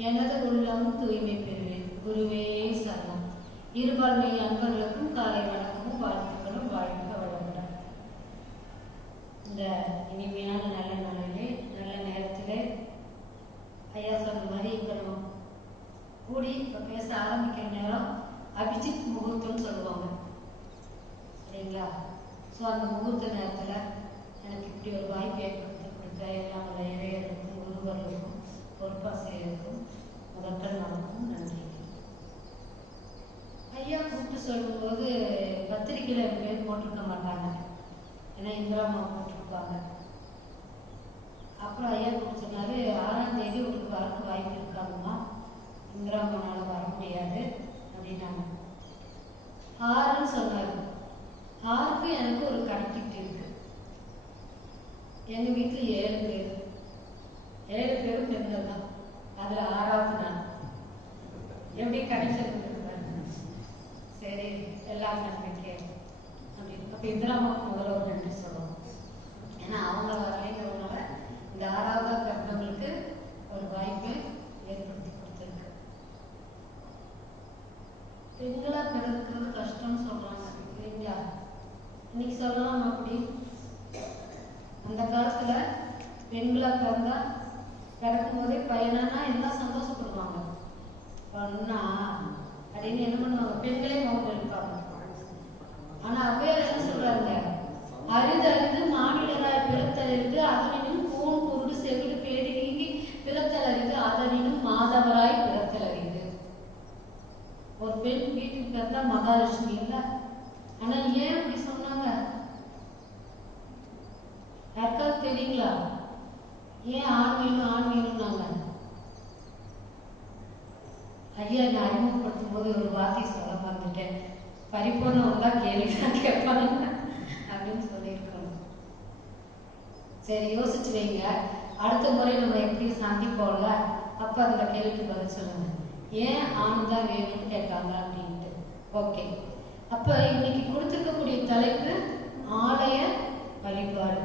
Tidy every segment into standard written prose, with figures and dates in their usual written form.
எனது உள்ளம் தூய்மை பெறுவேன். குருவே சரணம். இருபால்மை அன்பர்களுக்கும் காலை வணக்கமும் வாழ்த்துக்களும். வாழ்க வளமுடன். இந்த இனிமையான நல்ல நாளிலே நல்ல நேரத்திலே ஐயா சொன்ன மாதிரி இப்போ நம்ம கூடி இப்போ பேச ஆரம்பிக்கிற நேரம் அபிஜித் முகூர்த்தம்னு சொல்லுவாங்க, சரிங்களா? ஸோ அந்த முகூர்த்த நேரத்தில் எனக்கு இப்படி ஒரு வாய்ப்பு ஏற்படுத்தி கொடுத்த எல்லாம் உள்ள இறையருக்கும் குருவர்களுக்கும் பொறுப்பாசிரியருக்கும் முதற்கண் வணக்கம், நன்றி. ஐயா கூப்பிட்டு சொல்லும்போது பத்திரிக்கையில் என் பேர் போட்டிருக்க மாட்டாங்க, ஏன்னா இந்திராமா போட்டிருப்பாங்க. அப்புறம் ஐயா கூப்பிட்டு சொன்னார், 6ஆம் தேதி உங்களுக்கு வரக்கு வாய்ப்பு இருக்காங்கம்மா, இந்திராமானால் வர முடியாது அப்படின்னாங்க. 6ன்னு சொன்னார். 6க்கு எனக்கு ஒரு கனெக்டிவிட்டி இருக்கு. எங்கள் வீட்டில் 7 பேர், 7 பேரும் பெண்கள் தான். அதில் 6வது நான். எப்படி கனெக்ஷன் இருக்கு? சரி, எல்லாம் நம்பிக்கை அப்படின்னு. அப்போ இந்திராமாவுக்கு முதல்ல ஒரு நன்றி சொல்லணும், ஏன்னா அவங்க வரலைங்கிறதுனால இந்த 6வது கட்டணங்களுக்கு ஒரு வாய்ப்பை ஏற்படுத்தி கொடுத்துருக்கு. பெண்களாக பிறக்கிறது கஷ்டம்னு சொல்றாங்க இல்லைங்களா? இன்னைக்கு சொல்லலாம் அப்படி. அந்த காலத்துல பெண்களாக பிறந்தா பிறக்கும் போதே பையனா எல்லாம் சந்தோஷப்படுவாங்க. பொண்ணா அப்படின்னு என்ன பண்ணுவாங்க, பெண்களே மௌனம் இருப்பாங்க. ஆனா அப்பயே என்ன சொல்றாங்க, அரிதறிந்து மானிடராய் பிறத்தறிந்து அதனினும் கூன் குருடு செவிடு பேடி நீங்கி பிறத்தலறிந்து அதனினும் மாதவராய் பிறத்தலறிந்து. ஒரு பெண் வீட்டுக்கு பிறந்தா மகாலட்சுமி இல்ல. ஆனா ஏன் அப்படி சொன்னாங்க யாருக்காவது தெரியுங்களா? ஏன் ஆண் வேணும்னாங்க? ஐயா நான் அறிமுகப்படுத்தும் போது ஒரு வார்த்தை சொல்ல மறந்துட்டேன். பரிபூர்ணம் வந்தா கேள்விதான் கேட்பாங்க அப்படின்னு சொல்லியிருக்கணும். சரி, யோசிச்சு வைங்க. அடுத்த முறை நம்ம எப்படி சந்திப்போம்ல, அப்ப அந்த கேள்விக்கு பதில் சொல்லுங்க. ஏன் ஆண் தான் வேணும்னு கேட்காங்க அப்படின்ட்டு. ஓகே, அப்ப இன்னைக்கு கொடுத்துருக்கக்கூடிய தலைப்பு ஆலய வழிபாடு.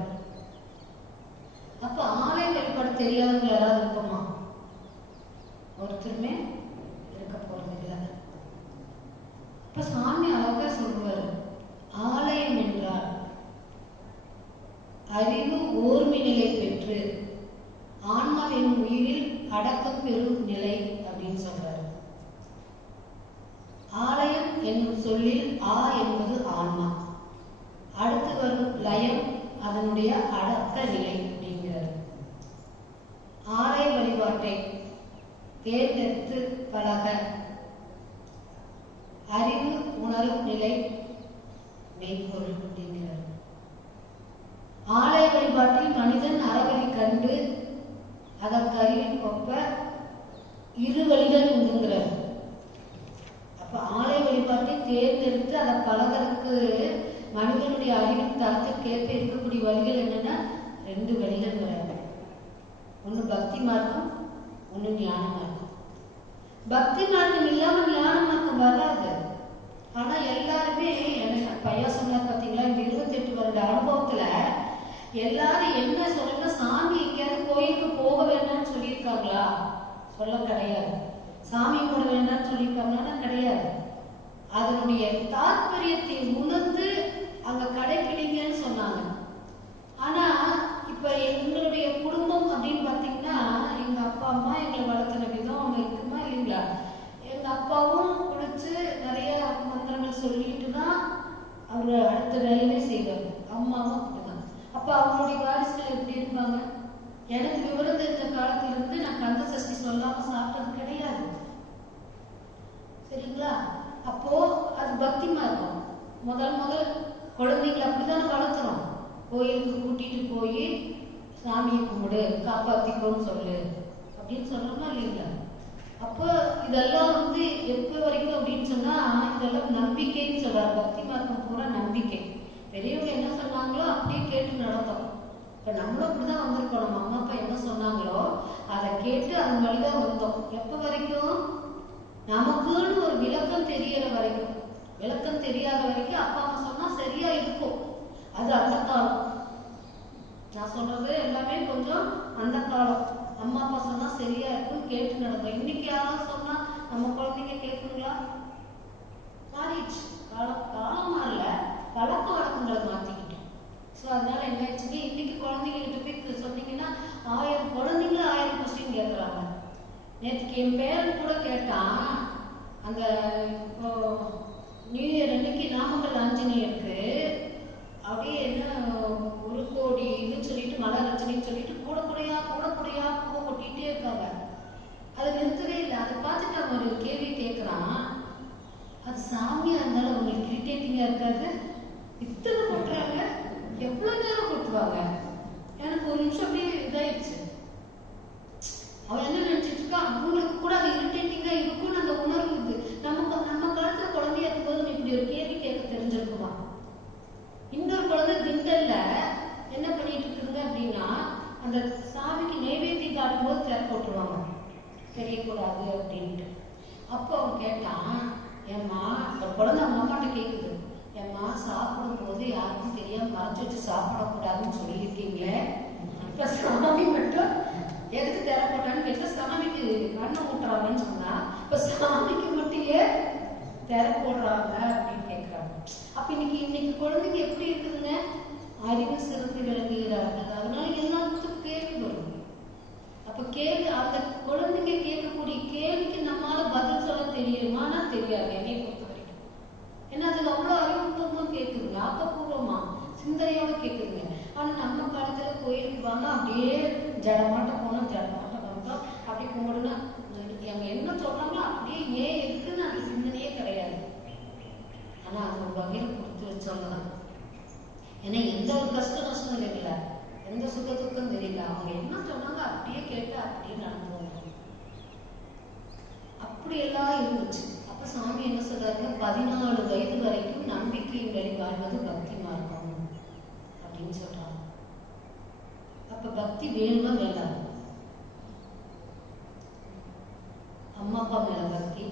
அப்ப ஆலய வழிபாடு தெரியாதவங்க யாராவது இருக்குமா? ஒருத்தருமே இருக்க போறது இல்லை. அப்ப சாமி அழகா சொல்லுவாரு, ஆலயம் என்றால் அறிவு ஓர்மை நிலை பெற்று ஆன்மாவின் உயிரில் அடக்கம் பெறும் நிலை அப்படின்னு சொல்றாரு. ஆலயம் என்னும் சொல்லில் ஆ என்பது ஆன்மா, அடுத்து வரும் லயம் அதனுடைய அடக்க நிலை அப்படிங்கிறார். ஆலய வழிபாட்டை தேர்ந்தெடுத்து பழக அறிவு உணரும் நிலை மெய்ப்பொருள் அப்படிங்கிறார். ஆலய வழிபாட்டில் மனிதன் அறவழி கண்டு அதற்கு அறிவின் ஒப்ப இரு வழிகள் உண்டுங்கிறார். அப்ப ஆலய வழிபாட்டை தேர்ந்தெடுத்து அதை பழகிறதுக்கு மனிதனுடைய அறிவின் தரத்திற்கு ஏற்ப இருக்கக்கூடிய வழிகள் என்னன்னா 2 வழிகள் வராது. ஒண்ணு பக்தி மார்க்கம், ஒண்ணு ஞான மார்க்கம். பக்தி மார்க்கம் இல்லாம ஞான மார்க்கம் வராது. ஆனா எல்லாருமே எனக்கு பையா சொன்னார் பார்த்தீங்களா, இந்த 28 வருட அனுபவத்துல எல்லாரும் என்ன சொல்லுங்க, சாமி எங்கேயாவது கோயிலுக்கு போக வேண்டாம்னு சொல்லியிருக்காங்களா? சொல்ல கிடையாது. சாமி கூட வேண்டாம்னு சொல்லியிருக்காங்கன்னா கிடையாது. அதனுடைய தாற்பயத்தை உணர்ந்து அங்க கடைபிடிங்கன்னு சொன்னாங்க. ஆனா இப்ப எங்களுடைய குடும்பம் அப்படின்னு பாத்தீங்கன்னா, எங்க அப்பா அம்மா எங்களை வளர்த்துன விதம் அவங்க இருக்குமா இல்லைங்களா? எங்க அப்பாவும் குளிச்சு நிறைய மந்திரங்கள் சொல்லிட்டு தான் அவரு அடுத்த வேலையே செய்வாரு. அம்மாவும் அப்படிதான். அப்ப அவங்களுடைய வாரிசுகள் எப்படி இருப்பாங்க? எனக்கு விவரம் தெரிஞ்ச காலத்துல இருந்து நான் கந்த சஷ்டி சொல்லாம சாப்பிட்டது கிடையாது, சரிங்களா? அப்போ அது பக்தி மார்க்கம். முதல் குழந்தைங்களை அப்படித்தானே வளர்த்துறோம். கோயிலுக்கு கூட்டிட்டு போய் சாமியை கும்பிடு, காப்பாத்திக்கோன்னு சொல்லு அப்படின்னு சொல்றோமா இல்லைங்களா? அப்போ இதெல்லாம் எப்ப வரைக்கும் அப்படின்னு சொன்னா, இதெல்லாம் நம்பிக்கைன்னு சொல்றாரு. பக்தி மார்க்கம் பூரா நம்பிக்கை. பெரியவங்க என்ன சொன்னாங்களோ அப்படியே கேட்டு நடந்தோம். இப்ப நம்மளும் அப்படிதான் வந்திருக்கோம். நம்ம அம்மா அப்பா என்ன சொன்னாங்களோ அதை கேட்டு அதன் வழிதான் வந்தோம். எப்ப வரைக்கும்? நமக்குன்னு ஒரு விளக்கம் தெரியற வரைக்கும். விளக்கம் தெரியாத வரைக்கும் அப்பா அம்மா சொன்னா சரியா இருக்கும். அது அந்த காலம். நான் சொல்றது எல்லாமே கொஞ்சம் அந்த காலம். அம்மா அப்பா சொன்னா சரியா இருக்குன்னு கேட்டு நடந்தோம். இன்னைக்கு யாராவது சொன்னா நம்ம குழந்தைங்க கேட்குங்களா? மாறிடுச்சு. காலமா இல்ல, பழக்க வழக்கங்களை மாத்திக்கிட்டோம். ஸோ அதனால என்ன ஆச்சுன்னா இன்னைக்கு குழந்தைங்க கிட்ட போய் சொன்னீங்கன்னா 1000 குழந்தைங்கள 1000 கொஸ்டின் கேட்கறாங்க. நேற்றுக்கு என் பேரன் கூட கேட்டான், அந்த இப்போ நியூ இயர் அன்னைக்கு நாமக்கல் ஆஞ்சநேயருக்கு அப்படியே என்ன 1 கோடி இதுன்னு சொல்லிட்டு மலை ரச்சனைன்னு சொல்லிட்டு கூட கூடையா பூவை கொட்டிகிட்டே இருக்காங்க. அதை நிறுத்தவே இல்லை. அதை பார்த்துட்டு அவன் ஒரு கேள்வி கேட்குறான், அது சாமியா இருந்தாலும் உங்களுக்கு இரிட்டேட்டிங்கா இருக்காது? இத்தனை கொட்டுறாங்க, எவ்வளவு நேரம் கொட்டுவாங்க? எனக்கு ஒரு நிமிஷம் அப்படியே இதாயிடுச்சு. அவன் என்ன நினைச்சிட்டு இருக்கான், அவங்களுக்கு கூட அது இரிட்டேட்டிங்கா இருக்கும்னு அந்த உணர்வு இருக்கு. நம்ம காலத்துல குழந்தையா இருக்கும்போது நம்ம இப்படி ஒரு கேள்வி கேட்க தெரிஞ்சிருக்குமா? இன்னொரு குழந்தை திண்டல்ல என்ன பண்ணிட்டு இருக்குங்க அப்படின்னா, அந்த சாமிக்கு நைவேத்தியம் காட்டும்போது திற போட்டுருவாங்க, தெரியக்கூடாது அப்படின்ட்டு. அப்போ அவன் கேட்டான், ஏம்மா, ஒரு குழந்தை அவங்க அம்மாட்ட கேட்குது, ஏம்மா சாப்பிடும் போது யாருக்கும் தெரியாம மறைச்சு வச்சு சாப்பிடக்கூடாதுன்னு சொல்லியிருக்கீங்களே, இப்ப சாமி மட்டும் எதுக்கு திற போட்டான்னு கேட்டா சாமிக்கு அன்னம் ஊட்டுறாங்கன்னு சொன்னா, இப்ப சாமிக்கு மட்டும் ஏன் திற போடுறாங்க அப்படின்னு கேட்கிறாங்க. அப்ப இன்னைக்கு குழந்தைங்க எப்படி இருக்குதுங்க? அறிவு சிறந்து விளங்குகிறார்கள். அதனால எல்லாத்துக்கும் கேள்வி வரும். அப்ப கேள்வி, அந்த குழந்தைங்க கேட்கக்கூடிய கேள்விக்கு நம்மளால பதில் சொல்ல தெரியுமானா தெரியாது, என்னை பொறுத்த வரைக்கும். ஏன்னா அதுல அவ்வளவு அறிவுபூர்வமா கேட்குதுங்க, ஆக்கப்பூர்வமா சிந்தனையோட கேட்குதுங்க. ஆனா நம்ம காலத்துல கோயிலுக்கு வாங்க, அப்படியே ஜடமாட்ட போனோம், ஜடமாட்ட வந்தோம், அப்படி கும்பிடுனா அவங்க என்ன சொல்றாங்களோ அப்படியே ஏன் இருக்குன்னு அந்த சிந்தனையே கிடையாது. ஆனா அது ஒரு வகையில கொடுத்து வச்சவங்கதான். ஏன்னா எந்த ஒரு கஷ்ட நஷ்டம் தெரியல, எந்த சுக துக்கம் தெரியல, அவங்க என்ன சொன்னாங்க அப்படியே கேட்டு அப்படியே நடந்துவாங்க. அப்படி எல்லாம் இருந்துச்சு. அப்ப சாமி என்ன சொல்றாரு, 14 வயது வரைக்கும் நம்பிக்கையின் வழி வாழ்வது பக்தி மார்க்கம் அப்படின்னு சொல்றாங்க. அப்ப பக்தி வேணுமா வேண்டாம்? அம்மா அப்பா மேல பக்தி,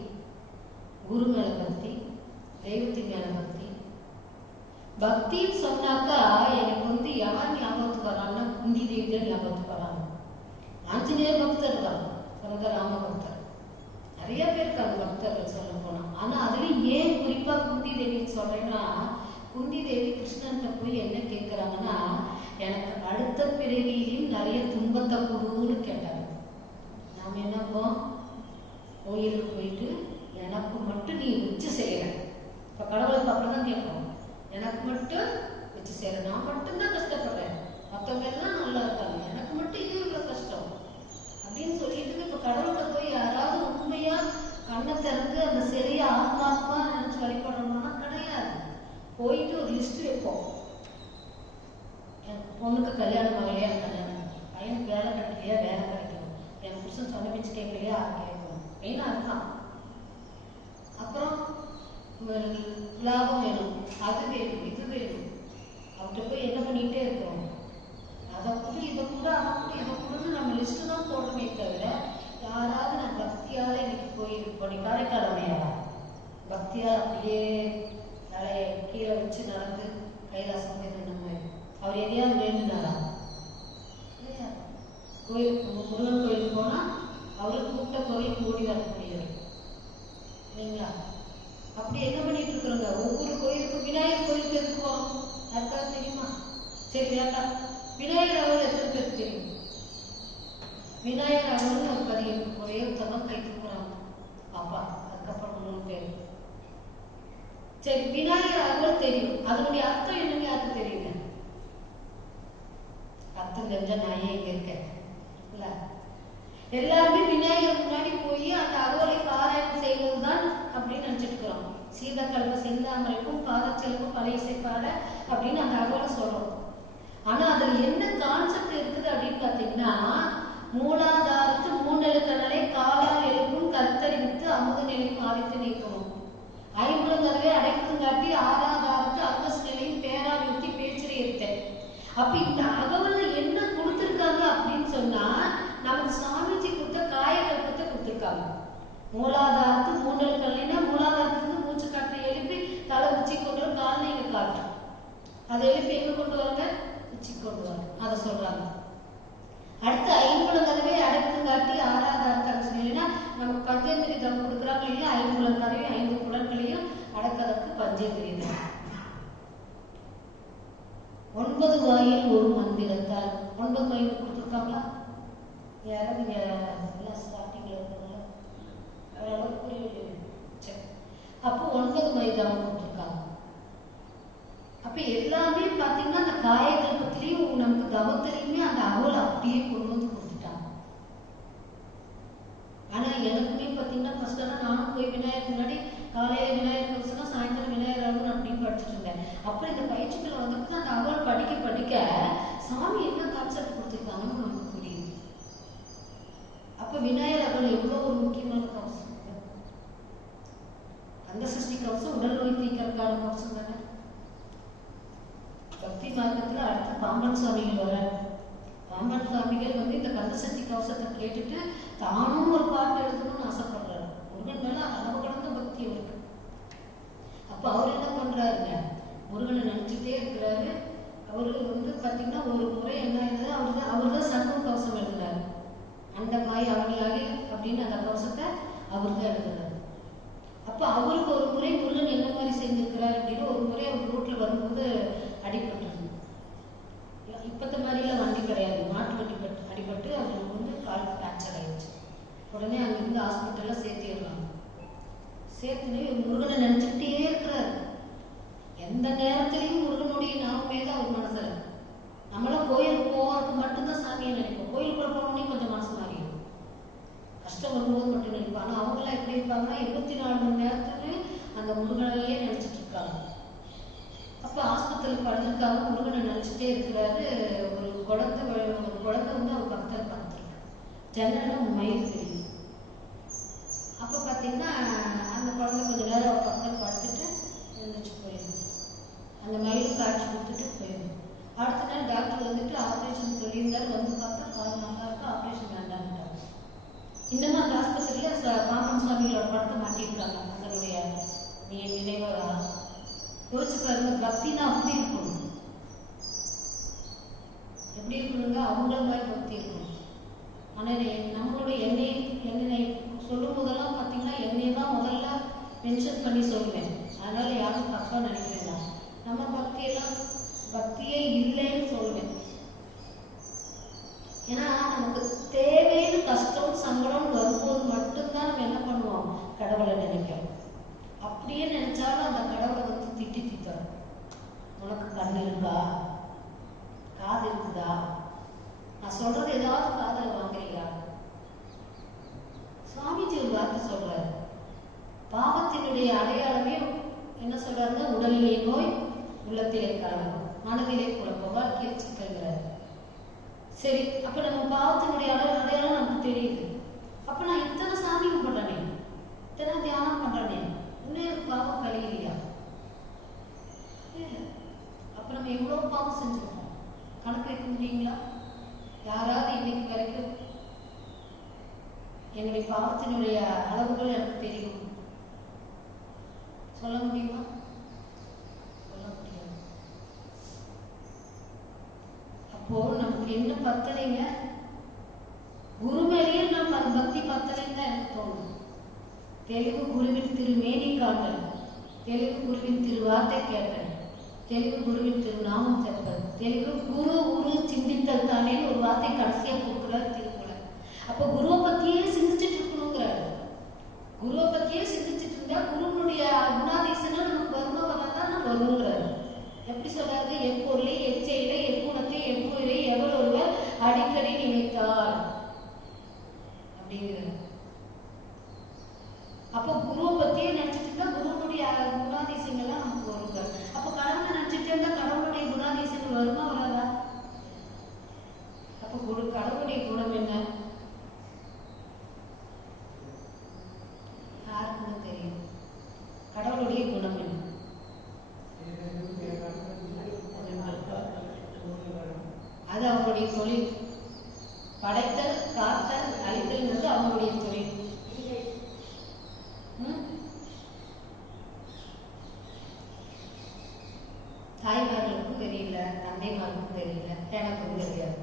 குரு மேல பக்தி, தெய்வத்தின் மேல பக்தி. பக்தின்னு சொன்னாக்கா எனக்கு யார் ஞாபகத்துக்கு வராங்கன்னா குந்தி தேவிகள் ஞாபகத்துக்கு வராங்க. ஆஞ்சநேயர் பக்தர் தான், பிறந்த ராம பக்தர், நிறைய பேர் இருக்காங்க பக்தர்கள் சொல்ல போனா. ஆனா அதுலயும் ஏன் குறிப்பா குந்தி தேவின்னு சொல்றேன்னா, குந்தி தேவி கிருஷ்ணன்கிட்ட போய் என்ன கேட்கிறாங்கன்னா, எனக்கு அடுத்த பிறவியிலும் நிறைய துன்பத்தை கொடுன்னு கேட்டாங்க. நாம என்னப்போ கோயிலுக்கு போயிட்டு எனக்கு மட்டும் நீ வச்சு செய்யற, இப்ப கடவுளுக்கு அப்படிதான் கேட்போம், எனக்கு மட்டும் வச்சு செய்யற, நான் மட்டும்தான் கஷ்டப்படுறேன், மற்றவங்க எல்லாம் நல்லா இருக்காங்க, எனக்கு மட்டும் இது இவ்வளவு கஷ்டம் அப்படின்னு சொல்லிட்டு இப்ப கடவுள்கிட்ட போய் யாராவது உண்மையா கண்ணை திறந்து அந்த சிலைய ஆத்மாத்மா நினைச்சு வழிபடணும்னா கிடையாது. போயிட்டு ஒரு லிஸ்ட் வைப்போம், என் பொண்ணுக்கு கல்யாணம் ஆகலையா, கல்யாணம், பையனுக்கு வேலை கிடைக்கலையா, வேலை கிடைக்கணும், என் புருஷன் சொன்ன பிச்சு கேட்கலையா, கேட்கணும், மெயினா அதுதான். அப்புறம் லாபம் வேணும், அது வேணும், இது வேணும், அவர்கிட்ட போய் என்ன பண்ணிட்டே இருக்கோம், அதை கூட இதை கூட அதை கூட இதை கூடன்னு நம்ம லிஸ்ட் தான் போடணுமே தவிர, யாராவது நான் பக்தியால இன்னைக்கு போய் காரைக்கால் அமையாரா பக்தியால் அப்படியே தலையை கீழே வச்சு நடந்து கைலாசம் போய் நம்ம அவர் எதையாவது வேண்டுனாரா? கோயிலுக்கு முருகன் கோயிலுக்கு போனா அவருக்கு கூப்பிட்ட கோயிலுக்கு ஓடி வரக்கூடியவர் இல்லைங்களா? அப்படி என்ன பண்ணிட்டு இருக்கிறோங்க, ஒவ்வொரு கோயிலுக்கும் விநாயகர் கோயிலுக்கு இருக்குவோம், யாருக்காவது தெரியுமா? சரி கேட்டா விநாயகர் அவர்கள் எத்தனை பேருக்கு தெரியும்? விநாயகர் அவர்கள் ஒரு பதிவு ஒரே ஒருத்ததான் கைத்து போறாங்க பாப்பா, அதுக்கப்புறம் 3 பேர். சரி, விநாயகர் அவர்கள் தெரியும், அதனுடைய அர்த்தம் என்னன்னு யாருக்கு தெரியுங்க? அர்த்தம் தெரிஞ்சா நான் ஏன் இங்க இருக்கேன் இல்ல? எல்லாருமே விநாயகர் முன்னாடி போய் அந்த அகவலை பாராயணம் செய்வதுதான் அப்படின்னு நினைச்சிட்டு இருக்கிறோம். சீதக்கல்வ செந்தாமரைக்கும் பாதச்செல்வம் பழைய இசைப்பாட அப்படின்னு அந்த அகவலை சொல்றோம். ஆனா அதுல என்ன கான்செப்ட் இருக்குது அப்படின்னு பாத்தீங்கன்னா, மூலாதாரத்து 3 எழுத்தனலை காலால் எழுப்பும் கத்தறிவித்து அமுத நிலையும் ஆதித்து நீக்கணும், ஐம்புலங்கதவே அடைப்பும் காட்டி ஆறாதாரத்து அங்கஸ் நிலையும் பேரால் ஊற்றி பேச்சிரை எடுத்தேன். அப்ப இந்த அகவல்ல என்ன கொடுத்திருக்காங்க அப்படின்னு சொன்னா, நமக்கு சாமிஜி கொடுத்த காயகல்பத்தை கொடுத்திருக்காங்க. மூலாதாரத்து 3 எழுத்தலைன்னா மூலாதாரத்துக்கு மூச்சு காற்றை எழுப்பி தலை உச்சி கொண்டு கால் நீங்க காற்று அதை எழுப்பி எங்க கொண்டு வாங்க, உச்சி கொண்டு வாங்க, அதை சொல்றாங்க. அடுத்து ஐம்புலங்கதவே அடை காட்டி ஆறாவது அர்த்தம் இல்லைன்னா நமக்கு பஞ்சேந்திரிய தவம் கொடுக்குறாங்க இல்லையா, 5 புலன்களையும் 5 புலன்களையும் அடக்கிறதுக்கு பஞ்சேந்திரிய தவம். 9 வாயில் ஒரு மந்திரத்தால் 9 வாயில் கொடுத்துருக்காங்களா? யாராவது நீங்க எல்லாம் ஸ்டார்டிங்ல இருக்கிறதுனால ஓரளவுக்கு புரியல. சரி, அப்போ 9 மைதானம் கொடுத்துருக்காங்க. அப்ப எல்லாமே பாத்தீங்கன்னா அந்த காயகல்பத்திலையும் நமக்கு தவத்திலையுமே அந்த அகோல் அப்படியே கொண்டு வந்து கொடுத்துட்டாங்க. ஆனா எனக்குமே பாத்தீங்கன்னா ஃபர்ஸ்ட் எல்லாம் நானும் போய் விநாயகர் முன்னாடி காலையில விநாயகர் கவசம், சாயந்தரம் விநாயகர் ஆகணும் அப்படின்னு படிச்சுட்டு இருந்தேன். அப்புறம் இந்த பயிற்சிகளை வந்துட்டு அந்த அகோல் படிக்க படிக்க சாமி என்ன கான்செப்ட் கொடுத்துருக்காங்கன்னு நமக்கு புரியுது. அப்ப விநாயகர் அகோல் எவ்வளவு ஒரு முக்கியமான கவசம். அந்த சஷ்டி கவசம் உடல் நோய் தீர்க்கறதுக்கான கவசம் தானே. பக்தி மார்க்கத்துல அடுத்து பாம்பன் சுவாமிகள் வர, பாம்பன் சுவாமிகள் வந்து இந்த கந்தசக்தி கவசத்தை கேட்டுட்டு தானும் ஒரு பாட்டு எழுதணும்னு ஆசைப்படுறாரு. முருகன் மேல அளவு கடந்த பக்தி அவருக்கு. அப்ப அவர் என்ன பண்றாருங்க, முருகனை நினைச்சுட்டே இருக்கிறாரு. அவரு வந்து பாத்தீங்கன்னா ஒரு முறை என்ன ஆயிருந்தது, அவர்தான் சண்முக கவசம் எழுதுறாரு. அந்த காய் அவனியாகி அப்படின்னு அந்த கவசத்தை அவர் தான் எழுதுறாரு. அப்ப அவருக்கு ஒரு முறை முருகன் என்ன மாதிரி செஞ்சிருக்கிறார் அப்படின்னு, ஒரு முறை அவர் ரோட்ல வரும்போது அடிபட்டு, இப்பத்த மாதிரிலாம் வண்டி கிடையாது, மாட்டு வண்டி அடிபட்டு அவருக்கு வந்து கால் ஃப்ராக்சர் ஆயிடுச்சு. உடனே அங்கிருந்து ஹாஸ்பிட்டல்ல சேர்த்திடுறாங்க. சேர்த்துன்னு முருகனை நினைச்சுக்கிட்டே இருக்கிறாரு. எந்த நேரத்திலையும் முருகனுடைய நாமமே தான் அவர் மனசுல. நம்மளாம் கோயிலுக்கு போகிறதுக்கு மட்டும்தான் சாமியை நினைப்போம். கோயிலுக்குள்ள போனோடனே கொஞ்சம் மனசு மாறிடும், கஷ்டம் வரும்போது மட்டும் நினைப்போம். ஆனா அவங்களாம் எப்படி இருப்பாங்கன்னா 24 மணி நேரத்துக்கு அந்த முருகனையே நினைச்சிட்டு இருக்காங்க. அப்ப ஆஸ்பத்திரியில் படுத்திருக்காங்க, முருகனை நினைச்சிட்டே இருக்கிறாரு. ஒரு குழந்தை வந்து அவர் பக்கத்தில் பார்த்துருக்கு, ஜன்னல மயில் தெரியுது. அப்ப பாத்தீங்கன்னா அந்த குழந்தை கொஞ்ச நேரம் அவர் பக்கத்தில் படுத்துட்டு எழுந்திரிச்சு போயிடுது. அந்த மயிலும் காட்சி கொடுத்துட்டு போயிடுது. அடுத்த நாள் டாக்டர் வந்துட்டு ஆப்ரேஷன் சொல்லியிருந்தாரு. வந்து பார்த்தா கால் நல்லா இருக்கு, ஆப்ரேஷன் வேண்டாம்ட்டாங்க. இன்னமும் அந்த ஆஸ்பத்திரியில பாம்பன் சுவாமிகளோட படத்தை மாட்டியிருக்காங்க அதனுடைய நினைவாக. யோசிச்சு பாருங்க, பக்தினா அப்படி இருக்கணும். எப்படி இருக்கணுங்க, அவங்கள மாதிரி பக்தி இருக்கணும். ஆனா நம்மளுடைய என்னை சொல்லும் போதெல்லாம் பாத்தீங்கன்னா என்னை தான் முதல்ல மென்ஷன் பண்ணி சொல்லுவேன். அதனால யாரும் தப்பா நினைக்கிறேன். நம்ம பக்தியே இல்லைன்னு சொல்லுவேன். ஏன்னா நமக்கு தேவைன்னு கஷ்டம் சங்கடம் வரும்போது மட்டும்தான் நம்ம என்ன பண்ணுவோம், கடவுளை நினைக்கிறோம். அப்படியே நினைச்சாலும் அந்த கடவுளை வந்து திட்டி தீத்தாரு. உனக்கு கண் இருக்கா, காது இருக்குதா, நான் சொல்றது ஏதாவது காதல் வாங்குறீங்களா? சுவாமிஜி ஒரு வார்த்தை சொல்றாரு, பாவத்தினுடைய அடையாளமே என்ன சொல்றாருன்னா, உடலிலே நோய், உள்ளத்திலே கலகம், மனதிலே குழப்பம், வாழ்க்கையில் சிக்கல்கிறார். சரி, அப்ப நம்ம பாவத்தினுடைய அடையாளம் நமக்கு தெரியுது. அப்ப நான் இத்தனை சாமி கும்பிடுறேனே, இத்தனை தியானம் பண்றேனே, இன்னும் பாவம் கழியலையா? அப்ப நம்ம எவ்வளவு பாவம் செஞ்சிருக்கோம், கணக்கு வைக்க முடியுங்களா? யாராவது இன்னைக்கு வரைக்கும் என்னுடைய பாவத்தினுடைய அளவுகள் எனக்கு தெரியும் சொல்ல முடியுமா? சொல்ல முடியாது. அப்போ நமக்கு என்ன பத்தலைங்க, குரு மேலேயே நம்ம அது பக்தி பத்தலைன்னு தான் எனக்கு தோணும். தெளிவு குருவின் திருமேனி காட்டல், தெளிவு குருவின் திருவார்த்தை கேட்டல், தெளிவு குருவின் திருநாமம் செப்பல், தெளிவு குரு உரு சிந்தித்தல் தானே ஒரு வார்த்தை கடைசியா கொடுக்குறாரு திருக்குறள். அப்ப குருவை பத்தியே சிந்திச்சுட்டு இருக்கணுங்கிறாரு. குருவை பத்தியே சிந்திச்சுட்டு இருந்தா குருவனுடைய குணாதிசனம் நமக்கு வருமா வராதான் நம்ம வருங்கிறாரு. எப்படி சொல்றாரு, எப்பொருளை எச்செயலை எக்குணத்தை எவ்வுயிரை எவள் ஒருவர் அடிக்கடி நினைத்தார் அப்படிங்கிறார். அப்போ குருவை பத்தியே நினைச்சிட்டு இருந்தா குருவனுடைய குணாதிசயங்கள்லாம் நமக்கு வருங்க. அப்ப கடவுளை நினைச்சிட்டு இருந்தா கடவுளுடைய குணாதிசயங்கள் வருமா வராதா? அப்ப கடவுளுடைய குணம் என்ன யாருக்குன்னு தெரியும். கடவுளுடைய குணம் என்ன? அது அவங்களுடைய தொழில். படைத்தல், காத்தல், அழித்தல் அவங்களுடைய தொழில். தாய்மார்களுக்கும் தெரியல, தந்தைமார்களுக்கும் தெரியல, எனக்கும் தெரியாது.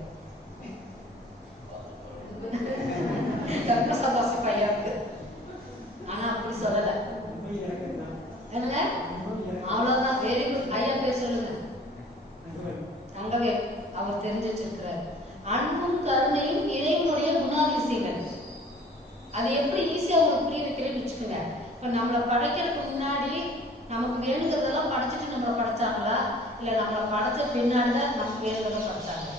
நம்மளை படைக்கிறதுக்கு முன்னாடி நமக்கு வேணுங்கிறதெல்லாம் படைச்சிட்டு நம்மளை படைச்சாங்களா, இல்லை நம்மளை படைச்ச பின்னாடி தான் நமக்கு வேணுங்கிறத படைச்சாங்க?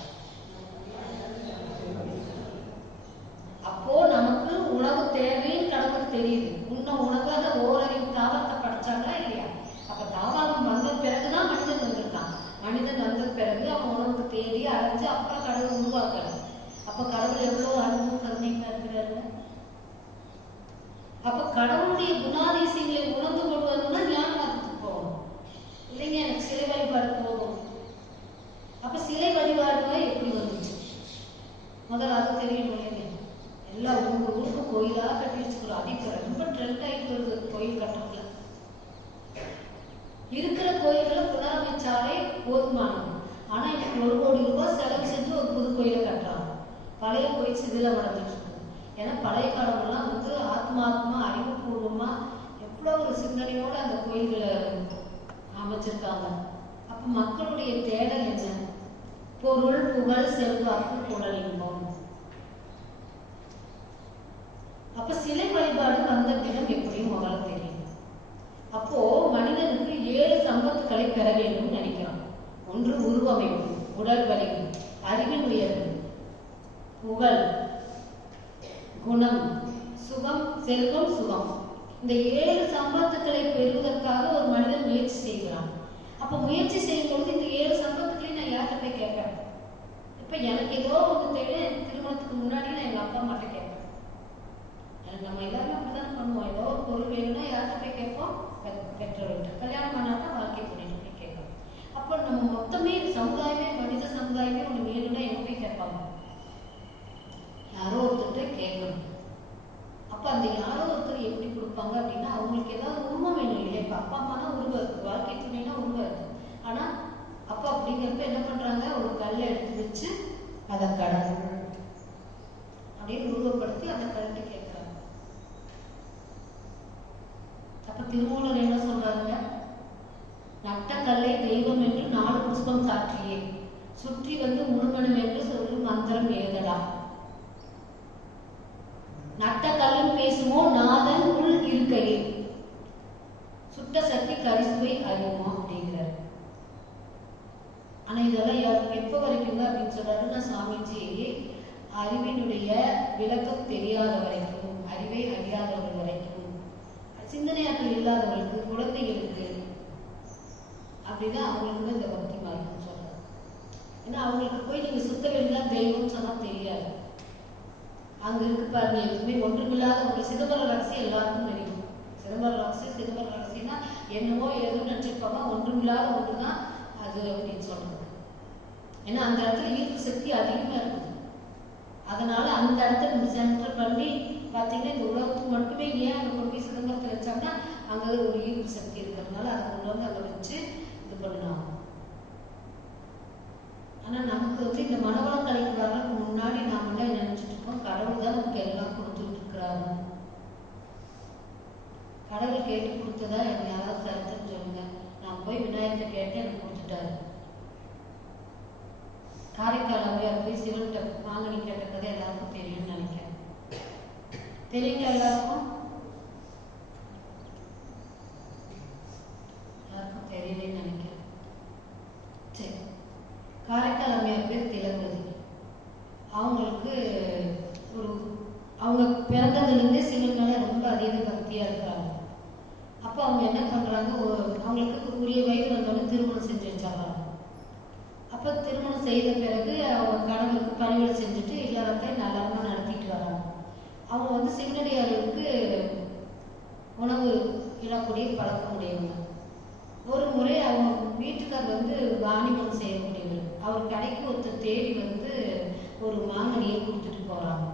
அப்போ நமக்கு உணவு தேவைன்னு கடவுளுக்கு தெரியுது. இன்னும் உணவாக ஓரறிவு தாவரத்தை படைச்சாங்களா இல்லையா? அப்ப தாவரம் வந்த பிறகுதான் மனிதன் வந்திருக்கான். மனிதன் வந்த பிறகு அவன் உணவுக்கு தேடி அரைஞ்சு அப்புறம் கடவுள் உருவாக்கல. அப்ப கடவுள் எவ்வளவு அன்பும் கருணையுமா இருக்கிறாரு. அப்ப கடவுளுடைய குணாதிசயங்களை உணர்ந்து கொள்வதுன்னா ஞான மார்க்கத்துக்கு போகணும். இல்லைங்க எனக்கு சிலை வழிபாடு போதும். அப்ப சிலை வழிபாடு எப்படி வந்துச்சு? முதல்ல அது தெரியணும் இல்லைங்க. எல்லா ஊருக்கு கோயிலா கட்டி வச்சுக்கிறோம். அது இப்ப ரொம்ப ட்ரெண்ட் ஆகிட்டு வருது. கோயில் கட்டுறதுல இருக்கிற கோயில்களை புனரமைச்சாலே போதுமானது. ஆனா இன்னைக்கு 1 கோடி ரூபாய் செலவு செஞ்சு ஒரு புது கோயிலை கட்டுறாங்க. பழைய கோயில் சிதிலம் அடைஞ்சிட்டு இருக்கு. ஏன்னா பழைய காலம்லாம் ஆத்மாத்மா அறிவுபூர்வமா எவ்வளவு ஒரு சிந்தனையோட அந்த கோயில்களை அமைச்சிருக்காங்க. அப்ப மக்களுடைய தேடல் என்ன? பொருள், புகழ், செல்வாக்கு, புகழ், இன்பம். அப்ப சிலை வழிபாடு வந்த விதம் எப்படியும் முதல்ல தெரியும். அப்போ மனிதனுக்கு 7 சம்பத்துக்களை பெற வேண்டும் நினைக்கிறான். ஒன்று உருவமைப்பு, உடல் வலிவு, அறிவின் உயர்வு, புகழ், குணம், சுகம், செல்வம், சுகம். இந்த 7 சம்பத்துக்களை பெறுவதற்காக ஒரு மனிதன் முயற்சி செய்கிறான். அப்ப முயற்சி செய்யும் பொழுது இந்த 7 சம்பத்துக்களையும் நான் யார்கிட்ட போய் கேட்பேன்? இப்ப எனக்கு ஏதோ ஒன்று தேவை. திருமணத்துக்கு முன்னாடி நான் எங்க அப்பா அம்மாட்ட கேட்பேன். நம்ம எல்லாருமே அப்படிதான் பண்ணுவோம். ஏதோ ஒரு பொருள் வேணும்னா யார்கிட்ட போய் கேட்போம்? பெற்றோர்கிட்ட. கல்யாணம் பண்ணாட்டா வாழ்க்கை துணைட்டு போய் கேட்போம். அப்போ நம்ம மொத்தமே சமுதாயமே, மனித சமுதாயமே ஒன்று வேணும்னா எங்க போய் கேட்பாங்க? யாரோ ஒருத்தர் கேட்கணும். அப்ப அந்த யாரோ ஒருத்தர் எப்படி கொடுப்பாங்க அப்படின்னா, அவங்களுக்கு ஏதாவது உருவம் வேணும் இல்லையா? இப்ப அப்பா அம்மானா உருவம் இருக்கு, வாழ்க்கை துணைனா உருவம் இருக்கு. ஆனா அப்பா அப்படிங்கிறப்ப என்ன பண்றாங்க? ஒரு கல்லை எடுத்து வச்சு அதை கடவுள் அப்படின்னு உருவப்படுத்தி அந்த கல்ட்டு கேட்கிறாங்க. அப்ப திருமூலர் என்ன சொல்றாங்க? நட்ட கல்லை தெய்வம் என்று 4 புஷ்பம் சாற்றியே சுற்றி வந்து முழுமணம் என்று சொல்லும் மந்திரம் ஏதடா. நட்ட கல்லும் பேசுமோ நாதன் உள் இருக்கையில் சுட்ட சக்தி கரிசுவை அறியுமா அப்படிங்கிறார். ஆனா இதெல்லாம் எப்ப வரைக்கும் தான் அப்படின்னு சொல்றாருன்னா, சாமிஜி அறிவினுடைய விளக்கம் தெரியாத வரைக்கும், அறிவை அறியாதவர்கள் வரைக்கும், சிந்தனையாற்றல் இல்லாதவர்களுக்கு, குழந்தைகளுக்கு அப்படிதான் அவங்களுக்கு தான் இந்த பக்தி மார்க்கம் சொல்றாங்க. ஏன்னா அவங்களுக்கு போய் நீங்க சுத்த வேண்டியதான் தெய்வம்னு சொன்னா தெரியாது. அங்க இருக்கு பாருங்க, எதுவுமே ஒன்றுமில்லாத ஒரு சிதம்பர ரகசியம் எல்லாருக்கும் தெரியும். சிதம்பர ரகசியம்னா என்னமோ ஏதோ நினைச்சிருப்பாங்க, ஒன்றுமில்லாத ஒன்றுதான் அது அப்படின்னு சொல்றது. ஏன்னா அந்த இடத்துல ஈர்ப்பு சக்தி அதிகமா இருக்குது. அதனால அந்த இடத்துல சென்டர் பண்ணி பார்த்தீங்கன்னா இந்த உலகத்துக்கு மட்டுமே ஏன் அங்கே கொண்டு போய் சிதம்பரத்தை வச்சாங்கன்னா அங்கே ஒரு ஈர்ப்பு சக்தி இருக்கிறதுனால அதை கொண்டு வந்து அங்கே வச்சு இது பண்ணலாம். ஆனால் நமக்கு இந்த மனவளம் கலைக்கு வர்றதுக்கு முன்னாடி நாம எல்லாம் நினைச்சிட்டு இருக்கோம், கடவுள் தான் நமக்கு எல்லாம் கொடுத்துட்டு இருக்கிறாரு. கடவுள் கேட்டு கொடுத்ததா எனக்கு யாராவது கருத்துன்னு சொல்லுங்க. நான் போய் விநாயகத்தை கேட்டு எனக்கு கொடுத்துட்டாரு. காரைக்கால் அவையார் போய் சிவன்கிட்ட வாங்கி கேட்ட கதை எல்லாருக்கும் தெரியும்னு நினைக்கிறேன். தெரியுங்க எல்லாருக்கும்? யாருக்கும் தெரியலன்னு நினைக்கிறேன். சரி, காரைக்கால் அம்மையார் பேர் திலகவதி. அவங்களுக்கு அவங்க பிறந்ததுலேருந்தே சிவன் மேல ரொம்ப அதீத பக்தியா இருக்கிறாங்க. அப்போ அவங்க என்ன பண்றாங்க, அவங்களுக்கு உரிய வயது வந்தோடனே திருமணம் செஞ்சு வச்சாங்க. அப்போ திருமணம் செய்த பிறகு அவங்க கணவருக்கு பணிகளை செஞ்சுட்டு எல்லாத்தையும் நல்லமா நடத்திட்டு வராங்க. அவங்க வந்து சிவனடியார்களுக்கு உணவு இடக்கூடிய பழக்கம் உடையவங்க. ஒரு முறை அவங்க வீட்டுக்கார் வந்து வாணிபம் செய்யக்கூடியவர். அவர் கடைக்கு ஒருத்தர் தேடி வந்து ஒரு மாங்கனியை கொடுத்துட்டு போறாங்க.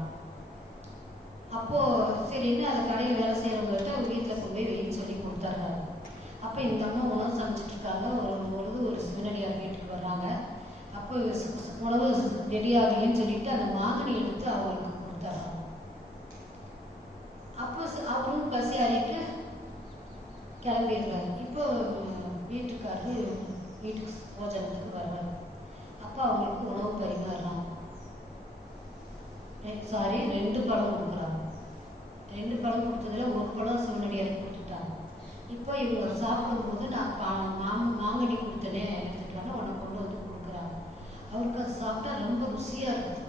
அப்போ சரின்னு அந்த கடையை வேலை செய்யறவங்ககிட்ட அவங்க வீட்டில் கொண்டு போய் வெயின்னு சொல்லி கொடுத்தாங்க. அப்போ இந்த அம்மா உணவு சமைச்சிட்டு இருக்காங்க. ஒரு சிவனடியார் வீட்டுக்கு வர்றாங்க. அப்போ உணவு ரெடியாகலன்னு சொல்லிட்டு அந்த மாங்கனி எடுத்து அவங்களுக்கு கொடுத்தாங்க. அப்போ அவரும் பசி அறிட்டு கிளம்பிடுறாரு. இப்போ வீட்டுக்காரரு வீட்டுக்கு போஜனத்துக்கு வர்றாரு. அப்போ அவங்களுக்கு உணவு பரிமாறுறாங்க. 2 பழம் கொடுக்குறாங்க. 2 பழம் கொடுத்ததுல 1 பழம் சிவனடியாருக்கு கொடுத்துட்டாங்க. இப்போ இவங்க சாப்பிடும்போது நான் மாங்கனி கொடுத்தனே எடுத்துட்டாங்க, உனக்கு கொண்டு வந்து கொடுக்குறாங்க. அவருக்கு அது சாப்பிட்டா ரொம்ப ருசியாக இருக்குது.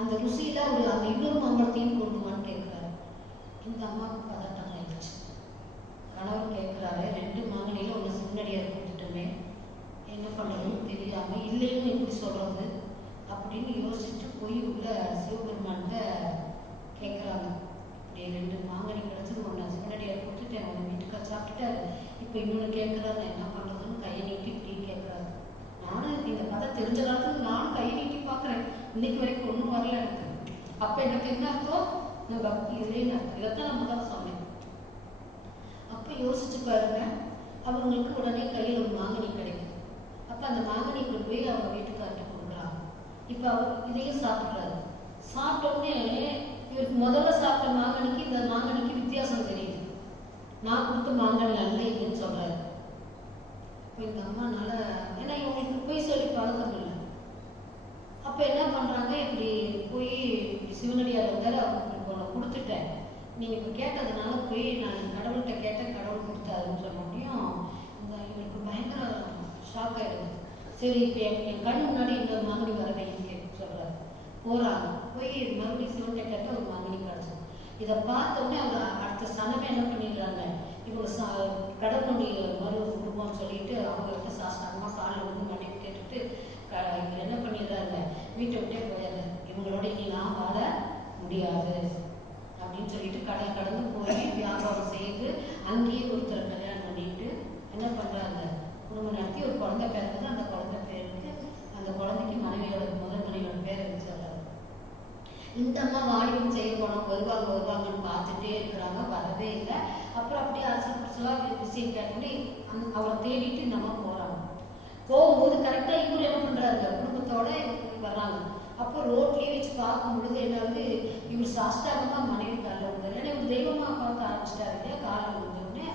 அந்த ருசியில் அவர் அந்த இன்னொரு மாம்பழத்தையும் கொண்டுவான்னு கேட்குறாரு. இந்த அம்மாவுக்கு பதட்டம் ஆயிடுச்சு. கணவர் கேட்குறாரு, 2 மாங்கனியில் ஒன்று சிவனடியார் கொடுத்துட்டோமே, என்ன பண்ணுறதுன்னு தெரியாமல் இல்லைன்னு எப்படி சொல்கிறது அப்படின்னு யோசிச்சுட்டு போய் உள்ள சிவபெருமான்கிட்ட கேட்குறாங்க. இப்படி 2 மாங்கனி கிடச்சது, ஒன்று சிவனடியார் கொடுத்துட்டேன், உங்கள் வீட்டுக்கார சாப்பிட்டுட்டாரு, இப்போ இன்னொன்று கேட்குறாரு, நான் என்ன பண்ணுறதுன்னு கையை நீட்டி இப்படின்னு கேட்குறாரு. நானும் இந்த கதை தெரிஞ்ச காலத்துக்கு நானும் கையை நீட்டி பார்க்குறேன், இன்னைக்கு வரைக்கும் ஒன்றும் வரல எனக்கு. அப்போ எனக்கு என்ன அர்த்தம், நான் பக்தி இல்லைன்னு அர்த்தம். இதைத்தான் நம்ம தான் சொன்னேன். அப்போ யோசிச்சு பாருங்க, அவங்களுக்கு உடனே கையில் ஒரு மாங்கனி கிடைக்கும். அப்போ அந்த மாங்கனி கொண்டு போய் அவங்க வீட்டுக்கார்ட்ட கொடுக்குறாங்க. இப்போ அவர் இதையும் சாப்பிட்றாரு. சாப்பிட்டோடனே இவருக்கு முதல்ல சாப்பிட்ட மாங்கனிக்கு இந்த மாங்கனிக்கு வித்தியாசம் தெரியுது. நான் கொடுத்த மாங்கனி அல்ல இதுன்னு சொல்றாரு. இப்போ இந்த அம்மானால, ஏன்னா இவங்களுக்கு போய் சொல்லி பழக்கம் இல்லை. அப்போ என்ன பண்ணுறாங்க, இப்படி போய் சிவனடியார் வந்தார், அவருக்கு ஒன்று கொடுத்துட்டேன், நீங்கள் இப்போ கேட்டதுனால போய் நான் கடவுள்கிட்ட கேட்டேன், கடவுள் கொடுத்தாருன்னு சொல்ல முடியும். இந்த இவருக்கு பயங்கர ஷாக் ஆகிடுது. சரி, இப்போ என் கண் முன்னாடி இந்த மாங்கனி வர வைங்க சொல்கிறாரு. போகிறாங்க. போய் மறுபடியும் சிவன்கிட்ட கேட்டால் ஒரு மாங்கனி கிடச்சது. இதை பார்த்தோன்னே அவர் அடுத்த சனமே என்ன பண்ணிடுறாங்க, இவங்க கடவுளுடைய மறு குடும்பம்னு சொல்லிட்டு அவங்ககிட்ட சாஸ்திரமாக காலில் வந்து மன்னிப்பு கேட்டுட்டு என்ன பண்ணிடுறாங்க, வீட்டை விட்டே போயிடுறாங்க. இவங்களோட இனி நான் வாழ முடியாது அப்படின்னு சொல்லிட்டு கடல் கடந்து போய் வியாபாரம் செய்து அங்கேயே ஒருத்தர் கல்யாணம் பண்ணிட்டு என்ன பண்ணுறாங்க, குடும்பம் நடத்தி ஒரு குழந்தை பிறந்தது. அந்த குழந்தை பேருக்கு அந்த குழந்தைக்கு முதல் மனைவியோட பேரை வச்சிடுறாங்க. இந்த அம்மா வாடியும் செய்ய போனோம், வருவாங்கன்னு பார்த்துட்டே இருக்கிறாங்க, வரவே இல்லை. அப்புறம் அப்படியே அரசல் புரசலாக விஷயம் கேட்டோன்னே அவரை தேடிட்டு இந்த அம்மா போகிறாங்க. போகும்போது கரெக்டாக இவர் என்ன பண்ணுறாரு, குடும்பத்தோட வர்றாங்க. அப்போ ரோட்லேயே வச்சு பார்க்கும் பொழுது என்னாவது இவர் சாஸ்தாகமாக மனைவி காலில் விழுந்தார். ஏன்னா இவர் தெய்வமாக பார்க்க ஆரம்பிச்சிட்டாரு இல்லையா. காலில் விழுந்தோடனே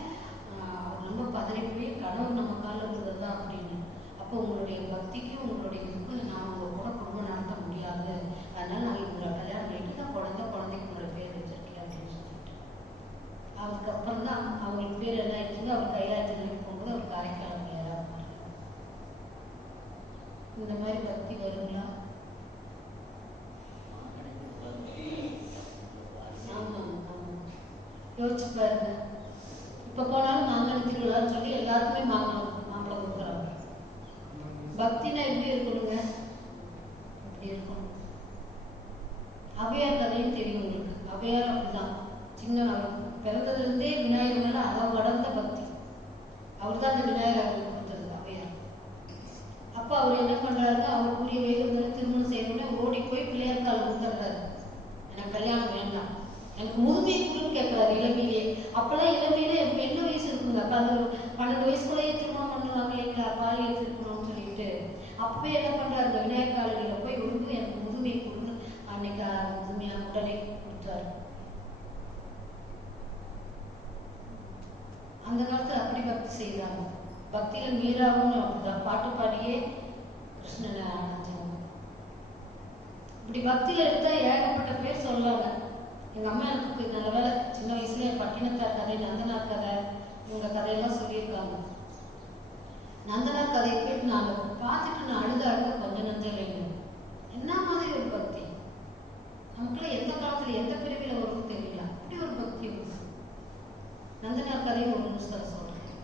அவர் ரொம்ப பதறி போய் கடவுள் நம்ம காலில் விழுந்தது தான் அப்படின்னு. அப்போ உங்களுடைய பக்திக்கு உங்களுடைய இதுக்கு நான் உங்க கூட குடும்பம் நடத்த முடியாது, அதனால நான் இவங்களை கல்யாணம் பண்ணிட்டு தான் குழந்தைக்கு உங்களோட பேர் வச்சிருக்கேன் அப்படின்னு சொல்லிட்டு அதுக்கப்புறம் தான் அவங்களுக்கு பேர் என்ன ஆயிடுச்சுங்க, அவர் கைலாயத்துக்கு போகும்போது அவர் காரைக்காலம் யாராக இந்த மாதிரி பக்தி வருங்களா? யோசிச்சு பாருங்க. இப்ப போனாலும் மாங்கனி திருவிழான்னு சொல்லி எல்லாருக்குமே மாம்பழம் கொடுக்குறாங்க. பக்தினா எப்படி இருக்கணுங்க, அப்படி இருக்கணும். அவையார் கதையும் தெரியும் உங்களுக்கு. அவையார் அப்படிதான், சின்ன பிறந்ததுல இருந்தே விநாயகர் மேல அளவு கடந்த பக்தி. அவர் தான் அந்த விநாயகர் அவருக்கு கொடுத்தது அவையார். அப்ப அவர் என்ன பண்றாரு, அவருக்குரிய வேலை திருமணம் செய்யணும்னு ஓடி போய் பிள்ளையார் கால் கொடுத்துறாரு. எனக்கு கல்யாணம் வேண்டாம், எனக்கு முதுமை கொடுன்னு கேட்கிறாரு இளமையிலே. அப்பெல்லாம் இளமையிலே எனக்கு என்ன வயசு இருக்குங்க, 12 வயசுக்குள்ளேயே திருமணம் பண்ணுவாங்க இல்லைங்களா, பாலியல் திருமணம்னு சொல்லிட்டு. அப்பவே என்ன பண்றாரு, அந்த விநாயகர் காலனியில போய் விழுந்து எனக்கு முதுமை கொடுன்னு அன்னைக்கு முதுமையான உடனே கொடுத்தாரு. அந்த காலத்துல அப்படி பக்தி செய்யறாங்க. பக்தியில மீறாவும் அப்படிதான் பாட்டு பாடியே கிருஷ்ணனை அடைஞ்சாங்க. இப்படி பக்தியில எடுத்தா ஏகப்பட்ட பேர் சொல்லாங்க. எங்க அம்மா எனக்கு நல்ல வேலை சின்ன வயசுல பட்டினத்தார் கதை, நந்தனார் கதை, இவங்க கதையெல்லாம் சொல்லியிருக்காங்க. நந்தனார் கதையை கேட்டு நான் பார்த்துட்டு நான் அழுத கொஞ்சம் நஞ்சம் இல்லைங்க. என்ன மாதிரி ஒரு பக்தி நமக்குள்ள எந்த காலத்துல எந்த பிரிவில் வரும்னு தெரியல, அப்படி ஒரு பக்தி இருக்கு. நந்தனார் கதையை ஒரு நிமிஷம் சொல்றேன்.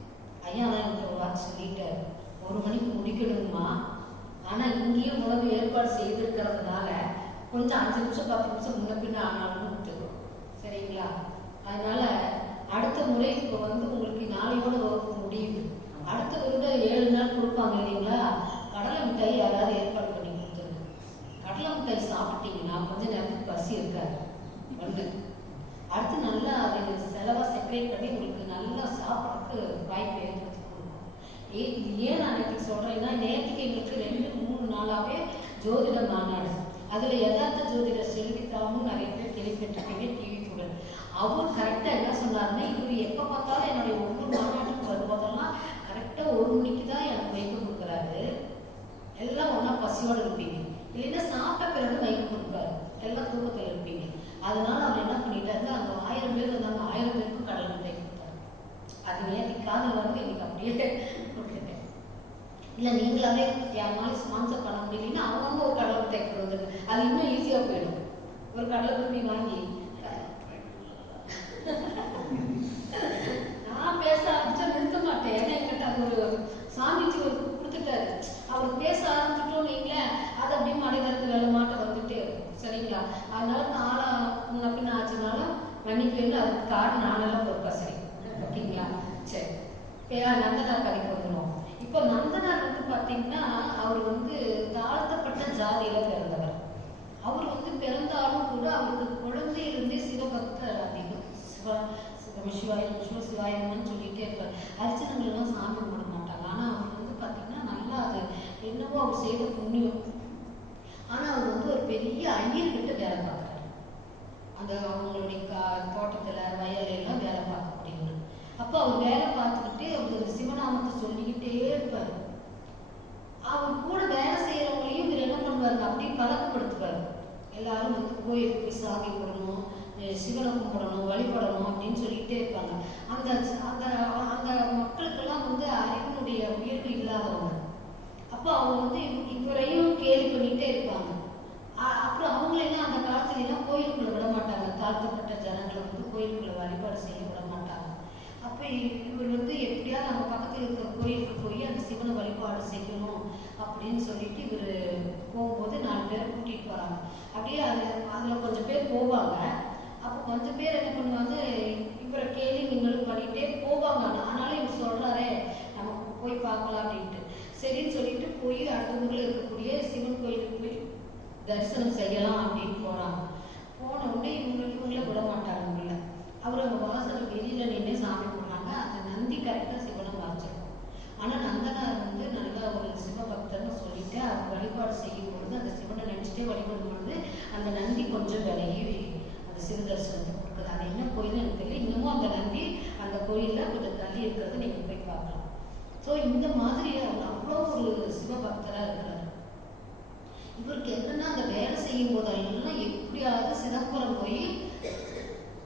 ஐயா நான் எனக்கு ஒரு வார்த்தை சொல்லிட்டாரு, 1 மணிக்கு முடிக்கணுமா, ஆனா இங்கேயும் உணவு ஏற்பாடு செய்திருக்கிறதுனால கொஞ்சம் 5 நிமிஷம் 10 நிமிஷம் முன்ன பின்ன ஆனாலும் விட்டுரும், சரிங்களா? அதனால அடுத்த முறை இப்போ உங்களுக்கு நாளையோட வகுப்பு முடியுது, அடுத்த வருடம் 7 நாள் கொடுப்பாங்க இல்லைங்களா, கடலை மிட்டாய் யாராவது ஏற்பாடு பண்ணி கொடுத்துருங்க. கடலை மிட்டாய் சாப்பிட்டீங்கன்னா கொஞ்ச நேரத்துக்கு பசி இருக்காது ஒன்று. அடுத்து நல்லா அது செலவா செப்பரேட் பண்ணி உங்களுக்கு நல்லா சாப்பிட்றதுக்கு வாய்ப்பு ஏற்படுத்தி கொடுக்கும். ஏன் நான் நேற்றுக்கு சொல்றேன்னா, நேற்றுக்கு எங்களுக்கு 2-3 நாளாவே ஜோதிட மாநாடு. அதுல யதார்த்த ஜோதிடர் செல்வித்தாவும் நிறைய பேர் கேள்விப்பட்டிருக்கீங்க டிவி கூட. அவர் கரெக்டா என்ன சொன்னாருன்னா, இவர் எப்ப பார்த்தாலும் என்னுடைய ஒவ்வொரு மாநாட்டுக்கு வரும்போதெல்லாம் கரெக்டா 1 மணிக்கு தான் எனக்கு வைக்க கொடுக்குறாரு. எல்லாம் ஒன்னா பசியோட இருப்பீங்க, இல்லைன்னா சாப்பிட்ட பிறகு வைக்க கொடுப்பாரு, எல்லாம் தூக்கத்துல இருப்பீங்க. அதனால அவர் என்ன பண்ணிட்டாரு, அங்க 1000 பேர் இருந்தாங்க, 1000 பேருக்கும் கடலை மிட்டாய் கொடுத்தாரு. அது நேற்று காதல் வந்து இன்னைக்கு அப்படியே கொடுத்துட்டேன். இல்லை நீங்களாவே யாருனாலும் ஸ்பான்சர் பண்ண முடியலன்னா அவங்க ஒரு கடலை தைக்கிறது, அது இன்னும் ஈஸியாக போயிடும். ஒரு கடலை குருவி வாங்கி நான் பேச ஆரம்பிச்சா நிறுத்த மாட்டேன். ஏன்னா என்கிட்ட அது ஒரு சாமிச்சு ஒரு கொடுத்துட்டாரு. அவர் பேச ஆரம்பிச்சிட்டோம் நீங்களேன், அது அப்படியே மனிதருக்கு வேலை மாட்ட வந்துட்டே இருக்கும். சரிங்களா? அதனால நாளா முன்ன பின்ன ஆச்சுனாலும் மன்னிப்பு அதுக்கு காடு நானெல்லாம் பொறுப்பா. சரி ஓகேங்களா? சரி, நந்தனார் கதைக்கு வந்துடும். இப்போ நந்தனார் வந்து பார்த்தீங்கன்னா அவர் வந்து தாழ்த்தப்பட்ட ஜாதியில பிறந்தவர். அவர் வந்து பிறந்தாலும் கூட அவருக்கு குழந்தையிலிருந்தே சிவபக்தர் அதிகம். சிவாயம்னு சொல்லிட்டே இருப்பார். அர்ச்சனைகள்லாம் சாமி கும்பிட மாட்டாங்க. ஆனால் அவர் வந்து பார்த்தீங்கன்னா நல்லா அது என்னவோ அவர் செய்த புண்ணியம். ஆனால் அவர் வந்து ஒரு பெரிய ஐயர்கிட்ட வேலை பார்க்குறாரு. அந்த அவங்களுடைய தோட்டத்தில் வயலெல்லாம் வேலை பார்க்க முடியும். அப்போ அவர் வேலை பார்த்துக்கிட்டே அவர் சிவநாமத்தை சொல்லிக்கிட்டே இருப்பார். அவர் கூட வேலை செய்கிறவங்களையும் இவர் என்ன பண்ணுவாருங்க, அப்படியே பழக்கப்படுத்துவார். எல்லாரும் வந்து கோயிலுக்கு போய் சாமி போடணும், சிவனை கும்பிடணும், வழிபடணும் அப்படின்னு சொல்லிக்கிட்டே இருப்பாங்க. அந்த அந்த அந்த மக்களுக்கெல்லாம் வந்து அறிவினுடைய உயர்வு இல்லாதவங்க. அப்போ அவங்க வந்து இவரையும் கேலி பண்ணிகிட்டே இருப்பாங்க. அப்புறம் அவங்களெல்லாம் அந்த காலத்துல எல்லாம் கோயிலுக்குள்ள விட மாட்டாங்க. தாழ்த்தப்பட்ட ஜனங்களை வந்து கோயிலுக்குள்ள வழிபாடு செய்ய விட மாட்டாங்க. அப்போ இவர் வந்து எப்படியாவது நம்ம பக்கத்தில் இருக்கிற கோயிலுக்கு போய் அந்த சிவனை வழிபாடு செய்யணும் அப்படின்னு சொல்லிட்டு இவர் போகும்போது 4 பேரை கூட்டிகிட்டு போகிறாங்க. அப்படியே அதில் கொஞ்சம் பேர் போவாங்க. அப்போ கொஞ்சம் பேர் என்ன பண்ணுவாங்க, இவரை கேள்வி நீங்களும் பண்ணிகிட்டே போவாங்க. ஆனாலும் இவர் சொல்கிறாரே நமக்கு போய் பார்க்கலாம் அப்படின்ட்டு சரின்னு சொல்லிட்டு போய் அடுத்த ஊரில் இருக்கக்கூடிய சிவன் கோயிலுக்கு போய் தரிசனம் செய்யலாம் அப்படின்னு போகிறாங்க. போன உடனே இவங்கள விட மாட்டாங்க. உள்ள அவர் அவங்க வாசல் வெளியில் நின்று சாமி போடுறாங்க. அந்த நந்தி கரெக்டாக சிவனை வாச்சிருக்கும். ஆனால் நந்தனார் வந்து நல்ல ஒரு சிவபக்தர்னு சொல்லிட்டு அவர் வழிபாடு செய்யும் பொழுது அந்த சிவனை நினச்சிட்டே வழிபடும் பொழுது அந்த நந்தி கொஞ்சம் விலகி அந்த சிவ தரிசனத்தை கொடுக்குது. அது என்ன கோயில் எனக்கு தெரியல. இன்னமும் அந்த நந்தி அந்த கோயிலில் கொஞ்சம் தள்ளி இருக்கிறது நீங்கள் போய் பார்க்கலாம். ஸோ இந்த மாதிரி அவர் அவ்வளோ ஒரு சிவபக்தராக இருக்கிறார். இவருக்கு என்னன்னா அந்த வேலை செய்யும் போதெல்லாம் எப்படியாவது சிதம்பரம் போய்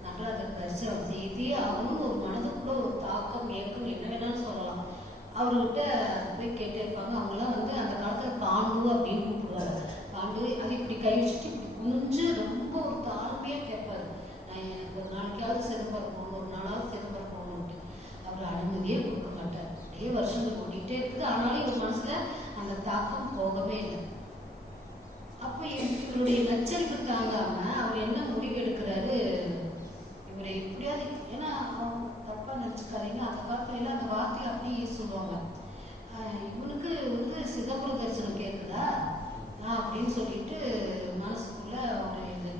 நடராஜர் தரிசனம் செய்து அவனும் ஒரு மனதுக்குள்ள ஒரு தாக்கம் ஏற்கும் என்ன வேணாலும் சொல்லலாம். அவர்கிட்ட போய் கேட்டே இருப்பாங்க. அவங்களாம் வந்து அந்த காலத்துல பாண்டு அப்படின்னு கூப்பிடுவாரு. பாண்டு அது இப்படி கை வச்சுட்டு கொஞ்சம் ரொம்ப ஒரு தாழ்மையா கேட்பாரு. நான் எனக்கு ஒரு நாளைக்காவது சிதம்பரம் போகணும், ஒரு நாளாவது சிதம்பரம் போகணும்ட்டு. அவர் அனுமதியே கொடுக்க மாட்டார். அப்படியே வருஷங்கள் ஓடிட்டே இருக்குது. ஆனாலும் இவர் மனசுல அந்த தாக்கம் போகவே இல்லை. அப்போ இவருடைய நச்சரிப்பு தாங்காம அவர் என்ன முடிவு எடுக்கிறாரு, இவரை எப்படியாவது, ஏன்னா அவங்க தப்பா நினைச்சுக்காதீங்க, அந்த காலத்துல அந்த வார்த்தையை அப்படியே சொல்லுவாங்க, இவனுக்கு வந்து சிதம்பர தரிசனம் கேட்குதா அப்படின்னு சொல்லிட்டு மனசுக்குள்ள ஒரு இது.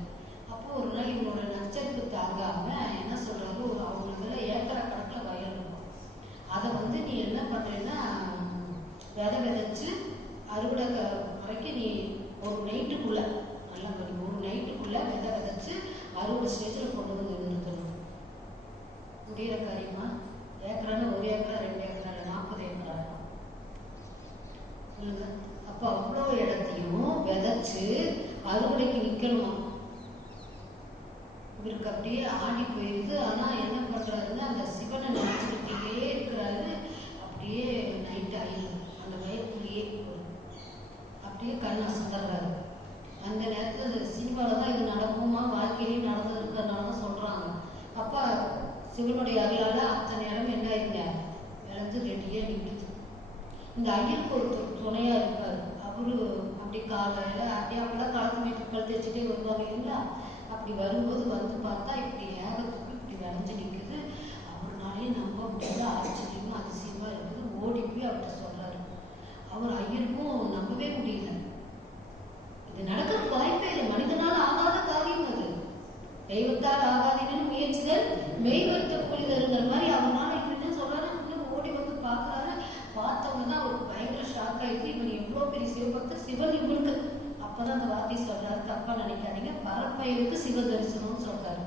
அப்போ ஒரு நாள் இவனோட நச்சரிப்பு தாங்காம என்ன சொல்றாரு, அவங்களுக்கு ஏக்கரை கணக்கில் வயல் இருக்கும். அதை வந்து நீ என்ன பண்றேன்னா விதைச்சு அறுவடை வரைக்கும் நீ ஒரு நைட்டுக்குள்ள நல்லா ஒரு நைட்டுக்குள்ள விதைச்சு அறுவடை ஸ்டேஜில் கொண்டு வந்து நிறுத்தணும். முடிகிற காரியமா? ஏக்கரான்னு 1 ஏக்கரா 2 ஏக்கரா 40 ஏக்கரா சொல்லுங்க. அப்போ அவ்வளோ இடத்தையும் விதைச்சு அறுவடைக்கு நிற்கணுமா? இவருக்கு அப்படியே ஆடி போயிடுது. ஆனால் என்ன பண்ணுறாருன்னா அந்த சிவனை நினைச்சுக்கிட்டே இருக்கிறாரு. அப்படியே நைட் ஆயிடுது. அந்த வயத்துக்குள்ளேயே அப்படியே கண்ணை சுத்தறாரு. அந்த நேரத்தில் அந்த சினிமாவில் தான் இது நடக்குமா, வாழ்க்கையிலேயே நடந்திருக்கிறதுனால தான் சொல்கிறாங்க. அப்போ சிவனுடைய அருளால் அத்தனை நேரம் என்ன ஆயிருங்க, விளைஞ்சு ரெடியாக நிற்குது. இந்த ஐயருக்கு ஒரு துணையாக இருப்பார். அவரு அப்படி காலையில் அப்படியே அப்பெல்லாம் காலத்து வீட்டுக்கு கல் தேய்ச்சிட்டே வருவாங்க இல்லைங்களா? அப்படி வரும்போது வந்து பார்த்தா இப்படி ஏகத்துக்கு இப்படி விளைஞ்சு நிற்குது. அவருனாலே நம்ப முடியல, ஆச்சரியமா அதிசயமாக இருக்குது. ஓடி போய் அவர்கிட்ட சொல்கிறாரு. அவர் ஐயருக்கும் நம்பவே முடியல. இது நடக்க வாய்ப்பே இல்லை. மனிதனால் ஆகாத காரியம் அது. தெய்வத்தால் ஆகாதீங்கன்னு முயற்சிகள் மெய்வர்த்த புரிதல்ங்கிற மாதிரி அவனால இப்படின்னு சொல்றாரு. ஓடி வந்து பார்க்கறாரு. பார்த்தவங்க தான் அவருக்கு பயங்கர ஷாக் ஆயிடுச்சு. இவன் எவ்வளோ பெரிய சிவபக்தர், சிவன் இவனுக்கு. அப்பதான் அந்த வார்த்தை சொல்றாரு, தப்பா நினைக்காதீங்க, பரப்பயிருக்கு சிவ தரிசனம்னு சொல்றாரு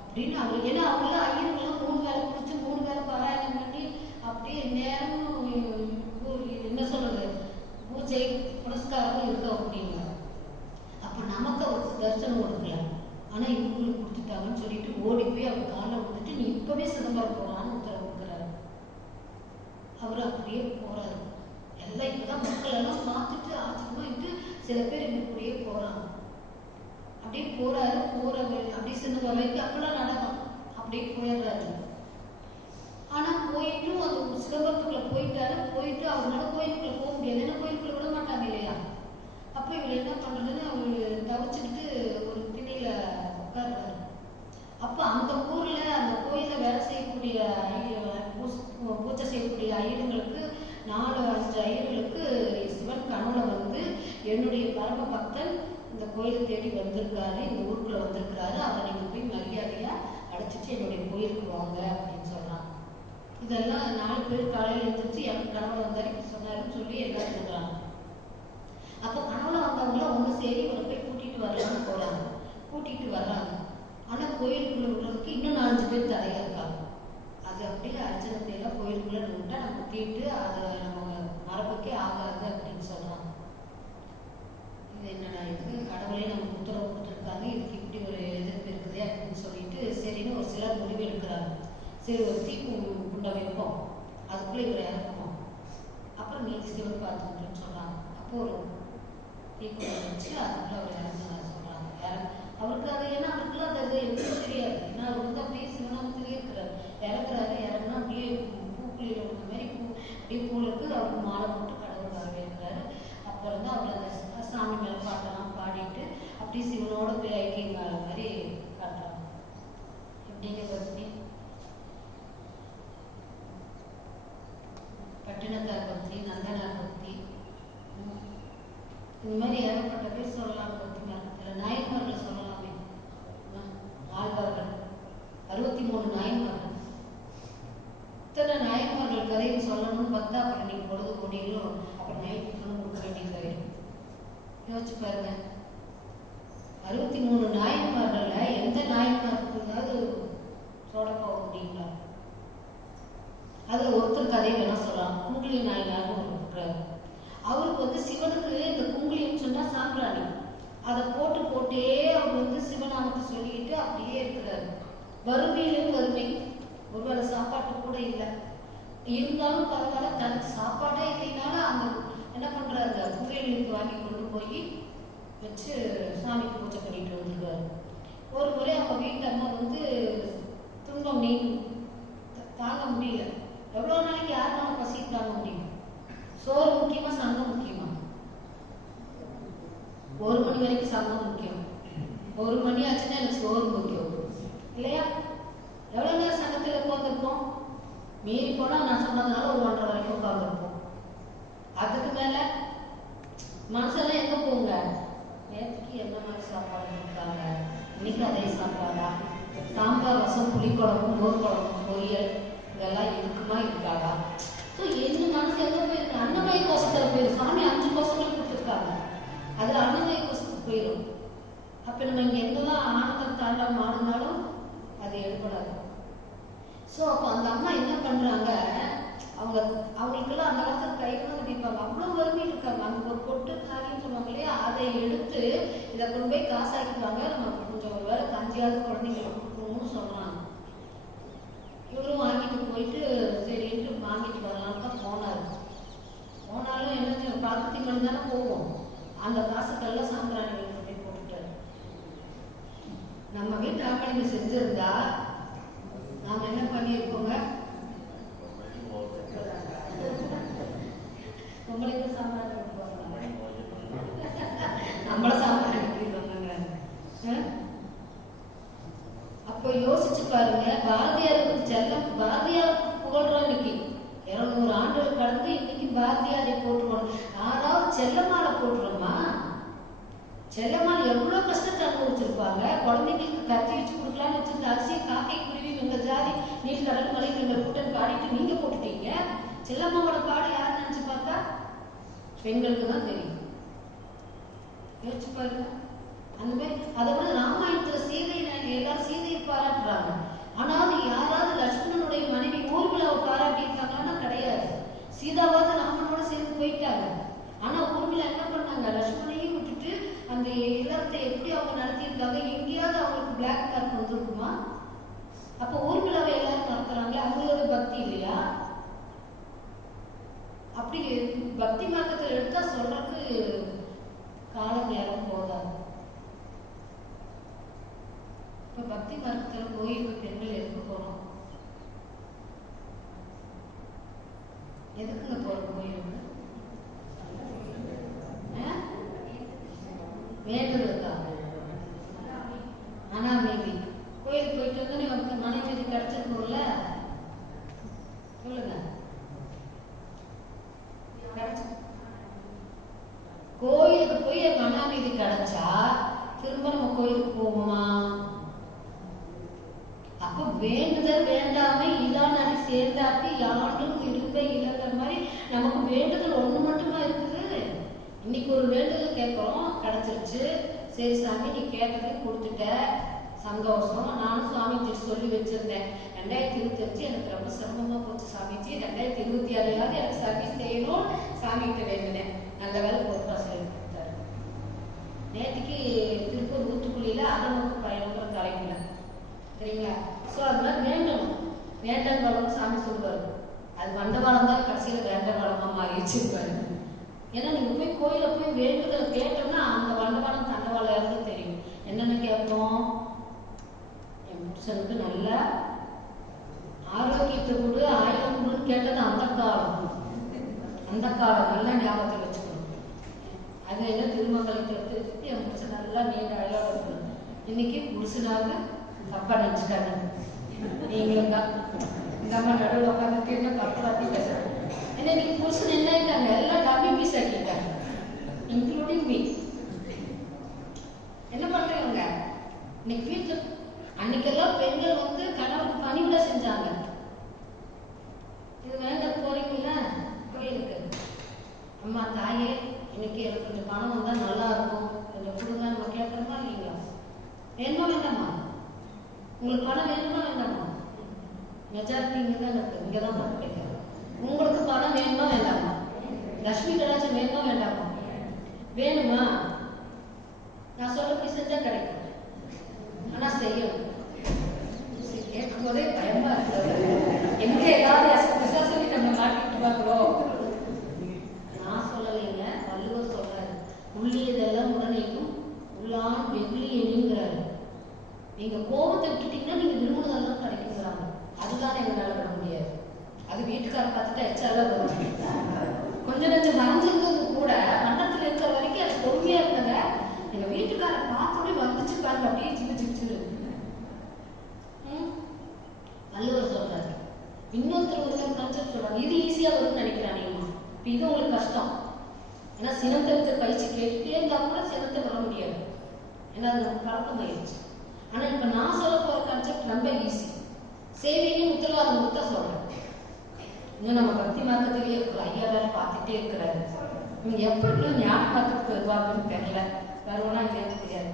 அப்படின்னு. அவர் ஏன்னா அவங்களாம் ஐயருங்கெல்லாம் 3 வேலை குடிச்சு 3 வேலை பாராயணம் பண்ணி அப்படியே நேரம் என்ன சொல்றது பூஜை புரஸ்காரம் இருக்கும் அப்படிங்க. அப்ப நமக்கு அவருக்கு தரிசனம் கொடுக்கல. ஆனா இவங்களுக்கு கொடுத்துட்டாங்கன்னு சொல்லிட்டு ஓடி போய் அவர் காலில் விழுந்துட்டு நீ இப்பவே சிதம்பரம் போகலான்னு உத்தரவு கொடுக்குறாரு. அவர் அப்படியே போறாரு. எல்லாம் இப்பதான் மக்கள் எல்லாம் பார்த்துட்டு ஆச்சரியமாயிட்டு சில பேர் இப்படியே போறாங்க. அப்படியே போறாரு. அப்படியே சிதம்பரம் வரைக்கும் அப்பெல்லாம் நடக்கும். அப்படியே போயிடுறாரு. ஆனா போயிட்டு அந்த சிதம்பரத்துக்குள்ள போயிட்டாரு. போயிட்டு அவரால் கோயிலுக்குள்ள போக முடியாது. ஏன்னா கோயிலுக்குள்ள விட மாட்டாங்க இல்லையா? அப்ப இவர் என்ன பண்றதுன்னு அவரு தவிச்சுக்கிட்டு ஒரு திணையில உட்கார்றாரு. அப்ப அந்த ஊர்ல அந்த கோயில வேலை செய்யக்கூடிய பூஜை செய்யக்கூடிய ஐயர்களுக்கு 4-5 ஐயர்களுக்கு சிவன் கனவுல வந்து என்னுடைய பரம பக்தன் இந்த கோயிலை தேடி வந்திருக்காரு, இந்த ஊருக்குள்ள வந்திருக்கிறாரு, அவரை நீங்க போய் மரியாதையா அழைச்சிட்டு என்னுடைய கோயிலுக்கு வாங்க அப்படின்னு சொல்றாங்க. இதெல்லாம் 4 பேர் காலையில் எழுந்திரிச்சு எனக்கு கனவுல வந்தாரு இப்படி சொன்னாருன்னு சொல்லி எல்லாம் சொல்றாங்க. அப்போ கனவுல வந்தவங்களாம் ஒன்று சரி ஒரு போய் கூட்டிட்டு வரலான்னு போறாங்க. கூட்டிட்டு வர்றாங்க. ஆனா கோயிலுக்குள்ள விடுறதுக்கு இன்னும் 4-5 பேர் தடையா இருக்காங்க. அது அப்படியே அர்ச்சனை எல்லாம் கோயிலுக்குள்ள விட்டா நம்ம தீட்டு அதை நம்ம மரபுக்கே ஆகாது அப்படின்னு சொல்றாங்க. இது என்னடா இது, கடவுளே நமக்கு உத்தரவு கொடுத்துருக்காங்க, இதுக்கு இப்படி ஒரு எதிர்ப்பு இருக்குதே அப்படின்னு சொல்லிட்டு சரின்னு ஒரு சிலர் முடிவு எடுக்கிறாங்க. சரி ஒரு குண்டை வைப்போம், அதுக்குள்ள இவரை இறக்கணும், அப்புறம் மீதி சிவன் பார்த்துக்கிட்டுன்னு சொல்றாங்க. அப்போ ஒரு தீக்குண்டை வச்சு அதுக்குள்ள அவர் இறங்க சொல்றாங்க. அவருக்கு அது ஏன்னா அவருக்குலாம் அது எதுவும் தெரியாது. ஏன்னா அவர் வந்து அப்படியே சிவனாமத்திலே இருக்கிறார். இறக்குறாரு. இறங்குனா அப்படியே பூக்குழியில் விழுந்த மாதிரி அப்படியே பூலுக்கு அவருக்கு மாலை போட்டு கடவுள் வரவேற்கிறாரு. அப்புறம் தான் அவர் அந்த சாமி மேல பாட்டெல்லாம் பாடிட்டு அப்படியே சிவனோட போய் ஐக்கியம் ஆகிற மாதிரி காட்டுறாங்க. எப்படிங்க பக்தி? பட்டினத்தார் பக்தி, நந்தனார் பக்தி, இந்த மாதிரி ஏகப்பட்ட பேர் சொல்லலாம். பக்தி மார்க்கத்தில் நாயன்மார்கள் சொல்லலாமே. ஆழ்வார்கள் 63 நாயன்மார்கள். இத்தனை நாயன்மார்கள் கதையை சொல்லணும்னு பார்த்தா அப்புறம் நீங்க பொழுது ஓடிகளும் அப்புறம் நைட்டு கொடுக்க வேண்டியதாயிடும். யோசிச்சு பாருங்க. 63 நாயன்மார்கள்ல எந்த நாயன்மாருக்கு ஏதாவது சொல்ல போக முடியுங்களா? அதுல ஒருத்தர் கதை வேணா சொல்லலாம். குங்குலி நாயனார்னு ஒரு இருக்கிறாரு. அவருக்கு வந்து சிவனுக்கு இந்த குங்குலின்னு சொன்னா சாம்பிராணி, அதை போட்டே அவர் வந்து சிவநாமத்தை சொல்லிக்கிட்டு அப்படியே இருக்கிறாரு. வறுமையிலும் வறுமை, ஒருவேளை சாப்பாட்டு கூட இல்லை. இருந்தாலும் பரவாயில்ல, தனக்கு சாப்பாடே இல்லைனாலும் அந்த என்ன பண்றாரு, குங்குலிக்கு வாங்கி கொண்டு போய் வச்சு சாமிக்கு பூஜை பண்ணிட்டு வந்துருக்காரு. ஒரு முறை அவங்க வீட்டு அம்மா வந்து துன்பம் தாங்க முடியல. எவ்வளவு நாளைக்கு யாருனால பசி தாங்க முடியும்? சோறு முக்கியமா சங்கம் முக்கியமா? 1 மணி வரைக்கும் சங்கம் முக்கியம். 1 மணி ஆச்சுன்னா எனக்கு சோறு முக்கியம் இல்லையா? எவ்வளவு நேரம் சங்கத்தில் உட்காந்துருப்போம்? மீறி போனா நான் சொன்னதுனால ஒரு 1:30 வரைக்கும் உட்காந்துருப்போம். அதுக்கு மேல மனசெல்லாம் எங்க போங்க? நேற்றுக்கு என்ன மாதிரி சாப்பாடு கொடுத்தாங்க, இன்னைக்கு அதே சாப்பாடா? சாம்பார், ரசம், புளிக்குழம்பு, மோர் குழம்பு, பொரியல், இதெல்லாம் இருக்குமா இருக்காதா? ஸோ என்ன மனசு எங்க போயிருக்கு? அன்னமய கோஷத்தில் போயிடும். சாமி 5 கோஷங்கள் கொடுத்துருக்காங்க. அதுல அன்னமய கோஷத்துக்கு போயிடும். அப்ப நம்ம இங்க என்னதான் ஆனந்தம் தாண்டம் ஆடினாலும் அது எடுபடாது. ஸோ அப்போ அந்த அம்மா என்ன பண்றாங்க, அவங்களுக்கெல்லாம் அந்த காலத்துல கைக்குள்ள வைப்பாங்க. அவ்வளவு வறுமை இருக்காங்க. அங்க ஒரு பொட்டு காரின்னு சொல்லுவாங்க இல்லையா, அதை எடுத்து இதை கொண்டு போய் காசாக்கிடுவாங்க. நம்ம கொஞ்சம் ஒரு வேலை கஞ்சியாவது குழந்தைங்களுக்கு கொடுக்கணும்னு சொல்றாங்க. இவரும் வாங்கிட்டு போயிட்டு சரின்ட்டு வாங்கிட்டு வரலான்னு தான் போனாரு. போனாலும் என்ன பழக்கத்தி மணி தானே போவோம். அந்த காசுக்கெல்லாம் சாம்பிராணிகள் போய் போட்டுட்டாரு. நம்ம வீட்டு ஆம்பளைங்க செஞ்சிருந்தா நாம என்ன பண்ணியிருக்கோங்க? உங்களுக்கு சாம்பிராணி போட்டுருவாங்க, நம்மள சாம்பிராணி போயிடுவாங்க. அப்போ யோசிச்சு பாருங்க. பாரதியாருக்கு செல்லம், பாரதியார் புகழ்றோம். இன்னைக்கு 200 ஆண்டுகள் கடந்து இன்னைக்கு பாரதியாரை போட்டுருவோம். யாராவது செல்லம்மாளை போட்டுருமா? செல்லம்மாள் எவ்வளவு கஷ்டத்தை அனுபவிச்சிருப்பாங்க. குழந்தைங்களுக்கு கத்தி வச்சு கொடுக்கலான்னு வச்சிருந்த அரிசியை காக்கை குருவி எங்க ஜாதி நீல் கடல் மலை எங்கள் கூட்டம் பாடிட்டு நீங்க போட்டுட்டீங்க. செல்லம்மாவோட பாடு யார் நினைச்சு பார்த்தா பெண்களுக்கு தான் தெரியும். யோசிச்சு பாருங்க. அந்த மாதிரி அதை விட ராமாயணத்துல சீதையை எல்லாரும் சீதையை பாராட்டுறாங்க. ஆனாலும் யாராவது லட்சுமணனுடைய மனைவி ஊர்மிளாவை பாராட்டி இருக்காங்கன்னா கிடையாது. சீதாவாவது ராமனோட சேர்ந்து போயிட்டாங்க. ஆனா ஊர்மிளா என்ன பண்ணாங்க, லட்சுமணையும் விட்டுட்டு அந்த இல்லறத்தை எப்படி அவங்க நடத்தியிருக்காங்க, எங்கேயாவது அவங்களுக்கு பிளாக் மார்க் வந்துருக்குமா? அப்போ ஊர்மிளாவை எல்லாரும் நடத்துறாங்களே, அவங்களோட பக்தி இல்லையா? அப்படி பக்தி மார்க்கத்தில் எடுத்தா சொல்றதுக்கு காலம் நேரம் போதாது. இப்ப பக்தி மார்க்கத்தில் கோயிலுக்கு பெண்கள் எதுக்கு போறோம்? எதுக்குங்க போறோம் கோயிலுக்கு? வேண்டுதலுக்காக. மனஅமைதி. கோயிலுக்கு போயிட்டு வந்து நமக்கு மனஅமைதி கிடைச்சிருக்கும்ல? சொல்லுங்க. கோயிலுக்கு போய் மனஅமைதி கிடைச்சா திரும்ப நம்ம கோயிலுக்கு போவோமா? அப்ப வேண்டுதல் வேண்டாமை இல்லானடி சேர்ந்தாக்கு யாண்டும் இருப்பை இல்லைங்கிற மாதிரி நமக்கு வேண்டுதல் ஒண்ணு மட்டுமா இருக்குது. இன்னைக்கு ஒரு வேண்டுதல் கேட்கிறோம், கிடைச்சிருச்சு. சரி சாமி, நீ கேட்டதை கொடுத்துட்ட, சந்தோஷம். நானும் சாமிஜி சொல்லி வச்சிருந்தேன், 2025 எனக்கு ரொம்ப சிரமமா போச்சு சாமிஜி, 2026 எனக்கு சர்வீஸ் செய்யணும் சாமிகிட்ட வேண்டினேன். நல்ல வேலை பொறுப்பா சொல்லி கொடுத்தாரு. நேற்றுக்கு திருப்பூர் ஊத்துக்குழியில அதனோக்கு பயணங்கிற தலைப்புல, சரிங்களா? ஸோ அது மாதிரி வேண்டணும். வேண்டாம் காலம் சாமி சொல்லுவாரு, அது வண்டவாளம் தான் கடைசியில் வேண்ட காலமா மாறிடுச்சுப்பாரு. ஏன்னா நீங்க போய் கோயில போய் வேண்டுதல் கேட்டோம்னா அந்த வண்டவாளம் தண்டவாளம் இருந்து தெரியும். என்னென்ன கேட்போம்? என் புருஷனுக்கு நல்ல ஆரோக்கியத்தை கொடு, ஆயுதம் கொடுன்னு கேட்டது அந்த காலம். அந்த காலம் நல்லா ஞாபகத்தில் வச்சுக்கணும். அது என்ன திருமங்கலத்தை என் புருஷன் நல்லா நீண்ட அழகாக இருக்கணும். இன்னைக்கு புருஷனாக தப்பா நினைச்சுட்டாங்க. நீங்களும் தான் இந்த அம்மா நடுவில் உட்காந்துட்டு என்ன கப்பலாத்தி பேசுறாங்க. ஏன்னா இன்னைக்கு புருஷன் என்ன ஆயிட்டாங்க, எல்லாம் டம்மி பீஸ் ஆக்கிட்டாங்க, இன்க்ளூடிங் மீ. என்ன பண்றீங்க இன்னைக்கு வீட்டுல? அன்னைக்கெல்லாம் பெண்கள் வந்து கணவருக்கு பணிவிட செஞ்சாங்க. இது வேண்டாம் போறீங்களா கோயிலுக்கு? அம்மா தாயே, இன்னைக்கு எனக்கு கொஞ்சம் பணம் வந்தா நல்லா இருக்கும், கொஞ்சம் கொடுங்க நம்ம கேட்கறோமா இல்லைங்களா? வேணுமா வேண்டாமா? உங்களுக்கு பணம் வேணுமா வேண்டாமா? மெஜாரிட்டி இங்கே தான் இருக்கு, இங்கே தான் கிடைக்காது. உங்களுக்கு பணம் வேணுமா வேண்டாமா? லட்சுமி கடாட்சம் வேணுமா வேண்டாமா? வேணுமா? நான் சொல்லப்படி செஞ்சா கிடைக்கும். ஆனா செய்யணும். கேட்கும் போதே பயமா இருக்கிறது, எங்க ஏதாவது சொல்லி நம்ம மாட்டிட்டு வாங்களோ. நான் சொல்லலைங்க, வள்ளுவர் சொல்றாரு, உள்ளியதெல்லாம் உடனேக்கும் உள்ளான் வெள்ளியனுங்கிறாரு. நீங்க கோபத்தை விட்டுட்டீங்கன்னா நீங்க விரும்புனதெல்லாம் கிடைக்குங்கிறாங்க. அதுதான் எங்களால விட முடியாது. அது வீட்டுக்கார பார்த்துட்டா எச்சாலாம் வரும். கொஞ்சம் கொஞ்சம் மறைஞ்சிருந்தது கூட மண்டலத்தில் இருக்கிற வரைக்கும் அது பொறுமையா இருந்தங்க. எங்க வீட்டுக்கார பார்த்தோடனே வந்துச்சு பாருங்க, அப்படியே ஜிப்பு ஜிப்பிச்சு. வள்ளுவர் சொல்றாரு. இன்னொருத்தர் கான்செப்ட் சொல்றாங்க, இது ஈஸியா வரும்னு நினைக்கிறாங்க. இப்ப இது உங்களுக்கு கஷ்டம். ஏன்னா சினத்தை பயிற்சி கேட்டுட்டே இருந்தா கூட சினத்தை வர முடியாது. ஏன்னா அது நமக்கு பழக்கம் ஆயிடுச்சு. ஆனா இப்ப நான் சொல்ல போற கான்செப்ட் ரொம்ப ஈஸி. சேவையும் உத்தரவாதம் கொடுத்தா சொல்றேன். இன்னும் நம்ம பக்தி மார்க்கத்திலேயே இருக்கிற ஐயா வேற பார்த்துட்டே இருக்கிறாரு. நீங்க எப்படி ஞான மார்க்கத்துக்கு வருவாங்கன்னு தெரியல, வருவோம்னா எனக்கு தெரியாது.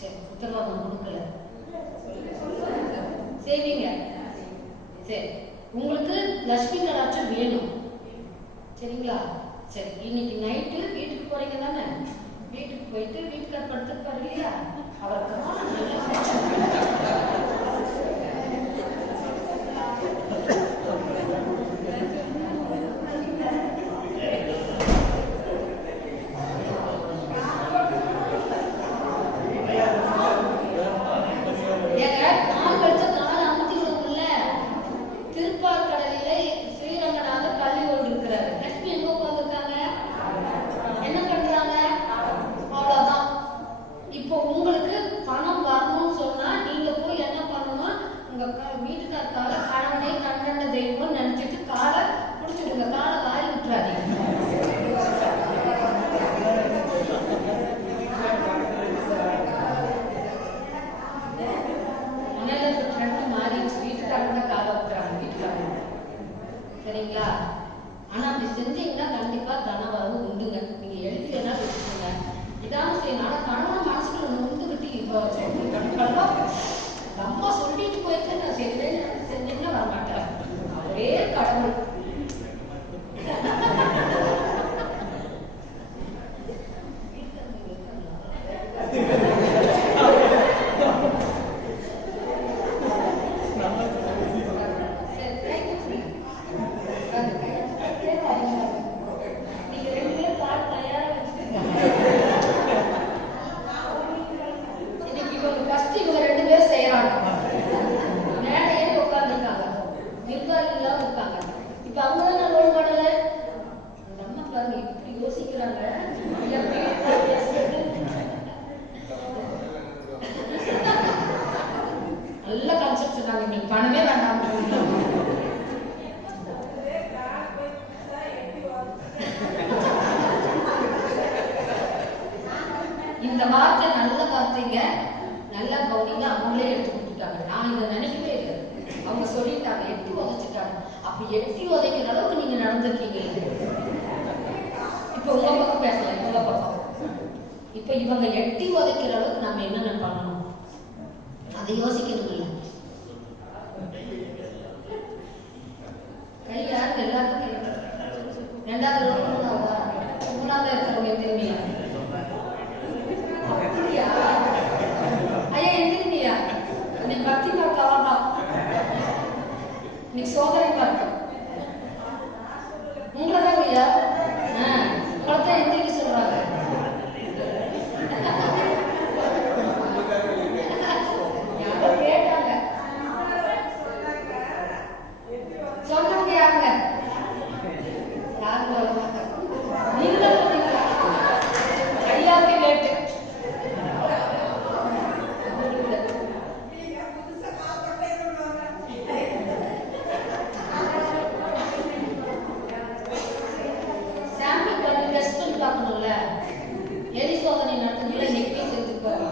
சரி, உத்தரவாதம் கொடுக்கல, சேவிங்க. சரி, உங்களுக்கு லட்சுமி கடாட்சம் வேணும், சரிங்களா? சரி, இன்னைக்கு நைட்டு வீட்டுக்கு போறீங்க தானே? வீட்டுக்கு போயிட்டு வீட்டுக்கார் படுத்துருப்பாரு இல்லையா, அவருக்கு சரிங்களா? ஆனா அப்படி செஞ்சீங்கன்னா கண்டிப்பா தனவரவு உண்டுங்க. நீங்க எழுதினா வச்சுக்கோங்க, இதான் செய்யணும். ஆனா கணவன் மனசுக்குள்ள நொந்துகிட்டு நம்ம சொல்லிட்டு போயிட்டு நான் செஞ்சேன்னா வரமாட்டேன். ஒரே கடவுள். இந்த வார்த்தை நல்ல வார்த்தைங்க, நல்லா கவுனிங்க. அவங்களே எடுத்து கொடுத்துட்டாங்க. நான் இதை நினைக்கவே இல்லை. அவங்க சொல்லிட்டாங்க, எட்டி உதைச்சிட்டாங்க. அப்படி எட்டி உதைக்கிற அளவுக்கு நீங்க நடந்திருக்கீங்க. இப்ப உங்க பக்கம் பேசலாம், உங்க பக்கம். இப்ப இவங்க எட்டி உதைக்கிற அளவுக்கு நம்ம என்னென்ன பண்ணணும் அதை யோசிக்கணும். இல்லை கை யாருக்கு எல்லாத்துக்கும் ரெண்டாவது மூணாவது இருக்கிறவங்க தெரியுமியா? அப்படியா? ஐயா எந்திரியா? இன்னைக்கு பக்தி பார்க்க வேண்டாம், இன்னைக்கு சோதனை பார்க்க உங்களதான் ஐயா. உங்களைத்தான் எந்திரிக்க சொல்றாங்க. யாரோ கேட்டாங்க, சொன்னவங்க யாருங்க? யாரும் வர மாட்டாங்க. நீங்க ஐயாவுக்கு கேட்டு சாம்பிள் பண்ணி டெஸ்ட் பண்ணி பார்க்கணும்ல. எலி சோதனை நடத்துறதுல நெக்கே செஞ்சுருப்பாரு.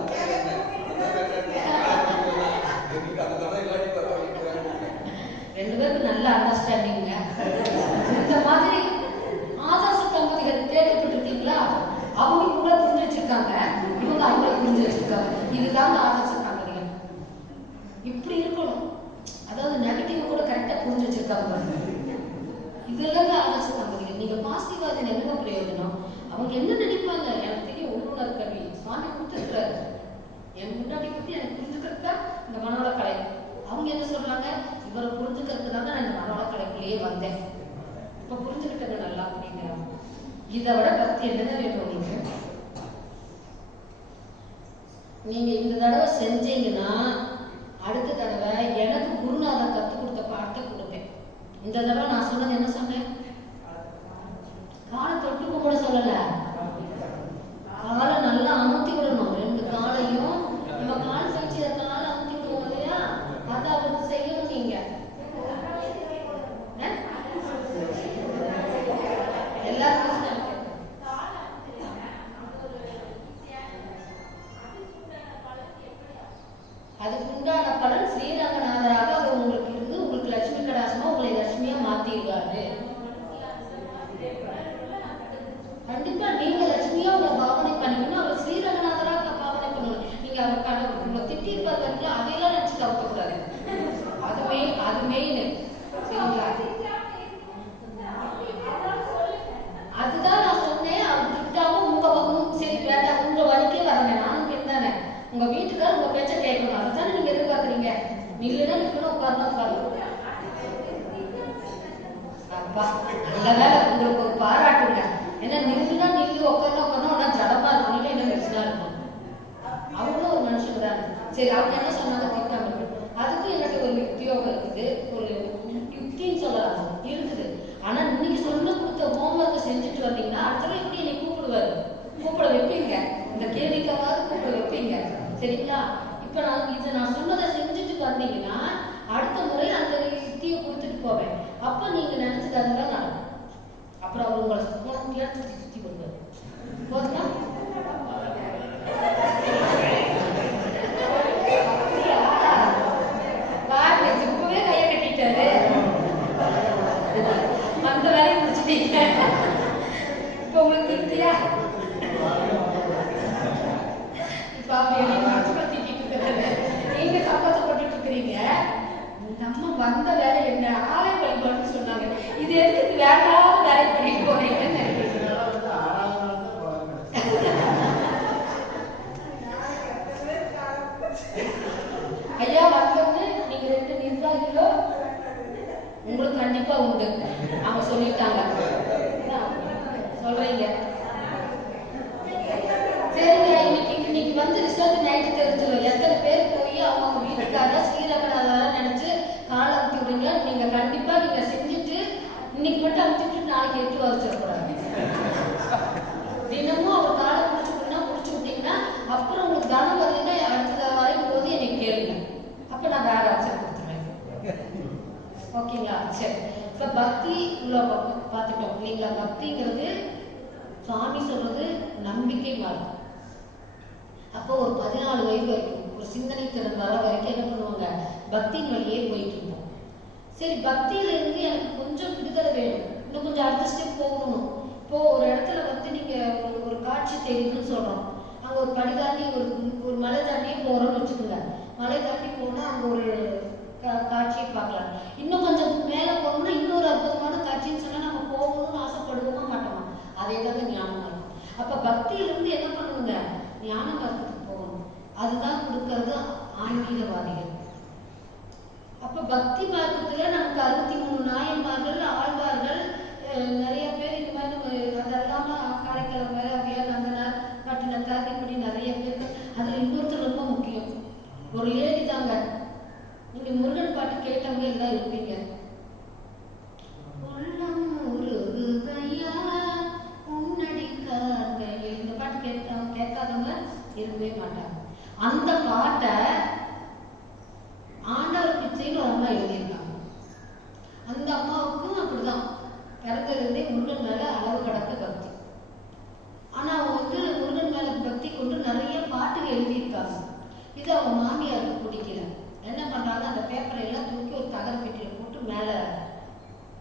ரெண்டு பேருக்கு நல்ல அண்டர்ஸ்டாண்டிங்க. இந்த மாதிரி ஆதர்ச தம்பதிகள் கேட்டுக்கிட்டீங்களா? அவங்க கூட புரிஞ்சு வச்சிருக்காங்க, இவங்க அவங்கள புரிஞ்சு வச்சிருக்காங்க. இதுதான் ஆதர்ச தம்பதிகள். இப்படி இருக்கணும். அதாவது நெகட்டிவ் கூட கரெக்டா புரிஞ்சு வச்சிருக்காங்க. இதெல்லாம் ஆதர்ச தம்பதிகள். நீங்க பாசிட்டிவா அது என்னங்க பிரயோஜனம்? அவங்க என்ன நினைப்பாங்க? எனக்கு தெரியும், உள்ளுணர் கல்வி சுவாமி கொடுத்துருக்காரு. என் முன்னாடி பத்தி எனக்கு புரிஞ்சுக்கிறதா இந்த மனோட கலை. அவங்க என்ன சொல்றாங்க? இவரை புரிஞ்சுக்கிறதுக்கு தான் நான் இந்த மனோட கலைக்குள்ளேயே வந்தேன். இப்ப புரிஞ்சுக்கிட்டது நல்லா அப்படிங்கிறாங்க. இதை விட பக்தி என்னதான் வேணும் உங்களுக்கு? நீங்க இந்த தடவை செஞ்சீங்கன்னா அடுத்த தடவை எனக்கு குருநாதர் கற்றுக் கொடுத்த பாட்டை கொடுப்பேன். இந்த தடவை நான் சொன்னது என்ன சொன்னேன்? காலை தொட்டுக்கு கூட சொல்லல. காலை நல்லா அமுத்தி விடணும். ரெண்டு காலையும் நம்ம கால் பயிற்சி அதனால அமுத்தி விடுவோம் இல்லையா? அதை அவருக்கு செய்யணும். நீங்க எல்லாருக்கும் அதுக்கு உண்டான பலன் ஸ்ரீரங்கநாதராக அவர் உங்களுக்கு இருந்து உங்களுக்கு லட்சுமி கடாசமா உங்களை லட்சுமியா மாத்திடுவாரு. கண்டிப்பா நீங்க லட்சுமியா உங்களை பாவனை பண்ணிக்கணும். அவர் ஸ்ரீரங்கநாதராக பாவனை பண்ணணும். நீங்க அவர் உங்களை திட்டிருப்பாரு, அதையெல்லாம் நினைச்சு கவலைப்படாது. அது மெயின். சரிங்களா? அதுதான் நான் சொன்னேன். அவர் திட்டாம உங்க பக்கம் சரி வேண்டாம், உங்க வழிக்கே வரங்க. நானும் கேட்டானே உங்க வீட்டுக்கார உங்க பேச்ச கேட்கணும். அதுதானே நீங்க எதிர்பார்க்குறீங்க. நில்லுனா நிக்கணும், உட்கார்ந்தா உட்காரணும். அப்பா நல்ல வேலை, உங்களுக்கு ஒரு பாராட்டுங்க. ஏன்னா நில்லுனா நில்லு, உட்கார்ந்தா உட்காரணும். ஆனா ஜடமா இருக்கணும், என்ன பிரச்சனை இருக்கும். அவங்களும் ஒரு மனுஷன் தானே. சரி அவங்க என்ன சொன்னாங்க? திட்டாம அதுக்கு எனக்கு ஒரு யுக்தியோகம் இருக்குது. ஒரு யுக்தின்னு சொல்லலாம் இருக்குது. ஆனா இன்னைக்கு சொன்ன கொடுத்த ஹோம்ஒர்க்கை செஞ்சுட்டு வந்தீங்கன்னா அடுத்த எப்படி என்னை கூப்பிட வைப்பீங்க. இந்த கேள்விக்காவது கூப்பிட வைப்பீங்க. சரிங்களா? இப்ப நான் சொன்னதை செஞ்சுட்டு வந்தீங்கன்னா அடுத்த முறை அந்த யுக்தியை கொடுத்துட்டு போவேன். அப்ப நீங்க நினைச்சதுதான் நடக்கும். அப்புறம் அவர் உங்களை சுத்தி கொடுப்பாரு. போதுமா? இப்பவே கைய கட்டிட்டாரு. அந்த வேலையை முடிச்சுட்டீங்க. இப்ப உங்களுக்கு திருப்தியா? இப்ப அப்படி திட்டிட்டு இருக்கிறாரு, நீங்க சந்தோஷப்பட்டு இருக்கிறீங்க. நம்ம வந்த வேலை என்ன? ஆலை வழிபாடுன்னு சொன்னாங்க. இது எதுக்கு வேண்டாத வேலை பண்ணிட்டு போறீங்கன்னு நினைக்கிறீங்க. ஐயா வந்தோன்னு நீங்க 2 நிர்வாகிகளோ உங்களுக்கு கண்டிப்பா உண்டு. அவங்க சொல்லிட்டாங்க. சொல்றீங்க சரிங்க. இன்னைக்கு வந்து ரிசல்ட் நைட்டு தெரிஞ்சிடும். எத்தனை பேர் போய் அவங்க வீட்டுக்காக ஸ்ரீரங்கநாதரா நினைச்சு காலை அமுத்தி விடுங்க. நீங்க கண்டிப்பா நீங்க செஞ்சுட்டு இன்னைக்கு மட்டும் அமுத்திட்டு நாளைக்கு 8 வச்சிடக்கூடாது. தினமும் அவர் காலை முடிச்சு விட்டீங்கன்னா அப்புறம் உங்களுக்கு கனம் வரலைன்னா அடுத்த வரைக்கும் போது என்னை கேளுங்க. அப்ப நான் வேற ஆப்ஷன் கொடுத்துருவேன். ஓகேங்களா? சரி. இப்ப பக்தி உள்ள பார்த்துட்டோம் இல்லைங்களா? பக்திங்கிறது சுவாமி சொல்றது நம்பிக்கை மாறும். சிந்தனை திறன் வர வரைக்கும் என்ன பண்ணுவாங்க, பக்தியின் வழியே போயிட்டு இருப்போம். சரி, பக்தியில இருந்து எனக்கு கொஞ்சம் விடுதலை வேணும், இன்னும் கொஞ்சம் அடுத்த ஸ்டெப் போகணும். இப்போ ஒரு இடத்துல நீங்க ஒரு காட்சி தெரியுதுன்னு சொல்றோம், அங்க ஒரு படி தாண்டி ஒரு மலை தாண்டியே போறோம்னு வச்சுக்கோங்க. மலை தாண்டி போனா அங்க ஒரு காட்சியை பார்க்கலாம். இன்னும் கொஞ்சம் மேல போகணும்னா இன்னொரு அற்புதமான காட்சின்னு சொன்னா நம்ம போகணும்னு ஆசைப்படுவோமா மாட்டோமா? அதே தான் ஞானம் இருக்கும். அப்ப பக்தியிலிருந்து என்ன பண்ணணுங்க, ஞான மார்க்கத்துக்கு போகணும். அதுதான் கொடுக்கறது ஆன்மீகவாதிகள். அப்ப பக்தி மார்க்கத்துல நமக்கு 63 நாயன்மார்கள், ஆழ்வார்கள், நிறைய பேர் இந்த மாதிரி அதெல்லாம காரைக்கால் வேலையா நந்தனார், பட்டினத்தார், இப்படி நிறைய பேர். அதுல இன்னொருத்தர் ரொம்ப முக்கியம், ஒரு லேடி தாங்க. நீங்க முருகன் பாட்டு கேட்டவங்க எல்லாம் இருப்பீங்க. இந்த பாட்டு கேட்காதவங்க இருக்கவே மாட்டாங்க. அந்த பாட்டை ஆண்டவர் பிச்சைன்னு ஒரு அம்மா எழுதியிருக்காங்க. அந்த அம்மாவுக்கும் அப்படிதான் பிறந்ததுலேருந்தே முருகன் மேல அளவு கடக்க பக்தி. ஆனா அவங்க முருகன் மேல பக்தி கொண்டு நிறைய பாட்டுகள் எழுதியிருக்காங்க. இது அவங்க மாமியாருக்கு பிடிக்கல. என்ன பண்றாங்க, அந்த பேப்பரை எல்லாம் தூக்கி ஒரு தகர பெட்டியில போட்டு மேல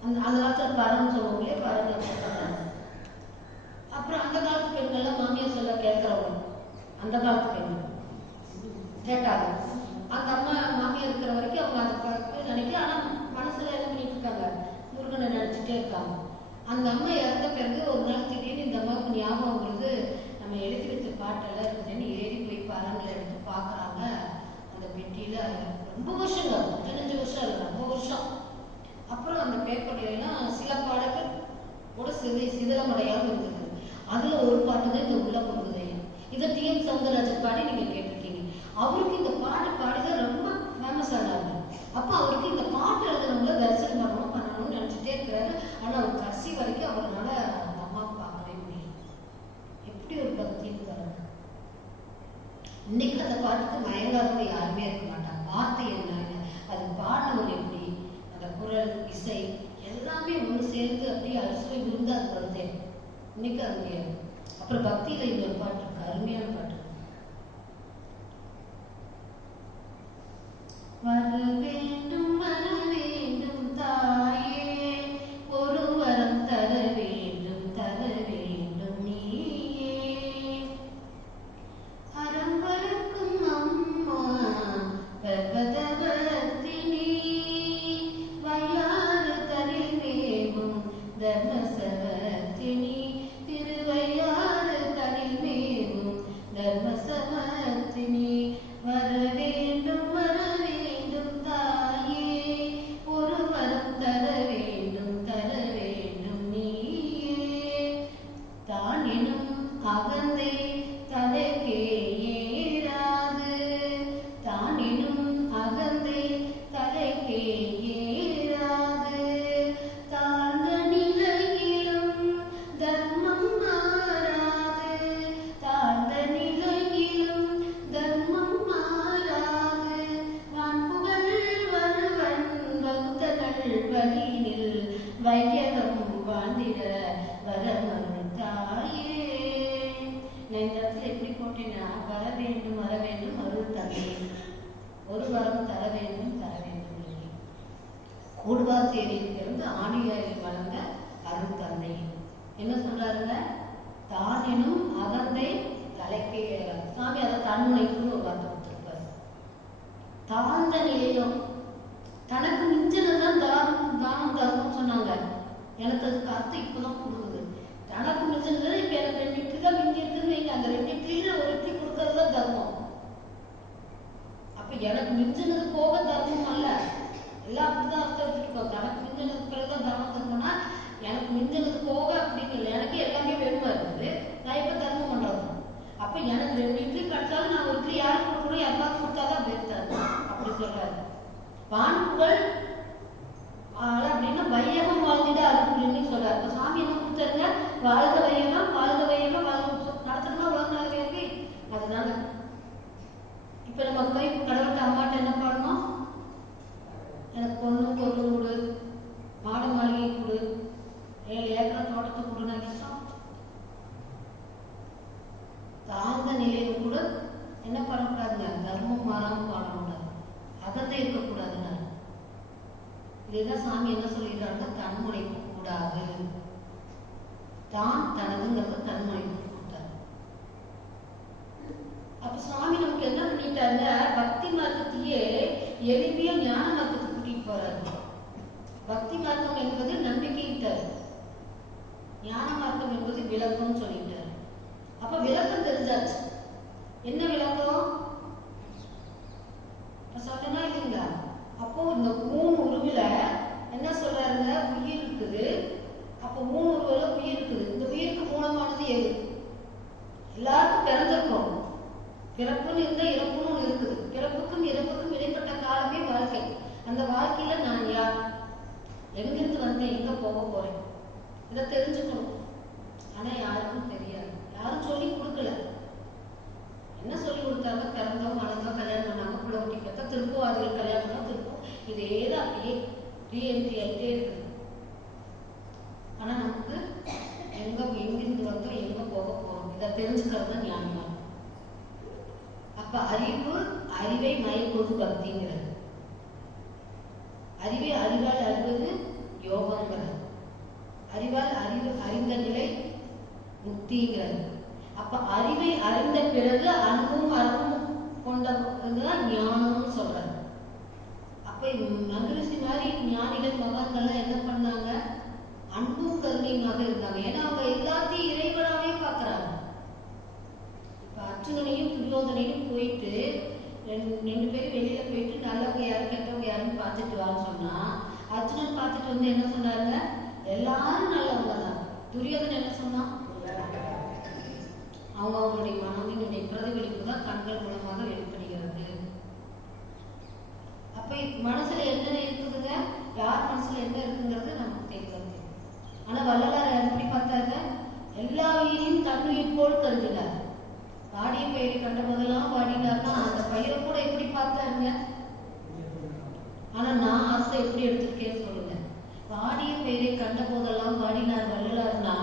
அந்த காலத்துல பரன்னு சொல்லுவாங்களே, பரன்னு போட்டாங்க. அப்புறம் அந்த காலத்து பெண்கள்லாம் மாமியார் சொல்ல கேட்கிறவங்க, அந்த காலத்து பெண்கள் கேட்டாங்க. அந்த அம்மா மாமியார் இருக்கிற வரைக்கும் அவங்க அதை நினைக்கல. ஆனா மனசுல என்ன பண்ணிட்டு இருக்காங்க, முருகனை நினைச்சுட்டே இருக்காங்க. அந்த அம்மா இறந்த பிறகு ஒரு நாள் திடீர்னு இந்த அம்மாவுக்கு ஞாபகம் வருது, நம்ம எழுதி வச்ச பாட்டெல்லாம் இருக்குதுன்னு ஏறி போய் பழங்களை எடுத்து பாக்குறாங்க. அந்த பெட்டியில ரொம்ப வருஷங்க, 15 வருஷம் இல்லை, ரொம்ப வருஷம். அப்புறம் அந்த பேப்பர்ல எல்லாம் சில பாடல்கள் கூட சிதலமடையாம இருந்தது. அதுல ஒரு பாட்டு தான் இந்த உள்ள பொருளுதை. இதை TM சௌந்தரராஜன் பாடி நீங்க கேட்டிருக்கீங்க. அவருக்கு இந்த பாட்டு பாடிதான் ரொம்ப ஃபேமஸ் ஆனாரு. அப்ப அவருக்கு இந்த பாட்டு எழுதுனவங்கள தரிசனம் பண்ணணும்னு நினைச்சிட்டே இருக்கிறாரு. ஆனா அவர் கடைசி வரைக்கும் அவரால் அந்த அம்மாவை பார்க்கவே முடியல. எப்படி ஒரு பக்தின்னு பாருங்க. இன்னைக்கு அந்த பாட்டுக்கு மயங்காதவங்க யாருமே இருக்க மாட்டாங்க. வார்த்தை என்ன, அது பாடினவர் எப்படி, அந்த குரல், இசை எல்லாமே ஒன்று சேர்ந்து அப்படியே அரிசுவை விருந்து அது வருது. இன்னைக்கு அது முடியாது. அப்புறம் பக்தியில இன்னொரு பாட்டு இருக்கு, அருமையான பாட்டு. வர வேண்டும் வர வேண்டும் தாயே, ஒரு வரம் தர வேண்டும் தர வேண்டும் நீயே, அறம் வளர்க்கும் அம்மா பர்வதவர்த்தினி, வையாறு தனில் மேவும் தர்மசவர்த்தினி, திருவையாறு தனில் மேவும் தர்மசவர்த்தினி, வர வேண்டும் வர வேண்டும் தாயே, ஒரு வரம் தர வேண்டும் தர வேண்டும் நீயே, தான் எனும் அகந்தை தலைக்கே ஏறாது, தான் எனும் அகந்தை தலைக்கே ஏறாது, தாழ்ந்த நிலையிலும் தர்மம் மாறாது, தாழ்ந்த நிலையிலும் தர்மம் மாறாது, வான்புகழ் வருவன் பக்தர்கள் வழியினில் வையகம் வாழ்ந்திட வரமருள் தாயே. நான் இந்த இடத்துல எப்படி போட்டேன்னா, வர வேண்டும் அருள் தந்தை, ஒரு வரம் தர வேண்டும் தர வேண்டும். கூடுவாசேரியிலிருந்து ஆணியாரில் வளர்ந்த அருள் தந்தை என்ன சொல்றாருங்க, தான் எனும் அகந்தை தலைக்கே ஏறாது. சாமி அதை தன்முனைக்குன்னு ஒரு வார்த்தை கொடுத்திருப்பாரு. தாழ்ந்த நிலையிலும் தனக்கு மிஞ்சினதான் தானம் தரணும்னு சொன்னாங்க. எனக்கு அதுக்கு அர்த்தம் இப்பதான் கொடுக்குது. தனக்கு மிஞ்சினது இப்ப எனக்கு 2 இட்லி தான் மிஞ்சி இருக்குன்னு வைங்க, அந்த 2 இட்லியில ஒரு இட்லி கொடுக்கறது தான் தர்மம். அப்ப எனக்கு மிஞ்சினது போக தர்மம் அல்ல, எல்லாம் அப்படிதான் அர்த்தம் எடுத்துருக்கோம். தனக்கு மிஞ்சினது பிறகுதான் தர்மம் தரணும்னா எனக்கு மிஞ்சினது போக அப்படின்னு இல்லை, எனக்கு எல்லாமே வெறுமா இருக்குது, நான் இப்ப தர்மம் பண்றது. அப்ப எனக்கு 2 இட்லி கிடைச்சாலும் நான் ஒரு இட்லி யாருக்கு கொடுக்கணும், யாருக்காவது கொடுத்தாதான் பெருத்தாரு அப்படி சொல்றாரு. வான்புகள் அப்படின்னா வையகம் வாழ்ந்துட அருள்னு சொல்றாரு. இப்ப சாமி என்ன கொடுத்தாருங்க, வாழ்க வையகம் வாழ்க வையகம் நடத்தணுமா உலக நாளைக்கு. அதுதாங்க இப்ப நம்ம போய் கடவுள்கிட்ட அம்மாட்ட என்ன பண்ணணும், எனக்கு பொண்ணு பொருள் கொடு, மாட மாளிகை கொடு, 7 ஏக்கர் தோட்டத்தை கொடு, நான் கேட்டோம். தாழ்ந்த நிலையில கூட என்ன பண்ணக்கூடாதுங்க, தர்மம் மாறாம வாழணும், அகந்தை இருக்கக்கூடாதுன்னு. இதுதான் சாமி என்ன சொல்லிடுறாங்க, தன்முனைப்பு கூடாது. தான் தனதுங்கிறது தன்முனைப்பு கூடாது. அப்ப சுவாமி நமக்கு என்ன பண்ணிட்டாங்க, பக்தி மார்க்கத்தையே எளிமையா ஞான மார்க்கத்துக்கு கூட்டிட்டு போறாரு. பக்தி மார்க்கம் என்பது நம்பிக்கைட்டாரு, ஞான மார்க்கம் என்பது விளக்கம் சொல்லிட்டாரு. அப்ப விளக்கம் தெரிஞ்சாச்சு. என்ன விளக்கம் சொன்னா இல்லைங்களா? அப்போ இந்த 3 உருவில என்ன சொல்றாருங்க, உயிர் இருக்குது. அப்போ 3 உருவில உயிர் இருக்குது. இந்த உயிருக்கு மூலமானது எது? எல்லாருக்கும் பிறந்திருக்கும். பிறப்புன்னு இருந்தா இறப்புன்னு ஒண்ணு இருக்குது. பிறப்புக்கும் இறப்புக்கும் இடைப்பட்ட காலமே வாழ்க்கை. அந்த வாழ்க்கையில நான் யார், எங்கிருந்து வந்தேன், எங்க போக போறேன், இதை தெரிஞ்சுக்கணும். ஆனா யாருக்கும் தெரியாது, யாரும் சொல்லி கொடுக்கல. என்ன சொல்லி கொடுத்தாங்க, பிறந்தோம் வளர்ந்தோம் கல்யாணம் பண்ணாங்க பிள்ளை ஊட்டி பார்த்தா திருப்புவாதிகள் கல்யாணம் பண்ணா திருப்பம், இதேதான் அப்படியே ரீஎன்ட்ரி ஆகிட்டே இருக்குது. ஆனா நமக்கு எங்கிருந்து வந்தோம் எங்க போக போறோம் இதை தெரிஞ்சுக்கிறது தான் ஞானம். அப்ப அறிவை மயக்குவது பக்திங்கிறது, அறிவால் அறிவது யோகங்கிறது, அறிவால் அறிந்த நிலை முக்திங்கிறது. அப்ப அறிவை அறிந்த பிறகு அன்பும் அறமும் கொண்டதான் ஞானம்னு சொல்றாரு. அப்ப மகரிஷி மாதிரி ஞானிகள் மகான்கள் என்ன பண்ணாங்க, அன்பும் கருணையுமாக இருந்தாங்க. ஏன்னா அவங்க எல்லாத்தையும் இறைவனாவே பாக்குறாங்க. இப்ப அர்ஜுனனையும் துரியோதனையும் போயிட்டு ரெண்டு பேரும் வெளியில போயிட்டு நல்லவங்க யாரும் கெட்டவங்க யாரும் பார்த்துட்டு வான்னு சொன்னா, அர்ஜுனன் பார்த்துட்டு வந்து என்ன சொன்னாருங்க, எல்லாரும் நல்லவங்க தான். துரியோதனை என்ன சொன்னா, அவங்களுடைய மனதினுடைய பிரதிபலிப்பு தான் கண்கள் மூலமாக வெளிப்படுகிறது. அப்ப மனசுல என்ன இருக்குதுங்க, யார் மனசுல என்ன இருக்குங்கிறது நமக்கு தெரியாது. ஆனா வள்ளலார் எப்படி பார்த்தாங்க, எல்லா உயிரையும் தன்னுயிர் போல் கருதினார். வாடிய பயிரை கண்ட போதெல்லாம் வாடினார்னா அந்த பயிரை கூட எப்படி பார்த்தாருங்க. ஆனா நான் அர்த்தம் எப்படி எடுத்திருக்கேன்னு சொல்லுங்க. வாடிய பயிரை கண்ட போதெல்லாம் வாடினார் வள்ளலார்னா,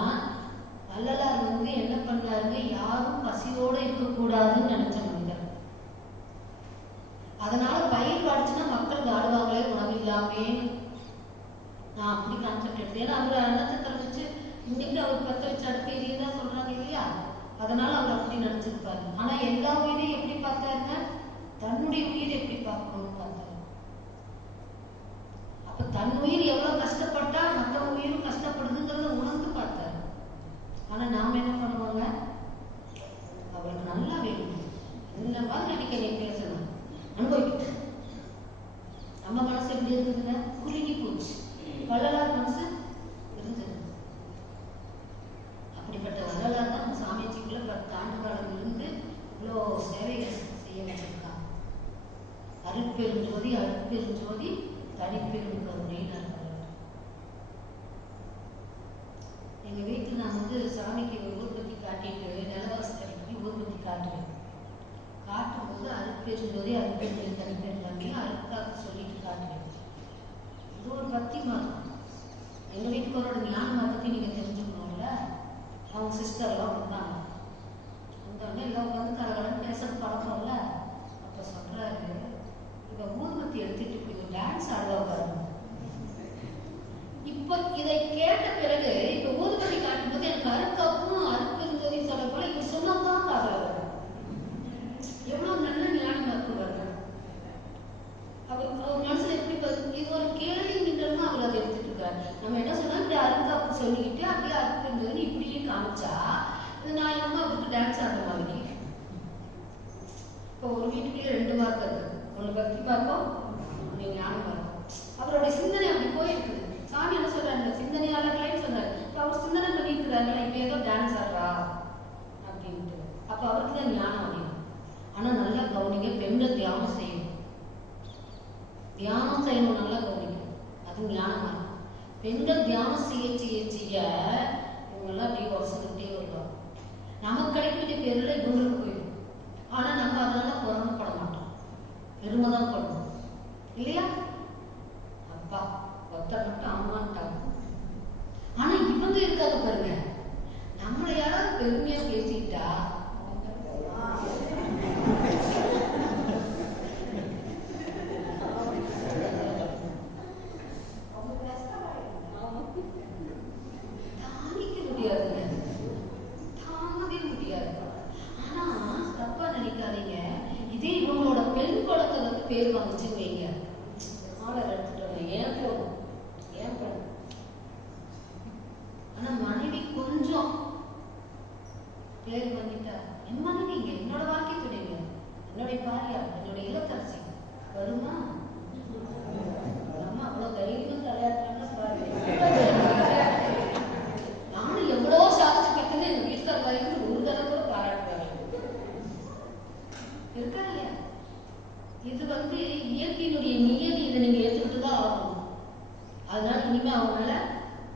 வள்ளலார் வந்து என்ன பண்ணாருங்க, யாரும் பசியோட இருக்கக்கூடாதுன்னு நினைச்ச மனிதர். அதனால பயிர் வாடிச்சுன்னா மக்கள் வாடுவாங்களே உணவு இல்லாமே, நான் அப்படி கான்செப்ட் எடுத்தேன். ஏன்னா அவர் அன்னத்தை வச்சு இன்னைக்கு அவர் பத்த வச்சு அடுப்பு எரியுதான் சொல்றாங்க இல்லையா, அதனால அவர் அப்படி நினைச்சிருப்பாரு. ஆனா எல்லா உயிரையும் எப்படி பார்த்தாருங்க, தன்னுடைய உயிரை எப்படி பார்க்கணும்னு பார்த்தாரு. அப்ப தன் உயிர் எவ்வளவு கஷ்டப்பட்டா மற்ற உயிரும் கஷ்டப்படுதுங்கிறத உணர்ந்து பார்த்தாரு. ஆனா நாம என்ன பண்ணுவாங்க, அவருக்கு நல்லா வேணும் இந்த மாதிரி அடிக்க நீ பேசணும் அனுபவிக்க. நம்ம மனசு எப்படி இருக்குதுங்க, குறுகி போச்சு. வள்ளலார் மனசு இருந்தது. அப்படிப்பட்ட வள்ளலார் தான் சாமிஜிக்குள்ள 10 ஆண்டு காலம் இருந்து இவ்வளோ சேவைகள் செய்ய வச்சிருக்காங்க. அருட்பெருஞ்சோதி அருட்பெருஞ்சோதி தனிப்பெரும் கருணைன்னு. எங்க வீட்டுல நான் வந்து சாமிக்கு ஊர்பத்தி காட்டிட்டு நிலவாசி கட்டி ஊர்பத்தி காட்டுவேன். காட்டும்போது அருட்பெருஞ்சோதி அருட்பெருஞ்சோதி தனிப்பெரும் கருணையை அருட்காக்க சொல்லிட்டு காட்டுவேன். இது ஒரு பக்தி மார்க்கம். எங்க வீட்டுக்காரோட ஞான மார்க்கத்தை நீங்க தெரிஞ்சுக்கணும்ல. அவங்க சிஸ்டர்லாம் வந்தாங்க, வந்தோடனே எல்லாம் உட்காந்து கலகலன்னு பேசுறது பழக்கம்ல. அப்ப சொல்றாரு, இவ ஊர்வத்தி எடுத்துட்டு இப்படி டான்ஸ் ஆடுவா பாருங்க. இப்ப இதை கேட்ட பிறகு இப்ப ஊர்வத்தி காட்டும் போது எனக்கு அருக்காப்பும் அருப்பெருஞ்சோதி சொல்ல போல இவ சொன்னதான் காதல எவ்வளவு நல்ல ஞானம் இருக்குவாரு. அவர் மனசுல எப்படி இது ஒரு கேள்வி நின்றமா அவர் அதை எடுத்துட்டு இருக்காரு. நம்ம என்ன சொன்னா இப்படி அருக்காப்பு சொல்லிக்கிட்டு அப்படியே அருப்பெருஞ்சோதி இப்படியே காமிச்சா நான் என்னமோ அவருக்கு டான்ஸ் ஆடுற மாதிரி. இப்போ ஒரு வீட்டுக்குள்ளே 2 மார்க்கம் இருக்கு, ஒண்ணு பக்தி பார்ப்போம், ஒண்ணு ஞானம் பார்ப்போம். அவருடைய சிந்தனை அப்படி போயிருக்குது. சாமி என்ன சொல்றாங்க, சிந்தனையாளர்களே சொல்றாரு. அவர் சிந்தனை பண்ணிருக்கிறாங்க, இப்ப ஏதோ டான்ஸ் ஆடுறா அப்படின்ட்டு. அப்ப அவருக்கு தான் ஞானம் அப்படின்னு. ஆனா நல்லா கவனிங்க, பெண்கள் தியானம் செய்யணும். தியானம் செய்யணும், நல்லா கவனிக்கணும். அது ஞானமா இருக்கும். பெண்கள் தியானம் செய்ய செய்ய செய்ய இவங்கெல்லாம் அப்படியே வருஷத்துக்கிட்டே வருவாங்க. நமக்கு கிடைக்கிற பேர்ல இவங்களுக்கு போயிடும். ஆனா நம்ம அதனால பொறாமப்பட மாட்டோம், பெருமைதான் படுவோம் இல்லையா. அப்பா ஒருத்தர் மட்டும் அம்மாட்டாங்க. ஆனா இவங்க இருக்காங்க பாருங்க, நம்மளை யாராவது பெருமையா பேசிட்டா இதே இவங்களோட பெண் குழந்தை வந்து பேர் வந்துச்சுன்னு வைங்க, ஆளை எடுத்துட்டு வரேன், ஏன் போதும் ஏன் போதும். ஆனா மனைவி கொஞ்சம் பேர் பண்ணிட்டா, என் மனைவி என்னோட வாழ்க்கை துணைங்க, என்னுடைய பாரியா, என்னுடைய இல்லத்தரசி வருமா? அம்மா அவ்வளவு தைரியம் தலையாட்டாங்க பாரு. நானும் எவ்வளவோ சாதிச்சு பார்த்தேன்னு எங்க வீட்டுக்கார வரைக்கும் ஒரு தடவை கூட பாராட்டுவாங்க இருக்கா இல்லையா? இது வந்து இயற்கையினுடைய நியதி, இதை நீங்க ஏற்றுக்கிட்டு தான் ஆகணும். அதனால இனிமே அவங்க மேல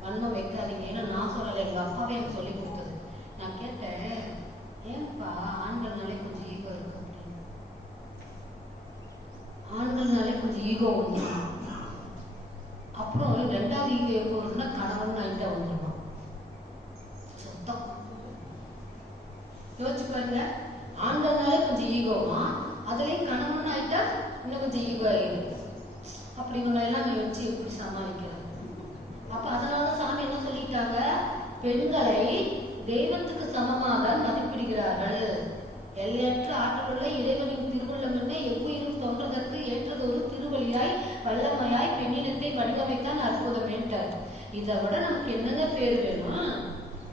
வன்மம் வைக்காதீங்க. ஏன்னா நான் சொல்லலை, எங்க அப்பாவே எனக்கு சொல்லி கொடுத்தது. நான் கேட்டேன், ஏன்பா ஆண்கள்னாலே கொஞ்சம் ஈகோ இருக்கு அப்படின்னு. ஆண்கள்னாலே கொஞ்சம் ஈகோ உண்டு. அப்புறம் ரெண்டாவது ஈகோ எப்போ வரும்னா கணவன் ஆகிட்ட வந்துடும். சுத்தம் யோசிச்சு பாருங்க. ஆண்கள்னாலே கொஞ்சம் ஈகோமா, அதுலயும் கணவன் ஆகிட்டா இன்னும் கொஞ்சம் ஈகோ ஆயிடும். அப்படி எல்லாம் வச்சு எப்படி சமாளிக்கிறது? அப்ப அதனால சாமி என்ன சொல்லிட்டாங்க, பெண்களை தெய்வத்துக்கு சமமாக மதிப்பிடுகிறார்கள். எல்லையற்ற ஆற்றலுள்ள இறைவனின் திருவுள்ளம் என்ன எவ்வுயிரும் தோன்றதற்கு ஏற்றது ஒரு திருவழியாய் வல்லமையாய் பெண்ணினத்தை வடிவமைத்தான் அற்புதம் என்றார். இதை விட நமக்கு என்னங்க பேர் வேணும்?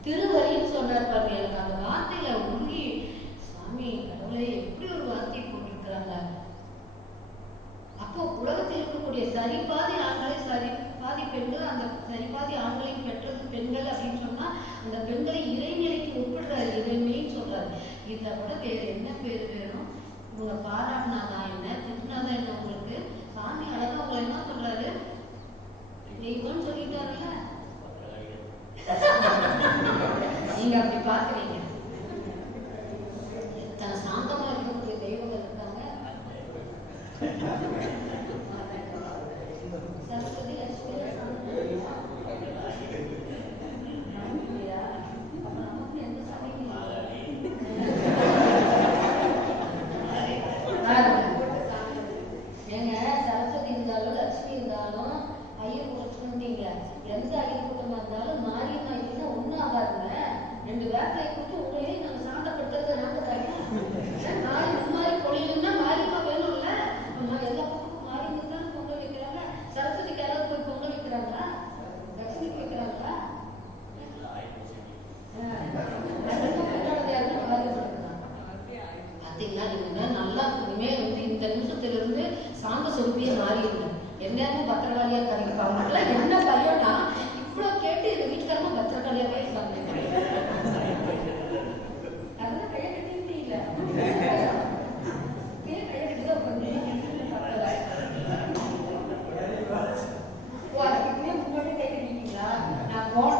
திருவழின்னு சொன்னார் பாருங்க. எனக்கு அந்த வார்த்தையில உருகி, சாமி கடவுளை எப்படி ஒரு வார்த்தையை போட்டிருக்கிறாங்க. அப்போ உலகத்தில் இருக்கக்கூடிய சரிபாதி ஆண்களை சரிபாதி பெண்கள், அந்த சரிபாதி ஆண்களையும் பெற்றது பெண்கள் அப்படின்னு சொன்னா அந்த பெண்களை இறைநிலைக்கு ஒப்பிடுறாரு, இறைமைன்னு சொல்றாரு. இதை விட வேற என்ன பேர் வேணும்? உங்களை பாராட்டினாதான் என்ன, திட்டினாதான் என்ன உங்களுக்கு? சாமி அழகா உங்களை என்ன சொல்றாரு, தெய்வம்னு சொல்லிட்டாருல்ல. நீங்க அப்படி பாக்குறீங்க. எத்தனை சாந்தமா இருக்கக்கூடிய தெய்வங்கள் இருக்காங்க. சரஸ்வதி லட்சுமி ஏங்க, சரஸ்வதி இருந்தாலும் லட்சுமி இருந்தாலும் ஐயர் கூட்டீங்க, எந்த ஐயர் கூட்டமா இருந்தாலும் மாரியம்மா இல்லைன்னா ஒன்னும் ஆகாதுங்க. ரெண்டு வேப்பிலை கூட்டு உங்களையே நாங்க சாந்தப்படுத்துறது நாங்க தாங்க. மாறி மும்மாரி பொழியணும்னா மாரியம்மா வேணும்ல. எல்லா பக்கமும் மாரியம்மா தான் பொங்கல் வைக்கிறாங்க. சரஸ்வதிக்கு யாராவது போய் பொங்கல் வைக்கிறாங்களா? லட்சுமிக்கு வைக்கிறாங்களா? பாத்தீங்களா? நீங்க நல்லா இனிமே வந்து இந்த நிமிஷத்துல இருந்து சாந்த சொருப்பியே மாறிடுங்க. எல்லாருமே பத்திரகாளியா இருக்காங்க. அவங்களுக்குலாம் என்ன பயம்னா, இவ்வளவு கேட்டு எங்க வீட்டுக்காரமா பத்திரகாளியாவே இருக்காங்க. அதெல்லாம் கையெழுத்து இல்ல, கையெழுத்து முன்னாடி கை கட்டிட்டீங்களா?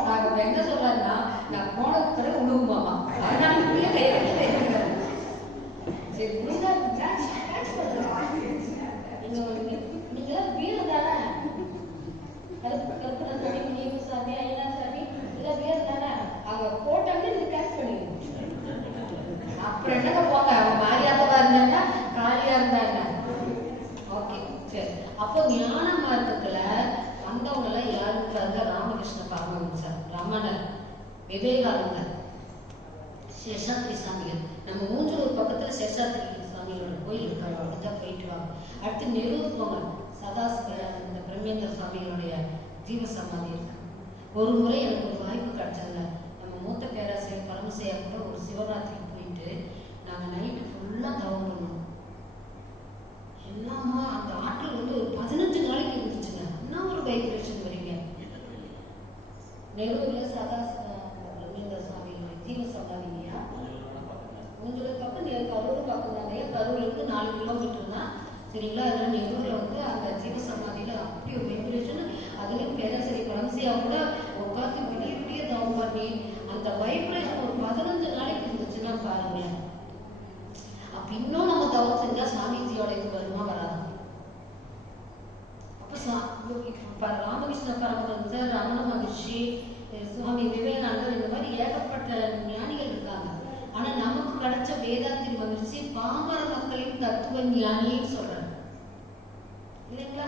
நாங்க என்ன சொல்றாருன்னா, நான் போனதுக்கு பிறகு உணவுமாமா, அதனால இப்படியே கை கட்டி சரி முடிஞ்சா நீங்க வீடு தானே, கற்பனை சாமி, நீங்க சாமி, ஐயா சாமி இதெல்லாம் வீடு தானே, அவங்க போட்டாங்க நீங்க கேட்ச் பண்ணிக்கணும். அப்புறம் என்னங்க போங்க, அவங்க மாரியாதவா இருந்தாங்க காலியா இருந்தாங்க. ஓகே சரி. அப்போ ஞான மார்க்கத்துல வந்தவங்க எல்லாம் யாருக்காக? ராமகிருஷ்ண பரமஹம்சர், ரமணர், விவேகானந்தர், சேஷாத்ரி சாமிகள். நம்ம மூஞ்சூர் பக்கத்துல சேஷாத்ரி சாமிகளோட கோயில் இருக்காங்க, அப்படிதான் போயிட்டு வாங்க. அடுத்து நெரூர் போங்க, சதாசிவ பிரம்மேந்திர சுவாமிகளுடைய ஜீவ சமாதி இருக்கு. ஒரு முறை எனக்கு ஒரு வாய்ப்பு கிடைச்சதுல, நம்ம மூத்த பேராசிரியர் பரமசையா கூட ஒரு சிவராத்திரிக்கு போயிட்டு நாங்க நைட்டு ஃபுல்லா தவம் பண்ணோம். எல்லாமா அந்த ஆற்றல் வந்து ஒரு 15 நாளைக்கு இருந்துச்சுங்க. என்ன ஒரு வைப்ரேஷன் வரீங்க. நெரூர்ல சதாசிவ பிரம்மேந்திர சுவாமிகளுடைய ஜீவ சமாதிங்கயா உங்களுக்கு பக்கம் கரூர் பக்கம் தாங்க. கரூர்ல இருந்து 4 கிலோமீட்டர் தான் சரிங்களா. அதனால நெரூர்ல வந்து அந்த ஜீவ சமாதியில அப்படி ஒரு வைப்ரேஷன். அதுலயும் பேராசிரியர் பரமசியா கூட உட்காந்து விடிய விடிய தவம் பண்ணி அந்த வைப்ரேஷன் ஒரு 15 நாளைக்கு இருந்துச்சுன்னா பாருங்களேன். அப்ப இன்னும் நம்ம தவம் செஞ்சா சாமிஜியோட இது வருமா வராது? அப்ப ராமகிருஷ்ண பரமஹம்சர், ரமண மகர்ஷி, சுவாமி விவேகானந்தர், இந்த மாதிரி ஏகப்பட்ட ஞானிகள் இருக்காங்க. ஆனா நமக்கு கிடைச்ச வேதாத்திரி மகிழ்ச்சி பாமர மக்களின் தத்துவ ஞானின்னு சொல்றாங்க இல்லைங்களா?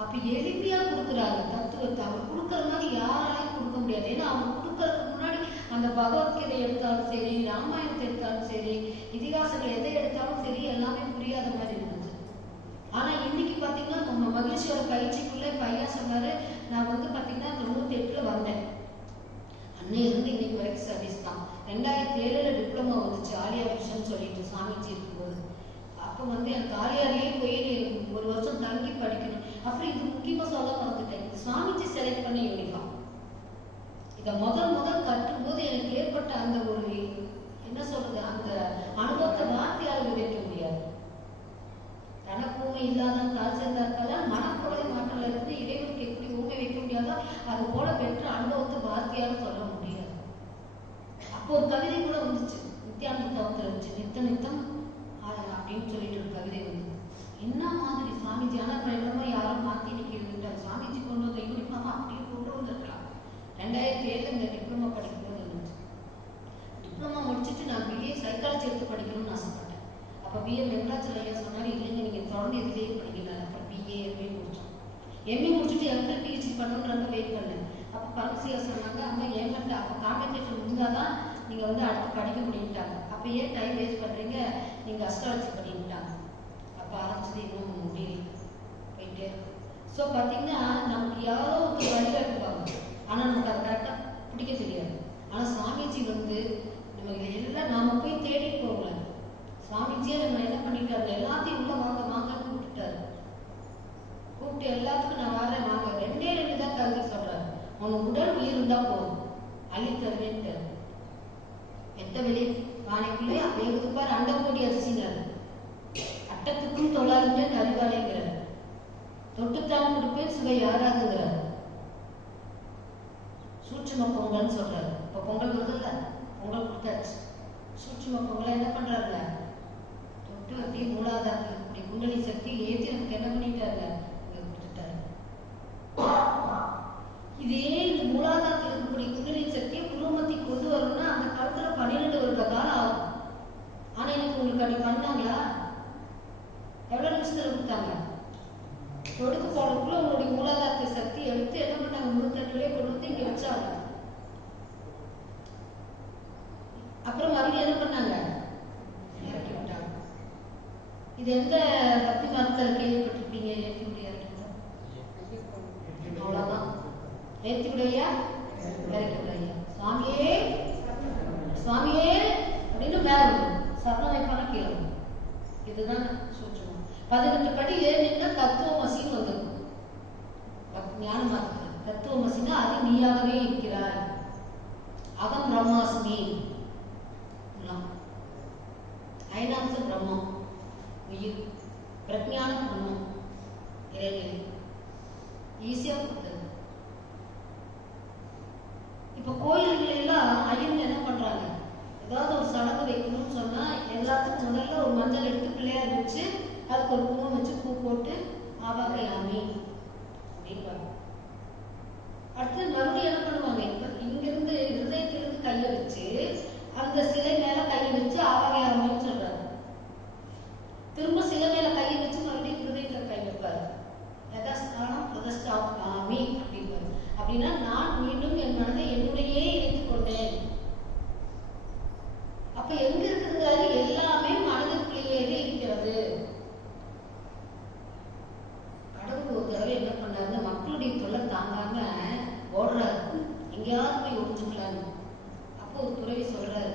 அப்ப எளிமையா கொடுக்குறாங்க தத்துவத்தை. அவர் கொடுக்கற மாதிரி யாராலையும் கொடுக்க முடியாது. ஏன்னா அவங்க கொடுக்கறதுக்கு முன்னாடி அந்த பகவத்கீதை எடுத்தாலும் சரி, ராமாயணத்தை எடுத்தாலும் சரி, இதிகாசங்கள் எதை எடுத்தாலும் சரி, எல்லாமே புரிய அப்போ வந்து எனக்கு ஆலியாரிலேயே போய் ஒரு வருஷம் தங்கி படிக்கணும். அப்புறம் இது முக்கியமாக சொல்ல மறந்துட்டேன், இது சுவாமிஜி செலக்ட் பண்ண யூனிஃபார்ம். இதை முதல் கட்டும்போது எனக்கு ஏற்பட்ட அந்த ஒரு என்ன சொல்றது, அந்த அனுபவத்தை வார்த்தையால் விதைக்க முடியாது. தனக்கு ஊமை இல்லாத கால் சேர்ந்தார்கள் மனக்குறை மாற்றல இருந்து இறைவனுக்கு எப்படி ஊமை வைக்க முடியாதோ அது போல பெற்ற அனுபவத்தை வார்த்தையால் சொல்ல முடியாது. அப்போ ஒரு கவிதை கூட வந்துச்சு, நித்யானந்த தவத்தில் இருந்துச்சு, நித்தம் அப்படின்னு சொல்லிட்டு ஒரு கவிதை வந்து என்ன மாதிரி சுவாமிஜி. ஆனால் பிரபலமா யாரும் மாற்றி நிற்கிறாங்க. சுவாமிஜி கொண்டு வந்த யூனிஃபார்ம் அப்படியே கொண்டு வந்திருக்கலாம். 2007 இந்த டிப்ளமா படிக்கும்போது இருந்துச்சு. டிப்ளமா முடிச்சுட்டு நான் பிஏ சைக்காலஜி எடுத்து படிக்கணும்னு ஆசைப்பட்டேன். அப்போ பிஏ வெங்கடாச்சல ஐயா சொன்னார், இல்லைங்க நீங்கள் தொடர்ந்து இதுலேயே படிக்கலாம். அப்புறம் பிஏ எம்ஏ முடித்தோம். எம்ஏ முடிச்சுட்டு எம்எல் பிஹெச்டி பண்ணணும்னு வெயிட் பண்ணேன். அப்போ பரமசியா சொன்னாங்க, அம்மா ஏமெண்ட் அப்போ காம்பன்சேஷன் இருந்தால் தான் நீங்கள் வந்து அடுத்து படிக்க முடியுட்டாங்க. அப்போ ஏன் டைம் வேஸ்ட் பண்ணுறீங்க, நீங்கள் அஸ்ட்ராலஜி பண்ணிட்டாங்க. அப்போ ஆரம்பிச்சது இன்னும் முடியல, போயிட்டே இருக்கு. ஸோ பார்த்தீங்கன்னா நமக்கு யாரோ ஒரு வழியில் இருப்பாங்க, ஆனால் நமக்கு அதை கரெக்டாக பிடிக்க தெரியாது. ஆனால் சுவாமிஜி வந்து நம்ம எல்லாம் நாம் போய் தேடிட்டு போகல. சுவாமிஜியை நம்ம என்ன பண்ணிட்டாரு, எல்லாத்தையும் உள்ள வாங்கன்னு கூப்பிட்டுட்டாரு. கூப்பிட்டு எல்லாத்துக்கும் நான் வரேன் வாங்க, 2 தான் கருதி சொல்றாரு. உனக்கு உடல் உயிர் இருந்தா போதும், அள்ளி தருவேன்ட்டு. எத்த வெளியே பானைக்குள்ளே வேகுது பாரு அண்டக்கோடி அரிசினாரு. அட்டத்துக்கும் தொழாதுங்க கறிவாளைங்கிறார். தொட்டுத்தான் கொடுப்பேன் சுவை யாராதுங்கிறார். சூட்சும பொங்கல்னு சொல்றாரு. இப்ப பொங்கல் வருதுல்ல, பொங்கல் கொடுத்தாச்சு. சூட்சும பொங்கலை என்ன பண்றாருல, தொட்டு அப்படியே மூலாதாரத்தில் இருக்கக்கூடிய குண்டலி சக்தி ஏற்றி நமக்கு என்ன பண்ணிட்டாருல இங்க கொடுத்துட்டாரு. இதே இந்த மூலாதாரத்தில் இருக்கக்கூடிய குண்டலி சக்தியை குருமத்தி கொண்டு வரணும்னா அந்த காலத்துல 12 வருட காலம் ஆகும். ஆனா எனக்கு உங்களுக்கு அப்படி பண்ணாங்களா? எவ்வளவு நிமிஷத்துல கொடுத்தாங்க? தொடுக்க போனதுக்குள்ள உங்களுடைய மூலாதாரத்தை சக்தி எடுத்து என்ன பண்ணாங்க, 3 கொண்டு வந்து இங்க வச்சாங்க. அப்புறம் மறுபடியும் என்ன பண்ணாங்க, இறக்கி விட்டாங்க. இது எந்த பக்தி மார்க்கத்தில் கேள்விப்பட்டிருப்பீங்க? ஏற்றி விட இறக்கி விட்டோம், அவ்வளவுதான். ஏற்றி விடையா இறக்கி விடையா, சுவாமியே சுவாமியே அப்படின்னு மேல சரணம் வைப்பான கீழே. இதுதான் சூட்சமம். 18 படி ஏறினா தத்துவமசின்னு வந்திருக்கும். ஞான மார்க்கத்தில் தத்துவமசினா அது நீயாகவே இருக்கிறாய். அகம் பிரம்மாஸ்மி, ஐநாம்ச பிரம்மம் உயிர், பிரஜான பிரம்மம் இறைநிலை. ஈஸியா கொடுத்தது. இப்ப கோயில்களெல்லாம் ஐயன் என்ன பண்றாங்க, ஏதாவது ஒரு சடங்கு வைக்கணும்னு சொன்னா எல்லாத்துக்கும் முதல்ல ஒரு மஞ்சள் எடுத்து பிள்ளையார் வச்சு அதுக்கு ஒரு பூ வச்சு பூ போட்டு ஆவாகையாமி அப்படின்பாங்க. அடுத்து மறுபடியும் என்ன பண்ணுவாங்க, இப்ப இங்கிருந்து ஹிருதயத்திலிருந்து கையை வச்சு அந்த சிலை மேல கையை வச்சு ஆவாகையாமின்னு சொல்றாங்க. திரும்ப சிலை மேல கையை வச்சு மறுபடியும் ஹிருதயத்துல கை வைப்பாரு. யதாஸ்தானம் பிரதஷ்டாமி அப்படின்பாரு. அப்படின்னா நான் மீண்டும் என் மனதை என்னுடையே இணைத்துக் கொண்டேன். அப்ப எங்க இருக்கிறது, எல்லாமே மனதிற்குள்ளேயே இருக்கிறது. கடவுள் ஒரு தடவை என்ன பண்ணாரு, மக்களுடைய தொல்லை தாங்காம ஓடுறாரு, எங்கேயாவது போய் ஒழிஞ்சுக்கலான்னு. அப்போ ஒரு துறவி சொல்றாரு,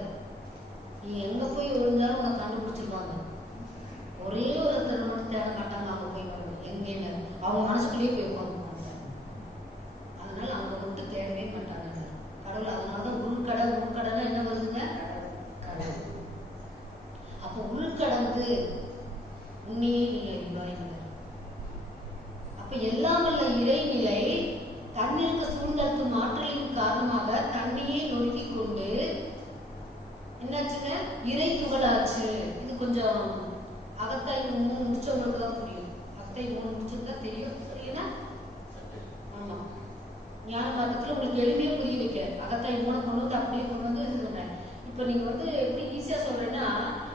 நீ எங்க போய் ஒழிஞ்சாலும் உன்னை கண்டுபிடிச்சிருவாங்க. ஒரே ஒருத்தர் மட்டும் தேட மாட்டாங்க, அவங்க போய் எங்கேயுமே அவங்க மனசுக்குள்ளேயே போய் உட்காந்து. அதனால அவங்க மட்டும் தேடவே மாட்டாங்க கடவுள். அதனாலதான் உள்கடன்னா என்ன வருதுங்க, கடவுள். அப்போ உள்கடந்து உன்னையே நீ அறிவாய். அப்ப எல்லாம் வல்ல இறைநிலை தன்னிற்கு சூழ்நிலைக்கும் ஆற்றலின் காரணமாக தன்னையே நொறுக்கி கொண்டு என்னாச்சுங்க, இறை துகளாச்சு. இது கொஞ்சம் அகத்தாய் 3 முடிச்சவங்களுக்கு தான் புரியும். அகத்தாய் 3 முடிச்சிருந்தா தெரியும். புரியுதுன்னா ஆமா, ஞான மார்க்கத்துல உங்களுக்கு எளிமையா புரிய வைக்க அகத்தாய் 3 கொண்டு வந்து அப்படியே கொண்டு வந்து இருந்தேன். இப்ப நீங்க வந்து எப்படி ஈஸியா சொல்றேன்னா,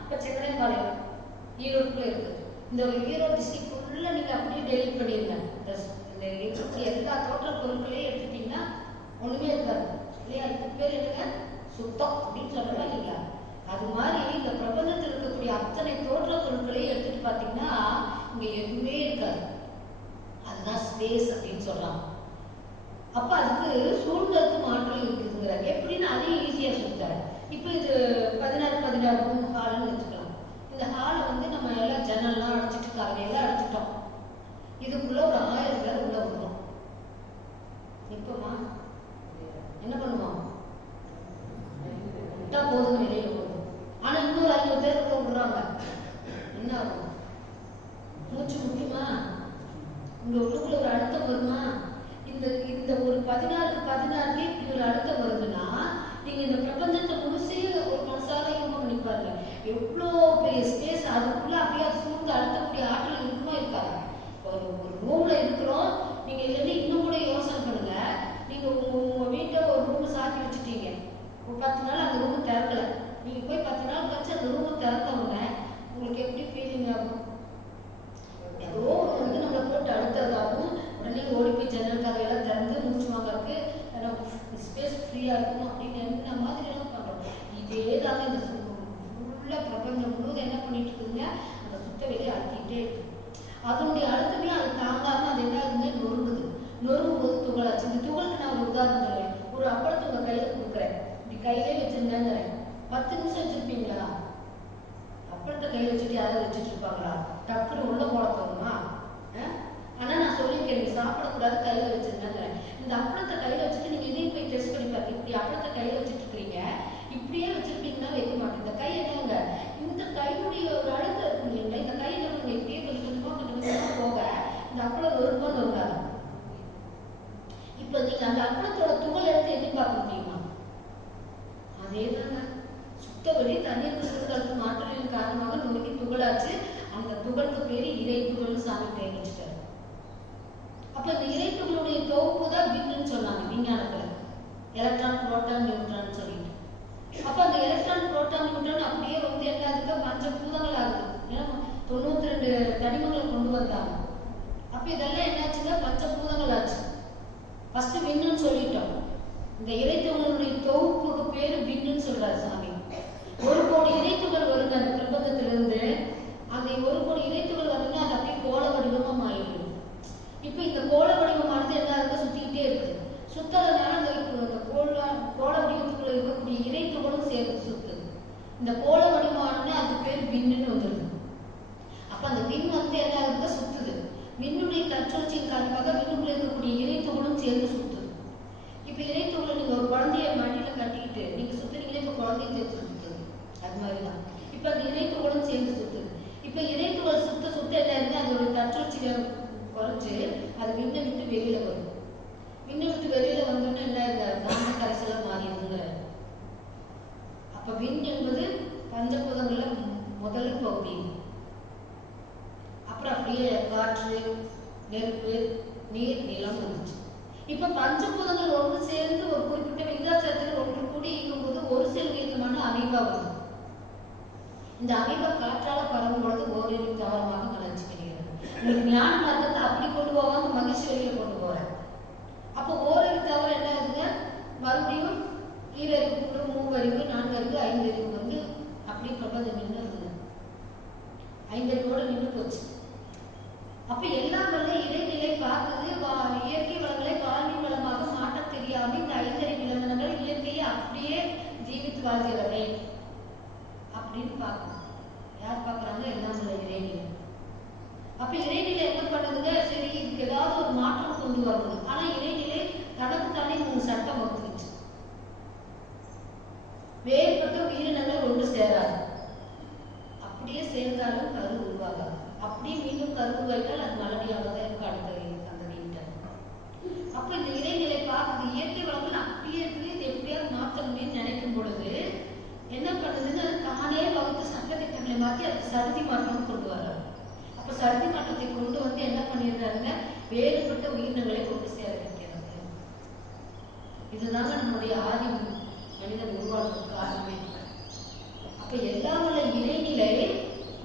இப்ப செங்கனைபாளையம் ஈரோடுக்குள்ள இருக்கு. இந்த ஒரு ஈரோடு டிஸ்ட்ரிக்ட் ஃபுல்லா நீங்க அப்படியே டெலிட் பண்ணிருங்க. இந்த எல்லா தோற்ற பொருட்களையும் எடுத்துட்டீங்கன்னா ஒண்ணுமே இருக்காது இல்லையா? இதுக்கு பேர் என்னங்க, சுத்தம் அப்படின்னு சொல்றோம் இல்லைங்களா? அது மாதிரி இந்த பிரபஞ்சத்தில் இருக்கக்கூடிய அத்தனை தோற்ற பொருட்களையும் எடுத்துட்டு பாத்தீங்கன்னா இங்க எதுவுமே இருக்காது. அதுதான் ஸ்பேஸ் அப்படின்னு சொல்றாங்க. அப்ப அதுக்கு சூழ்நிலைக்கும் ஆற்றல் இருக்குதுங்கிறார். எப்படின்னு அதையும் ஈஸியா சொல்லிட்டாரு. இப்ப இது 16 ரூம் ஹால்னு வச்சுக்கலாம். இந்த ஹாலை வந்து நம்ம எல்லாம் ஜன்னல் மூச்சு முக்கியமா? உங்க உள்ளுக்குள்ள ஒரு அழுத்தம் வருமா? இந்த இந்த ஒரு 16 இப்படி ஒரு அழுத்தம் வருதுன்னா நீங்க இந்த பிரபஞ்சத்தை முழுசையும் ஒரு மனசால யோகம் பண்ணி பாருங்க. எவ்வளோ பெரிய ஸ்பேஸ், அதுக்குள்ள அப்படியே சூழ்ந்து அழுத்தக்கூடிய ஆற்றல் இருக்குமா இருக்காது? ஒரு ரூம்ல இருக்கிறோம், நீங்க இதுல இன்னும் கூட யோசனை பண்ணுங்க. நீங்க உங்க வீட்டை ஒரு ரூம் சாத்தி வச்சுட்டீங்க, ஒரு 10 நாள் அந்த ரூம் திறக்கல, நீங்க போய் 10 நாள் கழிச்சு அந்த ரூம் திறக்கணுங்க, உங்களுக்கு எப்படி ஃபீலிங் ஆகும்? ஏதோ வந்து நம்மளை போட்டு அழுத்ததாகவும் உடனே ஓடி போய் ஜன்னல் கதையெல்லாம் திறந்து மூச்சு வாங்கறதுக்கு ஸ்பேஸ் ஃப்ரீயா இருக்கும் அப்படின்னு என்ன மாதிரி எல்லாம் பண்றோம். இதே தாங்க இந்த ஃபுல்லா பிரபஞ்சம் முழுவதும் என்ன பண்ணிட்டு இருக்குதுங்க, அந்த சுத்த வெளியே அழுத்திட்டே இருக்கு. அதனுடைய அழுத்தமே அது தாங்காம அது என்ன ஆகுதுங்க, நொறுங்குது. நொறுங்கும் போது துகளாச்சு. இந்த துகளுக்கு நான் ஒரு உதாரணம் சொல்றேன். ஒரு அப்பளத்தை உங்க கையில கொடுக்குறேன், இப்படி கையிலே வச்சிருந்தேங்க, 10 நிமிஷம் வச்சிருப்பீங்களா? அப்பளத்தை கையில வச்சுட்டு யாராவது வச்சுட்டு இருப்பாங்களா? டக்குனு உள்ள போட தோணுமா? ஆனா நான் சொல்லியிருக்கேன், சாப்பிடக்கூடாது, கையில வச்சிருந்தேங்க. இந்த அப்பளத்தை கையில வச்சுட்டு நீங்க இதையும் போய் டெஸ்ட் பண்ணி பாருங்க. இப்படி அப்பளத்தை கையில வச்சுட்டு இருக்கிறீங்க, இப்படியே வச்சிருப்பீங்கன்னா வைக்க மாட்டேன். இந்த கை என்னங்க, இந்த கையுடைய ஒரு அழுத்தம் இருக்கும் இல்லைங்களா, இந்த கையில நம்ம இப்படியே கொஞ்சம் கொஞ்சமா போக இந்த அப்பளம் நொறுக்கமா நொறுக்காது. இப்ப நீங்க அந்த அப்பளத்தோட துகள் எடுத்து எதிர்பார்க்க முடியுமா? அதே தாங்க, சுத்த வழி தண்ணீர் கிருஷ்ணர்களுக்கு மாற்றலின் காரணமாக நொறுக்கி துகளாச்சு. அந்த துகளுக்கு பேரு இறை துகள் சாமி பெயர் வச்சுட்டாரு. அப்ப இந்த இறை துகளுடைய தொகுப்பு தான் பின்னு சொன்னாங்க விஞ்ஞானத்துல, எலக்ட்ரான் புரோட்டான் நியூட்ரான் சொல்லிட்டு. அப்ப அந்த எலக்ட்ரான் புரோட்டான் நியூட்ரான் அப்படியே வந்து என்ன ஆகுது, பஞ்ச பூதங்கள் ஆகுது. 92 தனிமங்களை கொண்டு வந்தாங்க. அப்ப இதெல்லாம் என்னாச்சுன்னா பஞ்சபூதங்கள் ஆச்சு. ஃபர்ஸ்ட் விண்ணுன்னு சொல்லிட்டோம். இந்த இறைத்துகளுடைய தொகுப்புக்கு பேரு விண்ணுன்னு சொல்றாரு சாமி. 1 கோடி இறைத்துகள் வருங்க அந்த பிரபஞ்சத்திலிருந்து. அந்த 1 கோடி இறைத்துகள் வருதுன்னா அது அப்படியே கோள வடிவமா மாறிடுது. இப்ப இந்த கோள வடிவமானது என்ன ஆகுது, சுத்திக்கிட்டே இருக்கு. சுத்தறதுனால அந்த கோள வடிவத்துக்குள்ள இருக்கக்கூடிய இறைத்துகளும் சேர்த்து சுத்துது. இந்த கோள வடிவமானது அது பேர் விண்ணுன்னு வந்துருது. அப்ப அந்த விண் வந்து என்ன ஆகுது, சுத்துது. விண்ணுடைய தற்சுழற்சியின் காரணமாக விண்ணுக்குள்ள இருக்கக்கூடிய இறைத்துகளும் சேர்ந்து சுத்துது. இப்ப இறைத்துகளை நீங்க ஒரு குழந்தைய மடியில கட்டிக்கிட்டு நீங்க சுத்துறீங்களே, இப்ப குழந்தையும் சேர்த்து சுத்துது. அது மாதிரிதான் இப்ப அந்த இறைத்துகளும் சேர்ந்து சுத்துது. இப்ப இறைத்துகள் சுத்த சுத்த என்ன ஆகுது, அதோட தற்சுழற்சியை குறைஞ்சு அது விண்ணை விட்டு வெளியில வரும். விண்ணை விட்டு வெளியில வந்தோம்னா என்ன ஆகுது, காந்த கரைசலா மாறிடுதுங்கிற. அப்ப விண் என்பது பஞ்சபூதங்கள்ல முதல் பகுதி. அப்புறம் அப்படியே காற்று, நெருப்பு, நீர், நிலம் வந்துச்சு. இப்ப பஞ்சபூதங்கள் ஒன்று சேர்ந்து ஒரு குறிப்பிட்ட விகிதாச்சாரத்தில் ஒன்று கூடி இருக்கும்போது ஒரு செல் வீதமான அமீபா வருது. இந்த அமீபா காற்றால பரவும் பொழுது ஓரிரு தாவரமாக வளர்ச்சி பெறுகிறது. உங்களுக்கு ஞான மார்க்கத்தை அப்படி கொண்டு போகாம மகிழ்ச்சி வெளியில கொண்டு போறேன். அப்போ ஓரிரு தாவரம் என்ன ஆகுதுங்க, மறுபடியும் ஈரறிவு, மூவறிவு, 4 அறிவு, 5 அறிவு வந்து அப்படி பிரபஞ்சம் நின்று இருந்தது. 5 அறிவோட நின்று போச்சு. அப்ப எல்லாம் வல்ல இறைநிலை பார்க்குது, இயற்கை வளங்களை வாழ்வின் வளமாக மாற்ற தெரியாம இந்த 5 அறிவு விலங்கினங்கள் இயற்கையை அப்படியே ஜீவித்து வாழ்கிறவை அப்படின்னு பார்க்கணும். யார் பார்க்கறாங்க, எல்லாம் வல்ல இறைநிலை. அப்ப இறைநிலை என்ன பண்ணுதுங்க, சரி இதுக்கு ஏதாவது ஒரு மாற்றம் கொண்டு வரணும். ஆனா இறைநிலை தனக்கு தானே 3 சட்டம் வகுத்துச்சு. வேறுபட்ட உயிரினங்கள் ஒன்று சேராது, அப்படியே சேர்ந்தாலும் கரு உருவாகாது. அப்படியே மீண்டும் கரு உருவாயிட்டால் அது மலடியாகதான் இருக்கு அடுத்த சந்ததியினர். அப்ப இந்த இறைநிலை பார்க்குது, இயற்கை வளங்கள் அப்படியே இருக்குது, இது எப்படியாவது மாற்றணுமே நினைக்கும் பொழுது என்ன பண்ணுதுன்னு அது தானே வகுத்து சட்டத்திட்டங்களை மாற்றி அது சருதி மாற்றம் கொண்டு வர்றாரு. அப்ப சருதி மாற்றத்தை கொண்டு வந்து என்ன பண்ணிடுறாருங்க, வேறுபட்ட உயிரினங்களை கொண்டு சேர வைக்கிறது. இதுதாங்க நம்முடைய ஆதி மனிதன் உருவாக்குறதுக்கு காரணமே. அப்ப எல்லாம் உள்ள இறைநிலை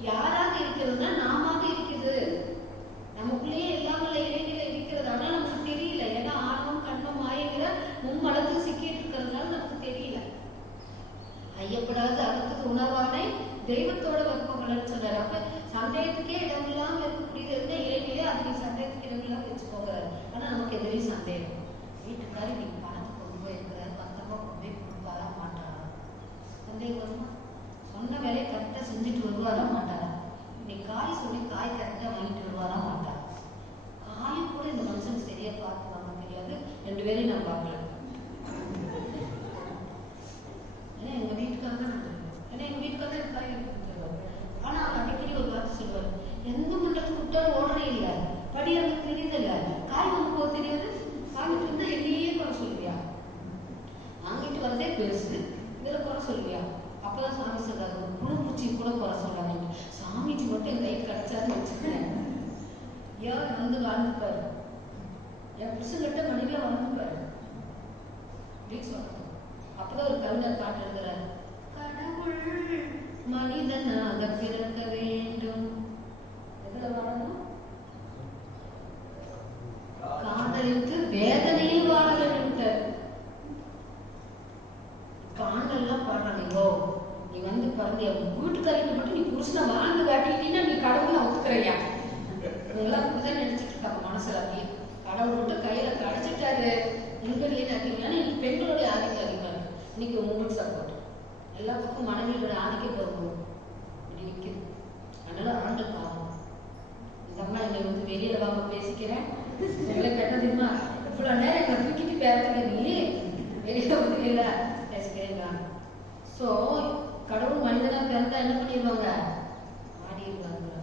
யாராக இருக்கிறதுனா நாம இருக்குது. நமக்குள்ளேயே எல்லாம் உள்ள இறைநிலை இருக்கிறது, ஆனா நமக்கு தெரியல. ஏன்னா ஆணவம், கண்மம், மாயங்கிற மும்மலத்தில் சிக்கிட்டு இருக்கிறதுனால நமக்கு தெரியல. ஐயப்படாது அகத்துக்கு உணர்வானை தெய்வத்தோட வெப்பங்கள்னு சொல்றாரு. அப்ப சந்தேகத்துக்கே இடமில்லாம இருக்கக்கூடியது இறைநிலை. அது நீ சந்தேகத்துக்கு இடமில்லாம வச்சு போகிறாரு. ஆனா நமக்கு எதிரையும் சந்தேகம். வீட்டுக்காரி நீங்க பணத்தை கொண்டு போயிருக்கிறாரு, 10 ரூபாய் கொண்டு போய் கொடுப்பாரா மாட்டாரா, சந்தேகம் வருமா? சொன்ன வேலையை கரெக்டா செஞ்சுட்டு வருவாரா மாட்டாரா? இன்னைக்கு காய் சொல்லி காய் கரெக்டா வாங்கிட்டு வருவாரா மாட்டாரா? காய் கூட இந்த மனுஷன் சரியா பார்த்து வாங்க தெரியாது. 2 பேரையும் நான் பார்க்கல. ஏன்னா எங்க வீட்டுக்காரங்க காய் எடுத்து கொடுத்துருவாரு. ஆனா அவர் அடிக்கடி ஒரு வார்த்தை சொல்லுவாரு, எந்த மண்டலத்துக்கு விட்டா வந்து வாழ்ந்துப்பாரு, என் புருஷன்கிட்ட மனைவியா வாழ்ந்துப்பாரு அப்படின்னு சொல்றாங்க. அப்பதான் ஒரு கவிஞர் பாட்டு எழுதுறாரு, கடவுள் மனிதனாக பிறக்க வேண்டும், எதுல வாழணும், காதலித்து வேதனையில் வாழ வேண்டும். இப்ப ஆண்கள்லாம் பாடுறாங்க, ஐயோ நீ வந்து பாருங்க வீட்டுக்காரிக்கு மட்டும் நீ புருஷனை வாழ்ந்து காட்டிட்டீங்கன்னா நீ கடவுளை ஒத்துக்கிறையா, இவங்கெல்லாம் அப்படிதான் நினைச்சிட்டு இருக்காங்க மனசுல. அப்படியே கடவுள் மட்டும் கையில கடைச்சிட்டாரு உண்மையிலேயே நினைக்கிறீங்கன்னா இன்னைக்கு பெண்களுடைய ஆதிக்கம் அதிகமா இருக்கு. இன்னைக்கு உங்களுக்கு சப்போர்ட் எல்லா பக்கம் மனைவியோட ஆதிக்கம் போகும் இப்படி நிற்குது. அதனால ஆண்டு பாவம். இந்த அம்மா என்னை வந்து வெளியில வாங்க பேசிக்கிறேன், உங்களை கேட்டதுமா இவ்வளவு நேரம் எங்களை தூக்கிட்டு பேசுறேன், நீ வெளியில வந்து பேசிக்கிறேங்க. ஸோ கடவுள் மனிதனா பிறந்தா என்ன பண்ணிடுவாங்க, ஆடிடுவாங்க.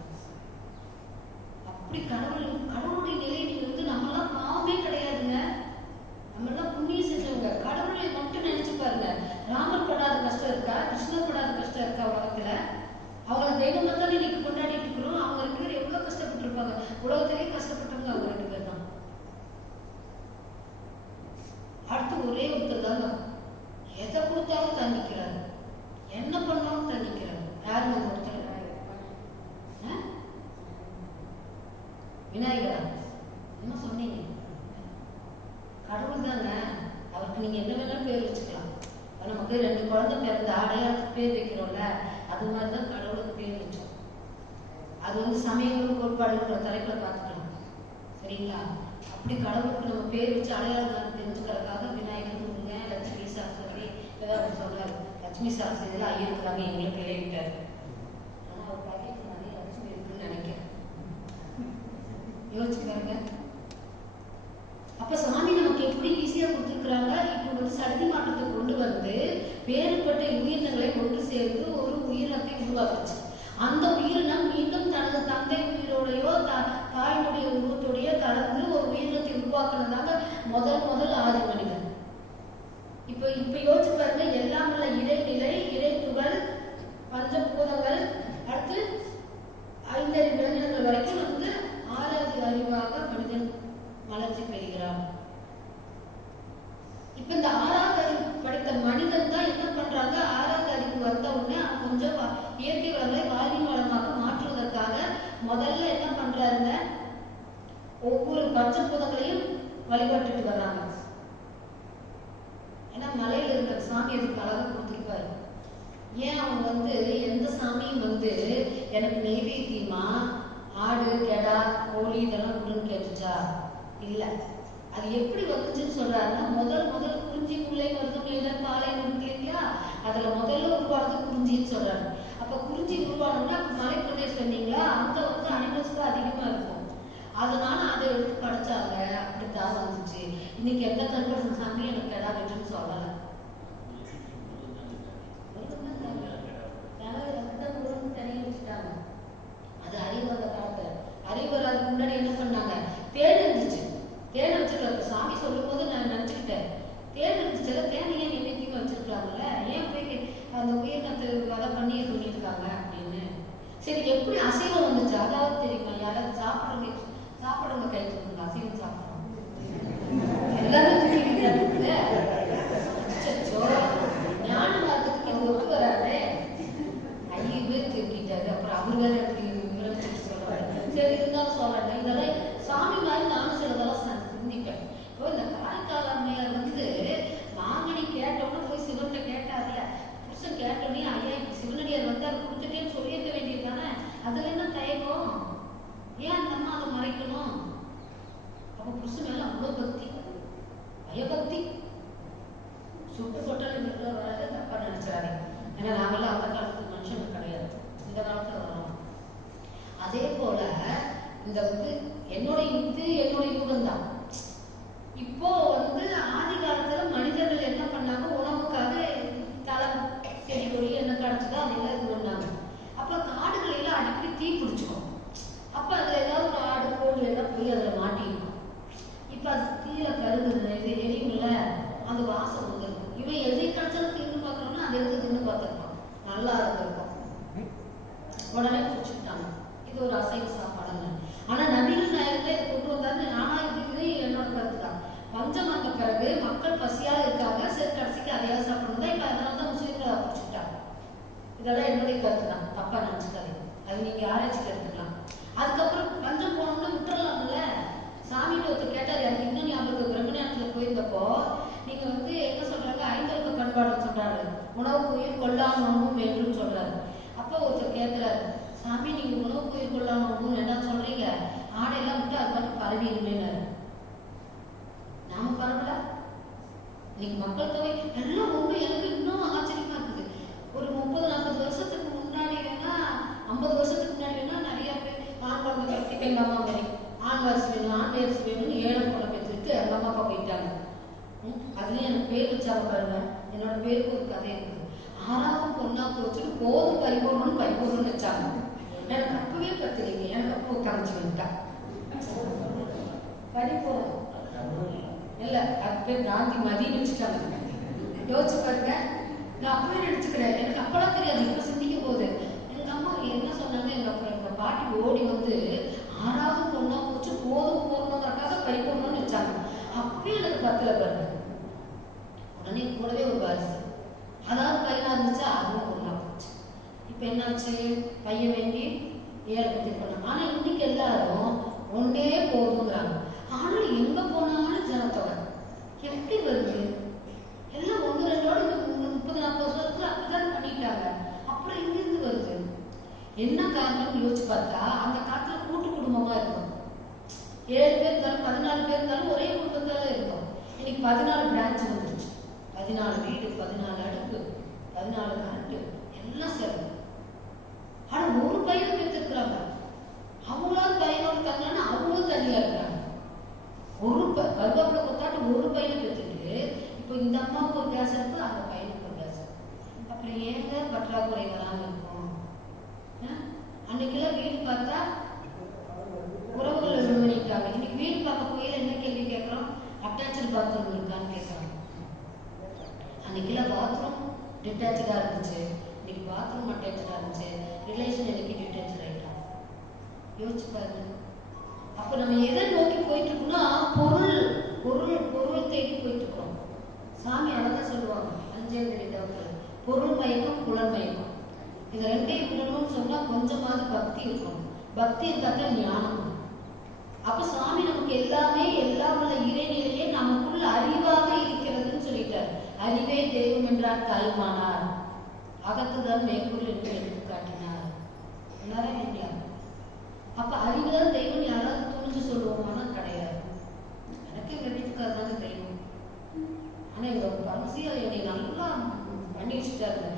அப்படி கடவுளுடைய நிலை நீங்க வந்து நம்மளாம் பாவமே கிடையாதுங்க, நம்மளாம் புண்ணியம் செஞ்சவங்க. கடவுளை மட்டும் நினைச்சு பாருங்க, ராமர் படாத கஷ்டம் இருக்கா, கிருஷ்ணர் படாத கஷ்டம் இருக்கா உலகத்துல? அவங்களை தெய்வமா தானே இன்னைக்கு கொண்டாடிட்டு இருக்கிறோம். அவங்க 2 பேரும் எவ்வளவு கஷ்டப்பட்டு இருப்பாங்க, உலகத்திலேயே கஷ்டப்பட்டவங்க அவங்க 2 பேர் தான். அடுத்து ஒரே ஒருத்தர் தாங்க எதை கொடுத்தாலும் தங்கிக்கிறாரு, என்ன பண்ணாலும் தங்கிக்கிறாரு. யாருங்க ஒருத்தர்? விநாயகரா? என்ன சொன்னீங்க? கடவுள் தாங்க, அவருக்கு நீங்க என்ன வேணாலும் பேர் வச்சுக்கலாம். நமக்கு 2 குழந்தை பிறந்த அடையாளத்துக்கு பேர் வைக்கிறோம்ல, அது மாதிரிதான் கடவுளுக்கு பேர் வச்சோம். அது வந்து சமயங்களும் கோட்பாடுங்கிற தலைப்புல பார்த்துக்கலாம், சரிங்களா? அப்படி கடவுளுக்கு நம்ம பேர் வச்சு அடையாளம் தெரிஞ்சுக்கிறதுக்காக விநாயகர், முருகன், லட்சுமி சரஸ்வதி ஏதாவது சொன்னாரு. லட்சுமி சரஸ்வதி எல்லாம் ஐயருக்குறாங்க எங்களுக்கு எழுதிட்டாரு. ஆனா அவர் பாக்கெட் நிறைய லட்சுமி இருக்குன்னு நினைக்கிறேன், யோசிச்சு பாருங்க. அப்ப சாமி நமக்கு எப்படி ஈஸியா கொடுத்துருக்குறாங்க. இப்போ வந்து சடதி மாற்றத்தை கொண்டு வந்து வேறுபட்ட உயிரினங்களை கொண்டு சேர்ந்து ஒரு உயிரினத்தை உருவாக்குச்சு. அந்த உயிரினம் மீண்டும் தனது தந்தை உயிரோடையோ தாயினுடைய உருவத்தோடையோ கலந்து ஒரு உயிரினத்தை உருவாக்குனதாங்க முதல் ஆதி மனிதன். இப்ப யோசிச்சு பாருங்க, எல்லாம் உள்ள இடைநிலை, இடைத்துகள், பஞ்சபூதங்கள், அடுத்து 5 அறிவு விலங்கினங்கள் வரைக்கும் வந்து 6வது அறிவாக மனிதன் வளர்ச்சி பெறுகிறான். இப்ப இந்த 6வது அறிவு படித்த மனிதன் தான் என்ன பண்றாங்க, 6வது அறிவு வந்த உடனே கொஞ்சம் இயற்கை வளங்களை வாழ்வின் வளமாக மாற்றுவதற்காக முதல்ல என்ன பண்றாருங்க, ஒவ்வொரு பஞ்சபூதங்களையும் வழிபட்டுட்டு வர்றாங்க. ஏன்னா மலையில இருக்கிற சாமி அதுக்கு அழகா கொடுத்துருப்பாரு. ஏன் அவங்க வந்து எந்த சாமியும் வந்து எனக்கு நெய்வேத்தியமா ஆடு, கெடா, கோழி இதெல்லாம் கொடுன்னு கேட்டுச்சா? இல்ல. அது எப்படி வந்துச்சுன்னு சொல்றாருன்னா, முதல் குறிஞ்சி முல்லை மருதம் பாலை இருக்கு இல்லையா, அதுல முதல்ல உருவானது குறிஞ்சின்னு சொல்றாரு. அப்ப குறிஞ்சி உருவானோம்னா மலை பிரதேசம் சொன்னீங்களா, அங்க வந்து அனிமல்ஸ் அதிகமா இருக்கும், அதனால அதை எடுத்து படைச்சாங்க. அப்படித்தான் வந்துச்சு. இன்னைக்கு எந்த கல்பரசன் சாமி எனக்கு கெடா வெட்டுன்னு சொல்லல, தனியா வச்சுட்டாங்க. அது அறிவு அந்த காலத்துல. அறிவு வராதுக்கு முன்னாடி என்ன பண்ணாங்க, தேன் இருந்துச்சு, தேனை வச்சிருக்காங்க. சாமி சொல்லும் போது நான் நினைச்சுக்கிட்டேன், தேன் இருந்துச்சுல, தேனை ஏன் நினைக்க வச்சிருக்காங்கல்ல, ஏன் போய் அந்த உயிரினத்தை வதை பண்ணி சொல்லியிருக்காங்க அப்படின்னு. சரி, எப்படி அசைவம் வந்துச்சு அதாவது தெரியுமா? யாராவது சாப்பிடுறவங்க கை சொல்லுங்க, அசைவம் சாப்பிடுறோம் எல்லாரும் ஞான மார்க்கத்துக்கு இது ஒத்து வராது. ஐயவே திருப்பிட்டாரு, அப்புறம் அவர் வேற விவரிச்சுட்டு சொல்றாரு. சரி, இருந்தாலும் சொல்றேன், இதெல்லாம் சாமி மாதிரி நானும் சிலதெல்லாம் சிந்திப்பேன். இப்போ இந்த காரைக்கால் அம்மையார் வந்து மாங்கனி கேட்டோம்னா போய் சிவன்கிட்ட கேட்டார்ல, புருஷன் கேட்டோன்னே ஐயா இப்ப சிவனடியார் வந்து அதை கொடுத்துட்டேன்னு சொல்லியிருக்க வேண்டியது தானே, அதுல என்ன தயக்கம்? ஏன் அந்த அம்மா அதை மறைக்கணும்? அப்ப புருஷன் மேல அவ்வளவு பக்தி, பயபக்தி. சுட்டு போட்டாலும் வீட்டுல வராது, தப்பா நினைச்சாரு. ஏன்னா நாங்கெல்லாம் அந்த காலத்து மனுஷங்க கிடையாது, இந்த காலத்துல வரோம். அதே போல இந்த வந்து என்னுடைய யுகம் தான். இப்போ வந்து ஆதி காலத்துல மனிதர்கள் என்ன பண்ணாங்க, உணவுக்காக தளம், செடி கொடி என்ன கிடைச்சதோ அதெல்லாம் இது பண்ணாங்க. அப்ப காடுகள் எல்லாம் அடிக்கடி தீ பிடிச்சிக்கும். அப்ப அதுல ஏதாவது ஒரு ஆடு, கோழி எல்லாம் போய் அதுல மாட்டிருக்கும். இப்ப அது தீர கருதுல இது எரியும்ல, அந்த வாசம் வந்துருக்கும். இவன் எதை கிடைச்சாலும் தின்னு பார்க்கணும்னா அது எதுக்கு தின்னு பார்த்துருப்பான், நல்லா இருந்திருக்கும், உடனே பிடிச்சிட்டாங்க. இது ஒரு அசைவ சாப்பாடுங்க. ஆனா நபிகள் நாயகத்தை கொள்ளலாம் நோன்பும் வேண்டும் சொல்றாரு. அப்போ ஒருத்தர் கேட்கிறாரு, சாமி நீங்க உணவு பயிர் கொள்ளலாம் நோன்பும் என்ன சொல்றீங்க, ஆடையெல்லாம் விட்டு அது பார்த்து பரவிடுமேனாரு. நாம பரவல. இன்னைக்கு மக்கள் தொகை எல்லாம் ஒன்று. எனக்கு இன்னும் ஆச்சரியமா இருக்குது. ஒரு 30-40 வருஷத்துக்கு முன்னாடி வேணா, 50 வருஷத்துக்கு முன்னாடி வேணா நிறைய பேர் ஆண் குழந்தை கட்டி எங்க அம்மா மாதிரி ஆண் வாரிசு வேணும் ஆண் வாரிசு வேணும்னு 7 குழந்தை பெற்றுட்டு எங்க அம்மா அப்பா போயிட்டாங்க. அதுலயும் எனக்கு பேர் வச்சாங்க பாருங்க. என்னோட பேருக்கு ஒரு கதை இருக்குது. 6வது பொண்ணாக்கு வச்சுட்டு போதும் பரிபூர்ணம்னு வச்சாங்க. எனக்கு அப்பவே பத்துறீங்க. எனக்கு அப்போ காமிச்சு வந்துட்டா பரிபூர்ணம் இல்ல, அது பேர் காந்தி மதின்னு வச்சுட்டாங்க. யோசிச்சு பாருங்க. நான் அப்பவே நினைச்சுக்கிறேன். எனக்கு அப்பெல்லாம் தெரியாது. இப்ப சிந்திக்க போகுது. எங்க அம்மா என்ன சொன்னாங்க, எங்க பாட்டி ஓடி வந்து 6வது பொண்ணா போச்சு போதும் போடணுங்கிறக்காக பரிபூர்ணம்னு வச்சாங்க. அப்பவே எனக்கு பத்துல பாருங்க. உடனே கூடவே ஒரு வாரிசு, அதாவது பையனா இருந்துச்சா அதுவும் பொண்ணா போச்சு. இப்ப என்னாச்சு, பையன் வேண்டி 7 பேர் பண்ணாங்க. ஆனா இன்னைக்கு எல்லாரும் ஒன்னே போதுங்கிறாங்க. ஆனால் எங்க போனாலும் ஜனத்தொகை எப்படி வருது? எல்லாம் 1-2 30-40 வருஷத்துல அப்படிதான் பண்ணிட்டாங்க. அப்புறம் எங்கிருந்து வருது? என்ன காரணம் யோசிச்சு பார்த்தா, அந்த காலத்துல கூட்டு குடும்பமா இருக்கும். 7 பேர் இருந்தாலும் 14 பேர் இருந்தாலும் ஒரே குடும்பத்தால இருக்கும். இன்னைக்கு 14 பிரான்ச் வந்துருச்சு. 14 வீடு, 14 அடுப்பு, 14 கரண்ட், எல்லாம் செலவு. ஆனா ஒரு பையன் பெற்றிருக்கிறாங்க. அவங்களாவது பையனோட இருக்காங்கன்னா அவங்களும் தனியா இருக்கிறாங்க. ஒரு கருவேப்பிலை கொத்தாட்டு ஒரு பையனை பெற்றுட்டு இப்போ இந்த அம்மாவுக்கு ஒரு கேஸ் இருக்கு, அந்த பையனுக்கு ஒரு கேஸ் இருக்கு. அப்புறம் ஏங்க பற்றாக்குறை வராமல் இருக்கும்? அன்னைக்கெல்லாம் வீடு பார்த்தா உறவுகள் பண்ணிட்டாங்க. இன்னைக்கு வீடு பார்க்க போயில என்ன கேள்வி கேட்கறோம், அட்டாச்சு பாத்ரூம் இருக்கான்னு கேட்கறோம். அன்னைக்கெல்லாம் பாத்ரூம் டிட்டாச்சா இருந்துச்சு, இன்னைக்கு பாத்ரூம் அட்டாச்சா இருந்துச்சு. ரிலேஷன் எனக்கு டிட்டாச் ஆயிட்டான். யோசிச்சு பாருங்க. அப்ப நம்ம எதை நோக்கி போயிட்டு இருக்கோம்னா பொருள் பொருள் பொருள் தேடி போயிட்டு இருக்கோம். சாமி அழகா சொல்லுவாங்க 5வது தவறு, பொருள் மயக்கம் புலன் மயக்கம். இது ரெண்டையும் விடணும்னு சொன்னா கொஞ்சமாவது பக்தி இருக்கும். பக்தி இருந்தாக்க ஞானம். அப்ப சாமி நமக்கு எல்லாமே எல்லாம் உள்ள இறைநிலையே நமக்குள்ள அறிவாக இருக்கிறதுன்னு சொல்லிட்டார். அறிவே தெய்வம் என்றார் தாய்மானார். அகத்துதான் மேற்கொள் என்று எடுத்து காட்டினார். எல்லாரும் இல்லையா? அப்ப அறிவுதான் தெய்வம் யாராவது துணிஞ்சு சொல்லுவோமானா கிடையாது. எனக்கு எங்க வீட்டுக்காரர் தாங்க தெய்வம். ஆனா எங்க பரசியா என்னை நல்லா பண்ணி வச்சுட்டாருங்க.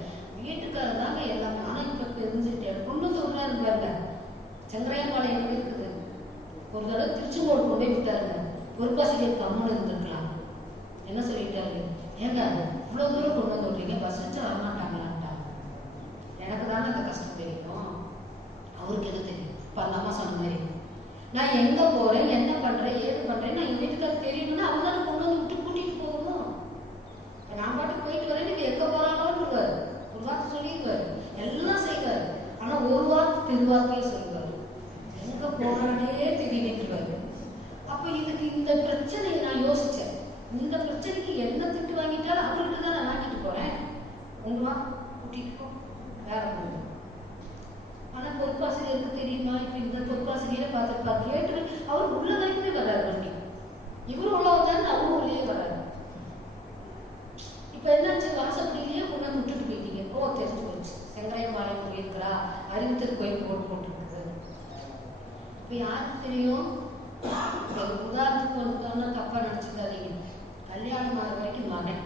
வீட்டுக்காரர் தாங்க எல்லாமே. ஆனா இப்ப தெரிஞ்சுட்டேன். கொண்டு சொல்றாரு பாருங்க, செங்கரையம்பாளையம் இருக்குது. ஒரு தடவை திருச்செங்கோடு கொண்டு போய் விட்டாருங்க. பொறுப்பாசிரியர் கம்முன்னு இருந்திருக்கலாம். என்ன சொல்லிட்டாரு, ஏங்க இவ்வளவு தூரம் கொண்டு வந்து விட்றீங்க, பஸ் வச்சு வரமாட்டாங்களான்ட்டா. எனக்கு தானே அந்த கஷ்டம் தெரியும், அவருக்கு எது தெரியும்? பண்ணாம சொன்ன மாதிரி நான் எங்க போறேன், என்ன பண்றேன், ஏது பண்றேன் நான் எங்க வீட்டுக்காரர் தெரியணும்னா அவங்க தானே கொண்டு வந்து விட்டு கூட்டிட்டு போகணும். நான் பாட்டு போயிட்டு வரேன், நீங்க எங்க போறாங்களோன்னு ஒரு வார்த்தை சொல்லிடுவாரு, எல்லாம் செய்வாரு. ஆனா ஒரு வார்த்தை திருவார்த்தையே சொல்லுவாரு, எங்க போறானே தெரியலேன்றுவாரு. அப்ப இதுக்கு இந்த பிரச்சனையை நான் யோசிச்சேன். இந்த பிரச்சனைக்கு என்ன திட்டு வாங்கிட்டாலும் அவர்கிட்ட தான் நான் வாங்கிட்டு போறேன். உங்களா கூட்டிட்டு போ, வேற ஒண்ணு. ஆனா பொறுப்பாசிரியருக்கு தெரியுமா? இப்ப இந்த பொறுப்பாசிரியரை பார்த்துப்பா கேட்டு அவர் உள்ள வரைக்குமே வர்றாரு. வண்டி இவரும் உள்ள வந்தாரு, அவரும் உள்ளே வர்றாரு. இப்ப என்னாச்சு, வாசப்படியிலேயே கொண்டு வந்து விட்டுட்டு போயிட்டீங்க. ஓ தெரிஞ்சு போச்சு, செங்கரையம்பாளையம் போயிருக்கிறா, அறிவித்தல் கோயில் போட்டுருக்கு. இப்ப யாருக்கு தெரியும்? உதாரணத்துக்கு வந்துட்டோம்னா தப்பா நினைச்சுக்காதீங்க. கல்யாணம் ஆகிற வரைக்கும் மகன்,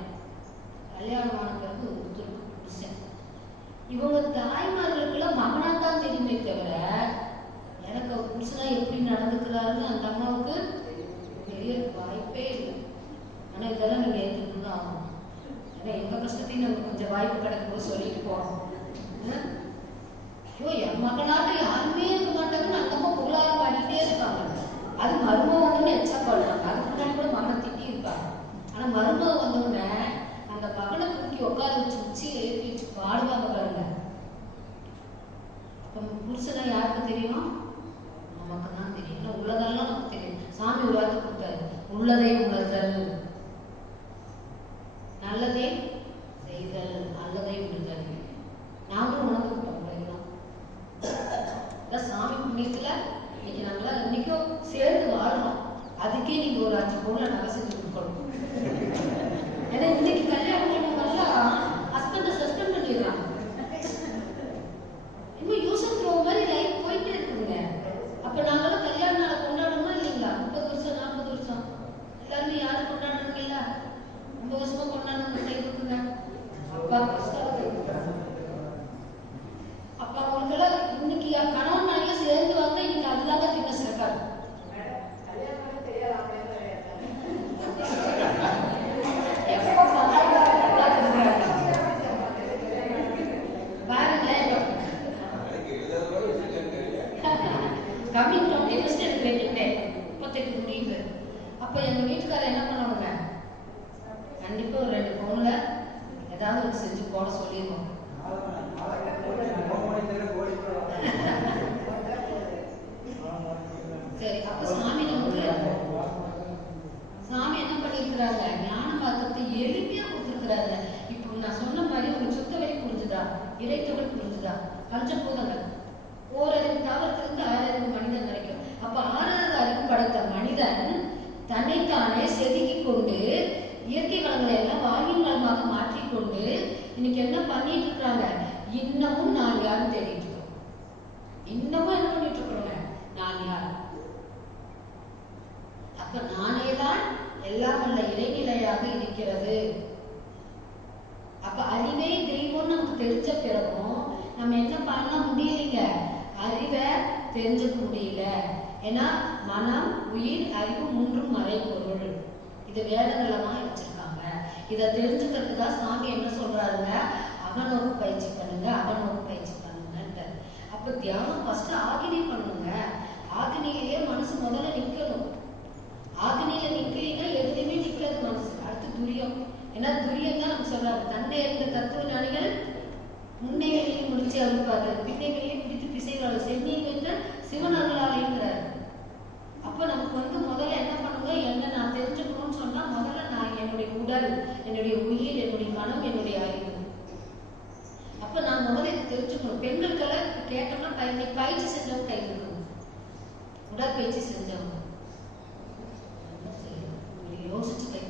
கல்யாணம் ஆன பிறகு ஒருத்தருக்கு புருஷன். இவங்க தாய்மார்களுக்கெல்லாம் மகனா தான் தெரியுமே தவிர எனக்கு அவர் புருஷனா எப்படி நடந்துக்கிறாருன்னு அந்த அம்மாவுக்கு தெரிய வாய்ப்பே இல்லை. ஆனா இதெல்லாம் நீங்க ஏற்றுட்டு தான் ஆகணும். ஏன்னா எங்க கஷ்டத்தையும் நம்ம கொஞ்சம் வாய்ப்பு கிடைக்கும்போது சொல்லிட்டு போறோம். ஐயோ என் மகனாட்ட யாருமே இருக்க மாட்டாங்கன்னு அந்த அம்மா புகழார பாடிட்டே இருக்காங்க. அது மருமக வந்தோடனே எச்சா பாடுறாங்க. அதுக்கு முன்னாடி கூட மகனை திட்டி இருப்பாங்க. ஆனா மருமக வந்தோடனே அந்த மகனை தூக்கி உட்கார வச்சு உச்சியை ஏற்றி வச்சு பாடுவாங்க பாருங்க. அப்ப புருஷனா யாருக்கு தெரியும்? நமக்கு தான் தெரியும். இல்லை உள்ளதெல்லாம் நமக்கு தெரியும். சாமி ஒரு வார்த்தை கொடுத்தாரு, உள்ளதை உணர்தல், நல்லதே செய்தல், நல்லதை விடுதல். நாங்களும் உணர்ந்துக்கிட்டோம். சாமி புண்ணியத்துல இன்னைக்கு நாங்களா இன்னைக்கும் சேர்ந்து வாழணும். அதுக்கே நீங்க ஒரு 5 பவுன்ல நகை செஞ்சு கொடுக்கணும். ஏன்னா இன்னைக்கு கல்யாணம் பண்ணவங்கெல்லாம் ஹஸ்பண்டை சஸ்பெண்ட் பண்ணிடுறாங்க. நாங்களும் கல்யாண நாளை கொண்டாடணுமா இல்லைங்களா? 30 வருஷம் 40 வருஷம் எல்லாருமே யாரும் கொண்டாடுறீங்க இல்ல? ரொம்ப வருஷமா கொண்டாடணும் கை கொடுக்குங்க. அப்பா அப்பா அவங்களுக்கெல்லாம் இன்னைக்கு கணவன் மனைவியா சேர்ந்து வாங்க, இன்னைக்கு அதுதாங்க தின்ன சிறப்பாரு. கம்மிங் 21 எனக்கு வெட்டிங் டே 38 முடியுது. அப்ப எங்க வீட்டுக்காரர் என்ன பண்ணுவாங்க, கண்டிப்பா ஒரு 2 பவுன்ல ஏதாவது ஒரு செஞ்சு போட சொல்லிடுவோம். சரி, அப்ப சாமி நமக்கு சாமி என்ன பண்ணிருக்கிறாங்க, ஞான மார்க்கத்தை எளிமையா கொடுத்துருக்கிறாங்க. இப்போ நான் சொன்ன மாதிரி உங்களுக்கு சுத்த வழி புரிஞ்சுதா, இறைத்தொடர் புரிஞ்சுதா? பஞ்சபூதங்கள் ஓரறிவு தாவரத்திலிருந்து 6 மனிதன் கிடைக்கும். அப்ப 6வது அறிவு படைத்த மனிதன் தன்னைத்தானே செதுக்கிக் கொண்டு இயற்கை வளங்களை எல்லாம் வாழ்வின் வளமாக மாற்றிக்கொண்டு இன்னைக்கு என்ன பண்ணிட்டு இருக்கிறாங்க, இன்னமும் நான் யாரும் தேடிட்டு இருக்கோம். இன்னமும் என்ன பண்ணிட்டு இருக்கிறோங்க, நான் யார். அப்ப நானேதான் எல்லாம் உள்ள இறைநிலையாக இருக்கிறது. அப்ப அறிவே தெய்வம் நமக்கு தெரிஞ்ச பிறகும் நம்ம என்ன பண்ண முடியலைங்க, அறிவை தெரிஞ்சுக்க முடியல. ஏன்னா மனம் உயிர் அறிவு 3 மறைபொருள். இது வேதங்களமா வச்சிருக்காங்க. இதை தெரிஞ்சுக்கிறதுக்கு தான் சாமி என்ன சொல்றாருங்க, அகநோக்கு பயிற்சி பண்ணுங்க, அகநோக்கு பயிற்சி பண்ணுங்க. அப்ப தியானம் ஃபர்ஸ்ட் ஆகினி பண்ணுங்க. ஆகினியிலேயே மனசு முதல்ல நிக்கணும். ஆகினியில நிக்கலைன்னா எதுலையுமே நிக்காது மனசு. அடுத்து துரியம். ஏன்னா துரியம் தான் நம்ம சொல்றாங்க, தன்னை அறிந்த தத்துவ ஞானிகள் முன்னை வெளியே முடிச்சு அழுப்பார்கள், பின்னை வெளியே பிடித்து பிசைவார்கள், சென்னியை வென்ற சிவன் அருளாலைங்கிறார். அப்ப நமக்கு முதல்ல என்ன பண்ணுங்க, என்ன நான் தெரிஞ்சுக்கணும்னு சொன்னா முதல்ல நான் என்னுடைய உடல், என்னுடைய உயிர், என்னுடைய மனம், என்னுடைய அறிவு. அப்ப நான் முதல்ல இதை தெரிஞ்சுக்கணும். பெண்களுக்கெல்லாம் கேட்டோம்னா பயிற்சி செஞ்சவங்க கை இருக்கணும், உடற்பயிற்சி செஞ்சவங்க யோசிச்சு கை.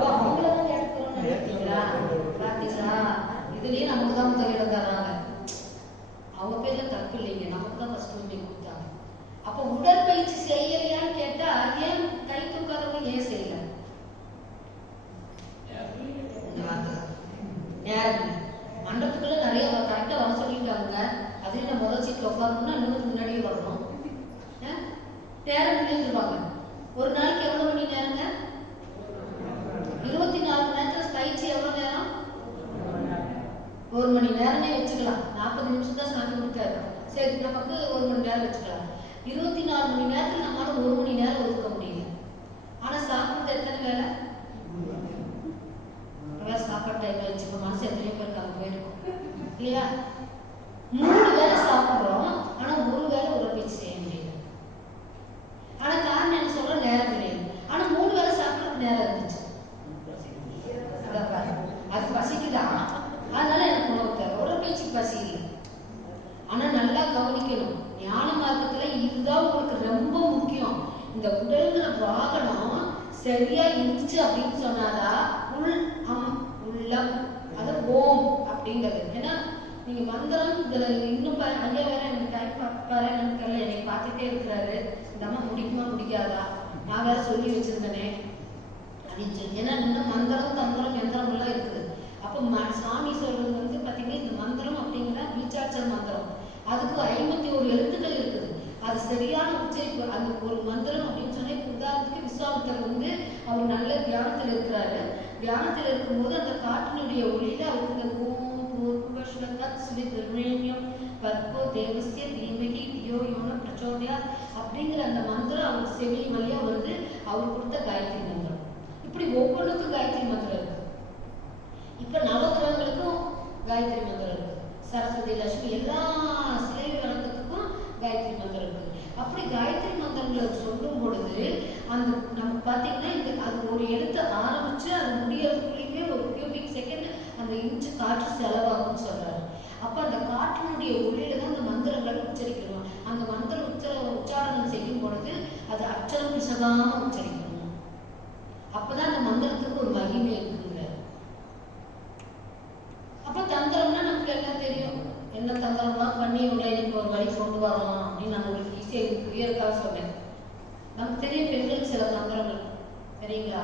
அவங்களதான் கேட்கிறோம்னு நினைக்கிறீங்களா? இதுலயே நமக்கு தான் முதலிடம் தர்றாங்க. அவங்க பேர்ல தப்பு இல்லைங்க, நமக்கு தான் ஃபர்ஸ்ட் உரிமை கொடுத்தாங்க. அப்ப உடற்பயிற்சி செய்யலையான்னு கேட்டா ஏன் கை தூக்காதவங்க ஏன் செய்யல? நேரம் மண்டபத்துக்குள்ள நிறைய கரெக்டா வர சொல்லிட்டாங்க. அதுல நான் முதல் சீட்ல உட்காரணும்னா இன்னும் முன்னாடியே வரணும். நேரம் நின்றுவாங்க. ஒரு நாளைக்கு எவ்வளவு மணி நேரங்க? 24 மணி நேரத்துல பயிற்சி எவ்வளவு நேரம்? 1 மணி நேரமே வச்சுக்கலாம். 40 நிமிஷம் தான் சாமி கொடுத்தாரு. சரி, நமக்கு 1 மணி நேரம் வச்சுக்கலாம். 24 மணி நேரத்துல நம்மளால 1 மணி நேரம் ஒதுக்க முடியல. ஆனா சாப்பிடுறது எத்தனை வேலை? சாப்பாடு டைம் ஆயிடுச்சு, மனசு எத்தனையோ பேருக்கு அங்க போயிருக்கும் இல்லையா? 3 வேலை சாப்பிடுறோம், ஆனா 1 வேலை உடற்பயிற்சி செய்ய முடியல. ஆனா காரணம் என்ன சொல்ற, நேரம் கிடையாது. ஆனா 3 வேலை சாப்பிடுறதுக்கு நேரம் இருந்துச்சு. அது பசிக்குதான், அதனால எனக்கு உணவு தர. உடற்பயிற்சி பசி இல்லை. ஆனா நல்லா கவனிக்கணும், ஞான மார்க்கத்துல இதுதான் உங்களுக்கு ரொம்ப முக்கியம். இந்த உடல்ங்கிற வாகனம் சரியா இருந்துச்சு அப்படின்னு சொன்னாதான் உள்ளம், அது ஓம் அப்படிங்கிறது. ஏன்னா நீங்க மந்திரம் இதுல இன்னும் ஐயா வேற எனக்கு டைம் பாரு, எனக்கு என்னை பார்த்துட்டே இருக்கிறாரு, இந்த அம்மா முடிக்குமா முடிக்காதா, நான் வேற சொல்லி வச்சிருந்தேனே அப்படின்னு சொல்லி. ஏன்னா இன்னும் மந்திரம் தந்திரம் யந்திரம் எல்லாம் இருக்குது. அப்ப சாமி சொல்றது பாத்தீங்கன்னா இந்த மந்திரம் அப்படிங்கிற பீஜாட்சர மந்திரம், அதுக்கு 51 எழுத்துக்கள் இருக்குது. அது சரியான உச்சரிப்பு. அந்த ஒரு மந்திரம் அப்படின்னு சொன்னா, உதாரணத்துக்கு விஸ்வாமித்தர் அவர் நல்ல தியானத்துல இருக்கிறாரு. தியானத்துல இருக்கும்போது அந்த காற்றினுடைய ஒளியில அவருக்கு அப்படிங்கிற அந்த மந்திரம் அவர் செவி வழியா அவர் கொடுத்த காயத்ரி மந்திரம். இப்படி ஒவ்வொன்றுக்கும் காயத்ரி மந்திரம் இருக்கு. இப்ப நவகிரகங்களுக்கும் காயத்ரி மந்திரம் இருக்கு. சரஸ்வதி, லட்சுமி எல்லா சிலை வழக்கத்துக்கும் காயத்ரி மந்திரம் இருக்கு. அப்படி காயத்ரி மந்திரங்களை சொல்லும் பொழுது அந்த நம்ம பாத்தீங்கன்னா அது ஒரு எழுத்து ஆரம்பிச்சு அது முடியறதுக்குள்ளேயுமே ஒரு கியூபிக் செகண்ட் அந்த இன்ச்சு காற்று செலவாகும்னு சொல்றாரு. அப்ப அந்த காற்றினுடைய ஒளியில தான் அந்த மந்திரங்கள் உச்சரிக்கணும். அந்த மந்திர உச்சாரணம் செய்யும் பொழுது அது அச்சரம் பிசகாம உச்சரிக்கணும். அப்பதான் அந்த மந்திரத்துக்கு ஒரு மகிமை இருக்குங்க. அப்ப தந்திரம்னா நமக்கு எல்லாம் தெரியும், என்ன தந்திரம்னா பண்ணி உங்களை இன்னைக்கு ஒரு வழி கொண்டு வரலாம் அப்படின்னு நான் உங்களுக்கு ஈஸியாக கிளியருக்காக சொன்னேன். நமக்கு தெரியும் பெண்களுக்கு சில தந்திரங்கள் சரிங்களா.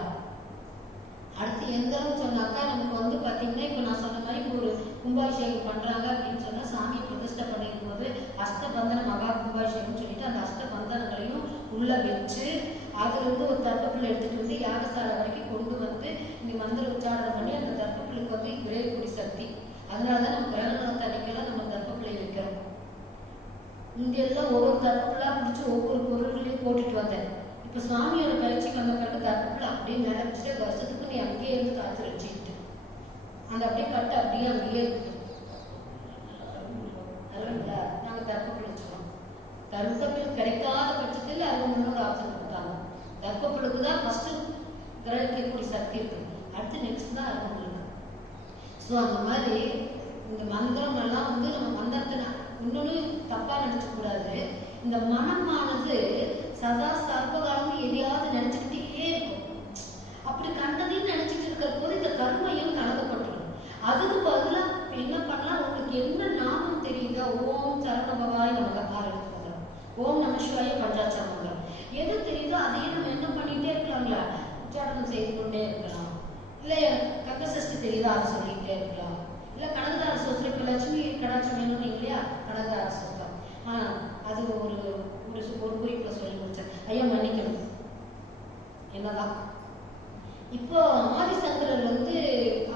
அடுத்து எந்தளவு சொன்னாக்கா நமக்கு வந்து பார்த்தீங்கன்னா இப்போ நான் சொன்ன மாதிரி இப்போ ஒரு கும்பாபிஷேகம் பண்ணுறாங்க அப்படின்னு சொன்னால் சாமியை பிரதிஷ்டை பண்ணிக்கும் போது அஷ்டபந்தன மகா கும்பாபிஷேகம்னு சொல்லிட்டு அந்த அஷ்டபந்தனங்களையும் உள்ள வச்சு அதுலேருந்து ஒரு தர்ப்பப்பிள்ளை எடுத்துகிட்டு வந்து யாகசாலை வரைக்கும் கொண்டு வந்து இந்த மந்திர உச்சாரணம் பண்ணி அந்த தர்ப்பப்பிள்ளைக்கு வந்து விரைவுக்குடி சக்தி. அதனால தான் நம்ம கிரகணத்தை அன்னைக்கெல்லாம் நம்ம தர்ப்பப்பிள்ளை வைக்கிறோம். இங்கெல்லாம் ஒவ்வொரு தர்ப்பப்பிள்ளா பிடிச்சி ஒவ்வொரு பொருள்களையும் போட்டுட்டு வந்தேன். இப்போ சுவாமியோட பயிற்சிக்கு வந்த கட்டு தர்ப்பப்பிள்ளை அப்படியே மேலே வச்சுட்டு வருஷத்துக்கு நீ அங்கேயே இருந்து காத்து வச்சுக்கிட்டு அந்த அப்படியே கட்டு அப்படியே அங்கேயே இருக்குது. அதுங்களா நாங்கள் தர்ப்பப்பிள்ளை வச்சுக்கோம். தர்ப்பப்பிள்ளை கிடைக்காத பட்சத்தில் அது முன்னோட ஆப்ஷன் கொடுத்தாங்க. தர்ப்பப்பிள்ளைக்கு தான் ஃபர்ஸ்ட் கிரகிக்கக்கூடிய சக்தி இருக்கு. அடுத்து நெக்ஸ்ட் தான் அருவங்களுக்கு. ஸோ அந்த மாதிரி இந்த மந்திரம் எல்லாம் வந்து நம்ம மந்திரத்தை இன்னொன்று தப்பா நினைச்ச கூடாது. இந்த மனமானது சதா சர்வகாலம் எதையாவது நினைச்சுக்கிட்டே இருக்கும். அப்படி கண்டதையும் நினைச்சிட்டு இருக்கிற போது இந்த கருமையும் கலக்கப்பட்டுடும். அதுக்கு பதிலாக என்ன பண்ணலாம், உங்களுக்கு என்ன நாமம் தெரியுதா, ஓம் சரணபவாய் நமக்கு ஆரம்பிச்சு ஓம் நம சிவாய பஞ்சாட்சரம் மந்திரம் எது தெரியுதோ அதையே நம்ம என்ன பண்ணிட்டே இருக்கலாங்களா, உச்சாரணம் செய்து கொண்டே இருக்கலாம். இல்லை கந்தசஷ்டி தெரியுதா அதை சொல்லிக்கிட்டே இருக்கலாம். இல்லை கனகதார சோத்திரம் இப்போ லட்சுமி கடாட்சம் வேணும்னு இல்லையா, கனகதார சோத்திரம் அது ஒரு ஒரு குறிப்பை சொல்லி முடிச்சேன். ஐயா மன்னிக்கணும் என்னதான். இப்போ ஆதிசங்கரர் வந்து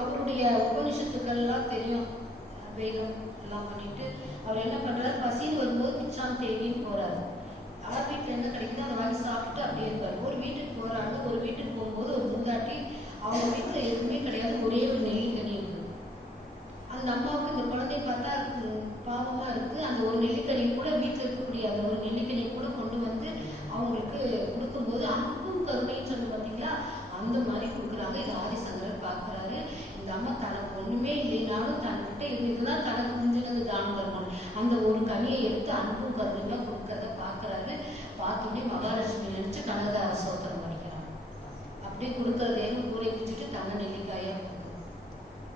அவருடைய உபனிஷத்துக்கள்லாம் தெரியும், வேதம் எல்லாம் பண்ணிட்டு அவர் என்ன பண்றாரு, பசின்னு வரும்போது பிச்சான் தேடின்னு போறாரு. யார் வீட்டில் என்ன கிடைக்குதோ அதை வாங்கி சாப்பிட்டு அப்படியே இருப்பாரு. ஒரு வீட்டுக்கு போறாங்க, ஒரு வீட்டுக்கு போகும்போது ஒரு முந்தாட்டி அவங்க வீட்டில் எதுவுமே கிடையாது, ஒரே ஒரு நெல்லிக்கனி இருக்கு. அந்த அம்மாவுக்கு இந்த குழந்தைய பார்த்தா பாவமா இருக்கு. அந்த ஒரு நெல்லிக்கனி கூட வீட்டில் இருக்கக்கூடிய அந்த ஒரு நெல்லிக்கனி கூட கொண்டு வந்து அவங்களுக்கு கொடுக்கும்போது அன்பும் கருணைன்னு சொல்லி பார்த்தீங்களா, அந்த மாதிரி கொடுக்குறாங்க. இது ஆதிசங்கரர் பார்க்குறாரு. இந்த அம்மா தனக்கு ஒண்ணுமே இல்லைனாலும் தன்கிட்ட இதுதான் தனக்கு முடிஞ்சது தானம் தரணும். அந்த ஒரு கனியை எடுத்து அன்பும் கருணையா கொடுக்கறத பார்க்குறாரு. பார்த்தோன்னே மகாலட்சுமி நினைச்சு கனகதார சோத்திரம் படிக்கிறாங்க. அப்படியே கொடுக்கறதேன்னு கூரை பிடிச்சிட்டு தங்க நெல்லிக்காயா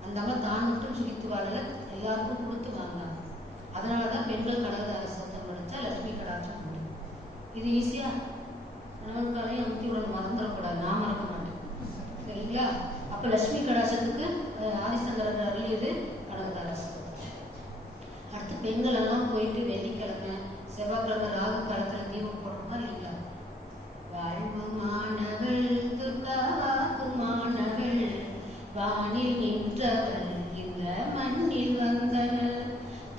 அந்த அம்மா தான் மட்டும் சுழித்து வாழல, எல்லாருக்கும் கொடுத்து வாங்கினாங்க. அதனாலதான் பெண்கள் கனகதார சோத்திரம் படிச்சா லட்சுமி கடாட்சம் முடியும். இது ஈஸியா கணவன்காரையும் அமுத்தி உடனே மறந்துடக்கூடாது, நான் மறக்க மாட்டேன் சரிங்களா. அப்ப லட்சுமி கடாட்சத்துக்கு ஆதிசங்கரர் அருளியது கனகதார சோத்திரம். அடுத்து பெண்கள் எல்லாம் போயிட்டு வெள்ளிக்கிழமை செவ்வாய்க்கிழமை ராகு காலத்துல தீபம் போடுறோமா இல்லைங்களா. வாழ்வுமானவள் துர்காவாக்குமானவள் வானில் நின்றவள் இந்த மண்ணில் வந்தவள்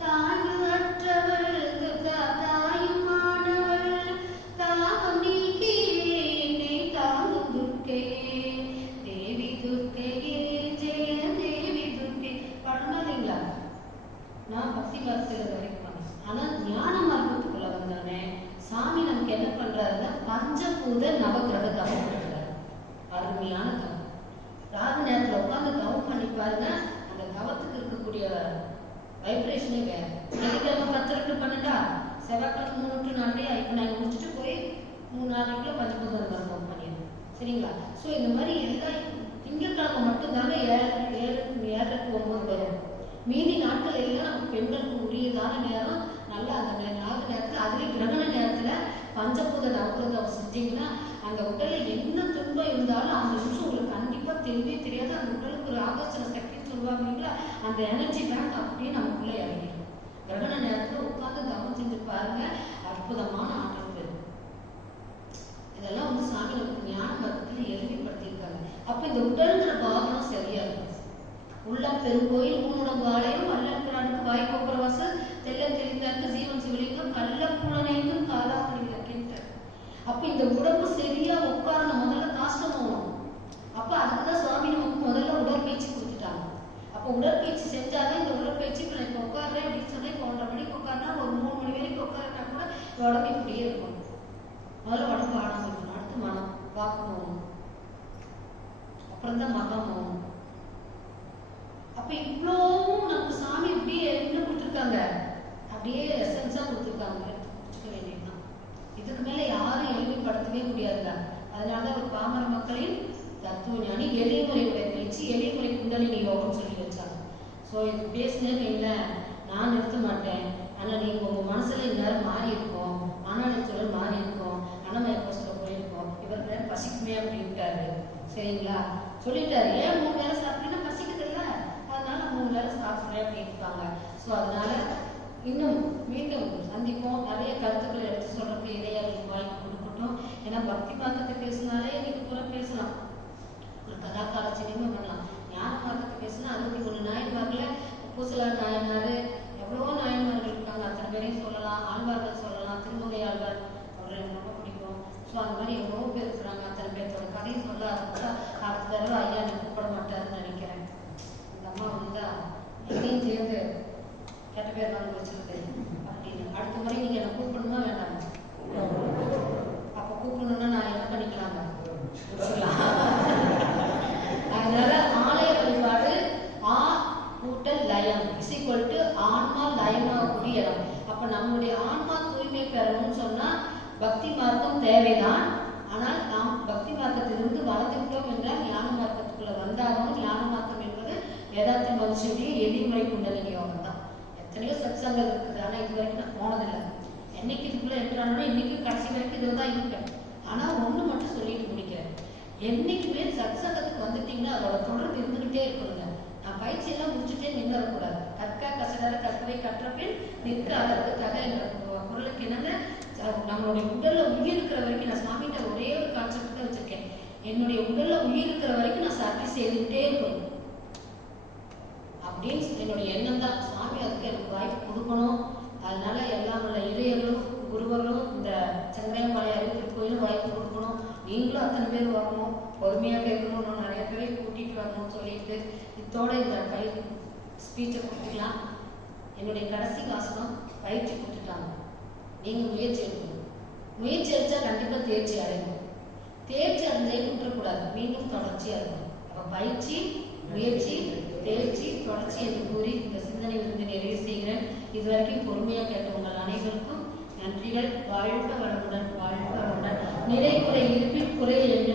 தாழ்வு அற்றவள் துர்கா தாயுமானவள் தாகம் நீக்கியே தாங்கும் துர்க்கையே தேவி துர்க்கையே ஜெய தேவி துர்க்கை பாடணும் இல்லைங்களா. நான் பக்தி பாரத்தில் வரைக்கும் பண்ணேன். ஆனா ஞான மார்க்கத்துக்குள்ள வந்தோடனே சாமி நமக்கு என்ன பண்றாருன்னா பஞ்சபூத நவகிரக தவம் கொடுக்குறாரு. அருமையான தவம். ராகு நேரத்துல உட்காந்து தவம் பண்ணி பாருங்க, அந்த தவத்துக்கு இருக்கக்கூடிய வைப்ரேஷனே வேற. வெள்ளிக்கிழமை 10-12 செவ்வாய்க்கிழமை 3-4 இப்போ நாங்கள் முடிச்சுட்டு போய் 3-4 பஞ்சபூத தவம் பண்ணிடுறோம் சரிங்களா. ஸோ இந்த மாதிரி எல்லா திங்கட்கிழமை மட்டும்தாங்க 7-9 வரும். மீதி நாட்கள் எல்லாம் நம்ம பெண்களுக்கு உரியதான நேரம். நல்லா அந்த நாலு நேரத்தில் அதுலேயும் கிரகண நேரத்தில் பஞ்சபூத நவகிரகம் செஞ்சீங்கன்னா அந்த உடல்ல என்ன துன்பம் இருந்தாலும் அந்த நிமிஷம் உங்களுக்கு கண்டிப்பா தெரியவே தெரியாது. அந்த உடலுக்கு ஒரு ஆகர்ஷண சக்தின்னு சொல்லுவாங்க இல்லைங்களா, அந்த எனர்ஜி பேங்க் அப்படியே நமக்குள்ளே இறங்கிடும். கிரகண நேரத்தில் உட்காந்து கவனம் செஞ்சு பாருங்க, அற்புதமான ஆற்றல் பெறும். இதெல்லாம் வந்து சாமி நமக்கு ஞான மதத்தில் எளிமைப்படுத்தியிருக்காங்க. அப்ப இந்த உடல்ன்ற பாவனம் சரியா இருக்கும். உள்ளம் பெருங்கோயில் மூணுடம்பு ஆலயம் வல்லல் புராணுக்கு வாய்க்கோப்புரவாசல் தெல்லம் தெளிந்தாருக்கு ஜீவன் சிவலிங்கம் கள்ள புலனைக்கும் காலாமணி விளக்கின்றார். அப்ப இந்த உடம்பு சரியா உட்காரணும், முதல்ல காஷ்டம் ஆகணும். அப்ப அதுக்குதான் சுவாமி நமக்கு முதல்ல உடற்பயிற்சி கொடுத்துட்டாங்க. அப்ப உடற்பயிற்சி செஞ்சாதான் இந்த உடற்பயிற்சி இப்ப நான் இப்ப உட்காடுறேன் அப்படின்னு சொன்னா இப்ப 1:30 மணிக்கு உட்காருனா ஒரு 3 மணி வரைக்கும் உட்காருனா கூட உடம்பு இப்படியே இருக்கும். முதல்ல உடம்பு ஆடாம இருக்கணும். அடுத்து மனம் வாக்கு போகணும், அப்புறம் தான் மகம் போகணும். அப்ப இவ்வளவும் நமக்கு சாமி அப்படியே என்ன கொடுத்துருக்காங்க, அப்படியே எசன்ஸா கொடுத்துருக்காங்க. எடுத்துக்க வேண்டியதுதான். இதுக்கு மேல யாரும் எளிமைப்படுத்தவே முடியாதுங்க. அதனாலதான் ஒரு பாமர மக்களின் தத்துவ ஞானி எளிமுறை உடற்பயிற்சி எளிமுறை குண்டலினி யோகம் சொல்லி வச்சாங்க. ஸோ இது பேசினேன்னு இல்லை, நான் நிறுத்த மாட்டேன். ஆனால் நீங்கள் உங்கள் மனசில் இந்நேரம் மாறி இருக்கும், மனநிலை சூழல் மாறி இருக்கும், அன்னமய கோஷத்தில் போயிருக்கோம், இவருக்கு நேரம் பசிக்குமே அப்படின்ட்டாரு. சரிங்களா? சொல்லிட்டாரு, ஏன் 3 வேளை சாப்பிட்டீங்கன்னா பசிக்குது இல்லை, அதனால 3 வேளை சாப்பிட்றேன் அப்படின்ட்டாங்க. ஸோ அதனால இன்னும் மீண்டும் சந்திப்போம். நிறைய கருத்துக்களை எடுத்து சொல்றதுக்கு இறையாளர்களுக்கு வாய்ப்பு கொடுக்கட்டும். ஏன்னா பக்தி மார்க்கத்தை பேசினாலே இன்னைக்கு பூரா பேசலாம், ஒரு கதாக்காலட்சியமே பண்ணலாம். ஞான மார்க்கத்தை பேசினா 61 நாயன்மார்கள், பூசலார் நாயனார், எவ்வளவோ நாயன்மார்கள் இருக்காங்க, அத்தனை பேரையும் சொல்லலாம். ஆழ்வார்கள் சொல்லலாம், திருமங்கை ஆழ்வார் அவர் எனக்கு ரொம்ப பிடிக்கும். ஸோ அந்த மாதிரி எவ்வளவோ பேர் இருக்கிறாங்க, அத்தனை பேர்த்தோட கதையும் சொல்ல ஆரம்பிச்சா அடுத்த தடவை ஐயா நீ கூப்பிட மாட்டாருன்னு நினைக்கிறேன். இந்த அம்மா வந்தா என்னையும் சேர்ந்து கெட்ட பேர் வாங்க வச்சிருது அப்படின்னு. அடுத்த முறை நீங்க என்ன கூப்பிடணுமா வேண்டாம்? அப்ப கூப்பிடணும்னா நான் என்ன பண்ணிக்கலாங்க? அதனால ஆலய வழிபாடு ஆ கூட்டல் லயம் இஸ் ஈக்குவல் டு ஆன்மா லயமாகக்கூடிய இடம். அப்ப நம்மளுடைய ஆன்மா தூய்மை பெறணும்னு சொன்னா பக்தி மார்க்கம் தேவைதான். ஆனால் நாம் பக்தி மார்க்கத்திலிருந்து வளர்ந்துவிட்டோம் என்றால் ஞான மார்க்கத்துக்குள்ள வந்தாலும், ஞான மார்க்கம் என்பது வேதாந்த மனுஷனுடைய எளிமுறை குண்டலினி யோகம் தான். எத்தனையோ சத்சங்கம் இருக்குது, ஆனால் இது வரைக்கும் நான் போனதில்லை. என்னைக்கு இதுக்குள்ள என்ட்ரானோ இன்னைக்கு கடைசி வரைக்கும் இதில் தான் இருப்பேன். ஆனால் ஒன்று மட்டும் சொல்லிட்டு முடிக்கிறேன், என்னைக்குமே சத்சங்கத்துக்கு வந்துட்டீங்கன்னா அதோட தொடர்பு இருந்துகிட்டே இருக்கணுங்க. நான் பயிற்சியெல்லாம் முடிச்சுட்டே நின்றக்கூடாது. கற்கா கசடர கற்கவை கற்றபின் நிற்க அதற்காக என்ற குரலுக்கு என்னங்க, நம்மளுடைய உடல்ல உயிர் இருக்கிற வரைக்கும் நான் சுவாமிகிட்ட ஒரே ஒரு கான்செப்ட் தான் வச்சிருக்கேன், என்னுடைய உடல்ல உயிர் இருக்கிற வரைக்கும் நான் சர்வீஸ் செய்துகிட்டே இருக்கணும் அப்படின்னு என்னுடைய எண்ணம் தான். சுவாமி அதுக்கு எனக்கு வாய்ப்பு கொடுக்கணும். அதனால எல்லாம் உள்ள இளையர்களும் குருவர்களும் இந்த சங்கராயம்பாளைய அறிவியல் கோயிலும் வாய்ப்பு கொடுக்கணும். நீங்களும் அத்தனை பேர் வரணும், பொறுமையாக கேட்கணும், நான் நிறைய பேரை கூட்டிகிட்டு வரணும்னு சொல்லிட்டு இத்தோட இந்த ஸ்பீச்சை கொடுத்துக்கலாம். என்னுடைய கடைசி வாசகம் பயிற்சி கொடுத்துட்டாங்க, நீங்கள் முயற்சி எடுக்கணும். முயற்சி அடித்தா கண்டிப்பாக தேர்ச்சி அடையணும். தேர்ச்சி அடைஞ்சே விட்டுறக்கூடாது, மீண்டும் தொடர்ச்சியாக இருக்கணும். அப்போ பயிற்சி, முயற்சி, தேர்ச்சி, தொடர்ச்சி என்று கூறி இந்த சிந்தனை விருந்து நிறைவு செய்கிறேன். இதுவரைக்கும் பொறுமையாக கேட்ட உங்கள் அனைவருக்கும் நன்றிகள். வாழ்க வளமுடன், வாழ்க வளமுடன். நிறை குறை இருப்பின் குறை என்று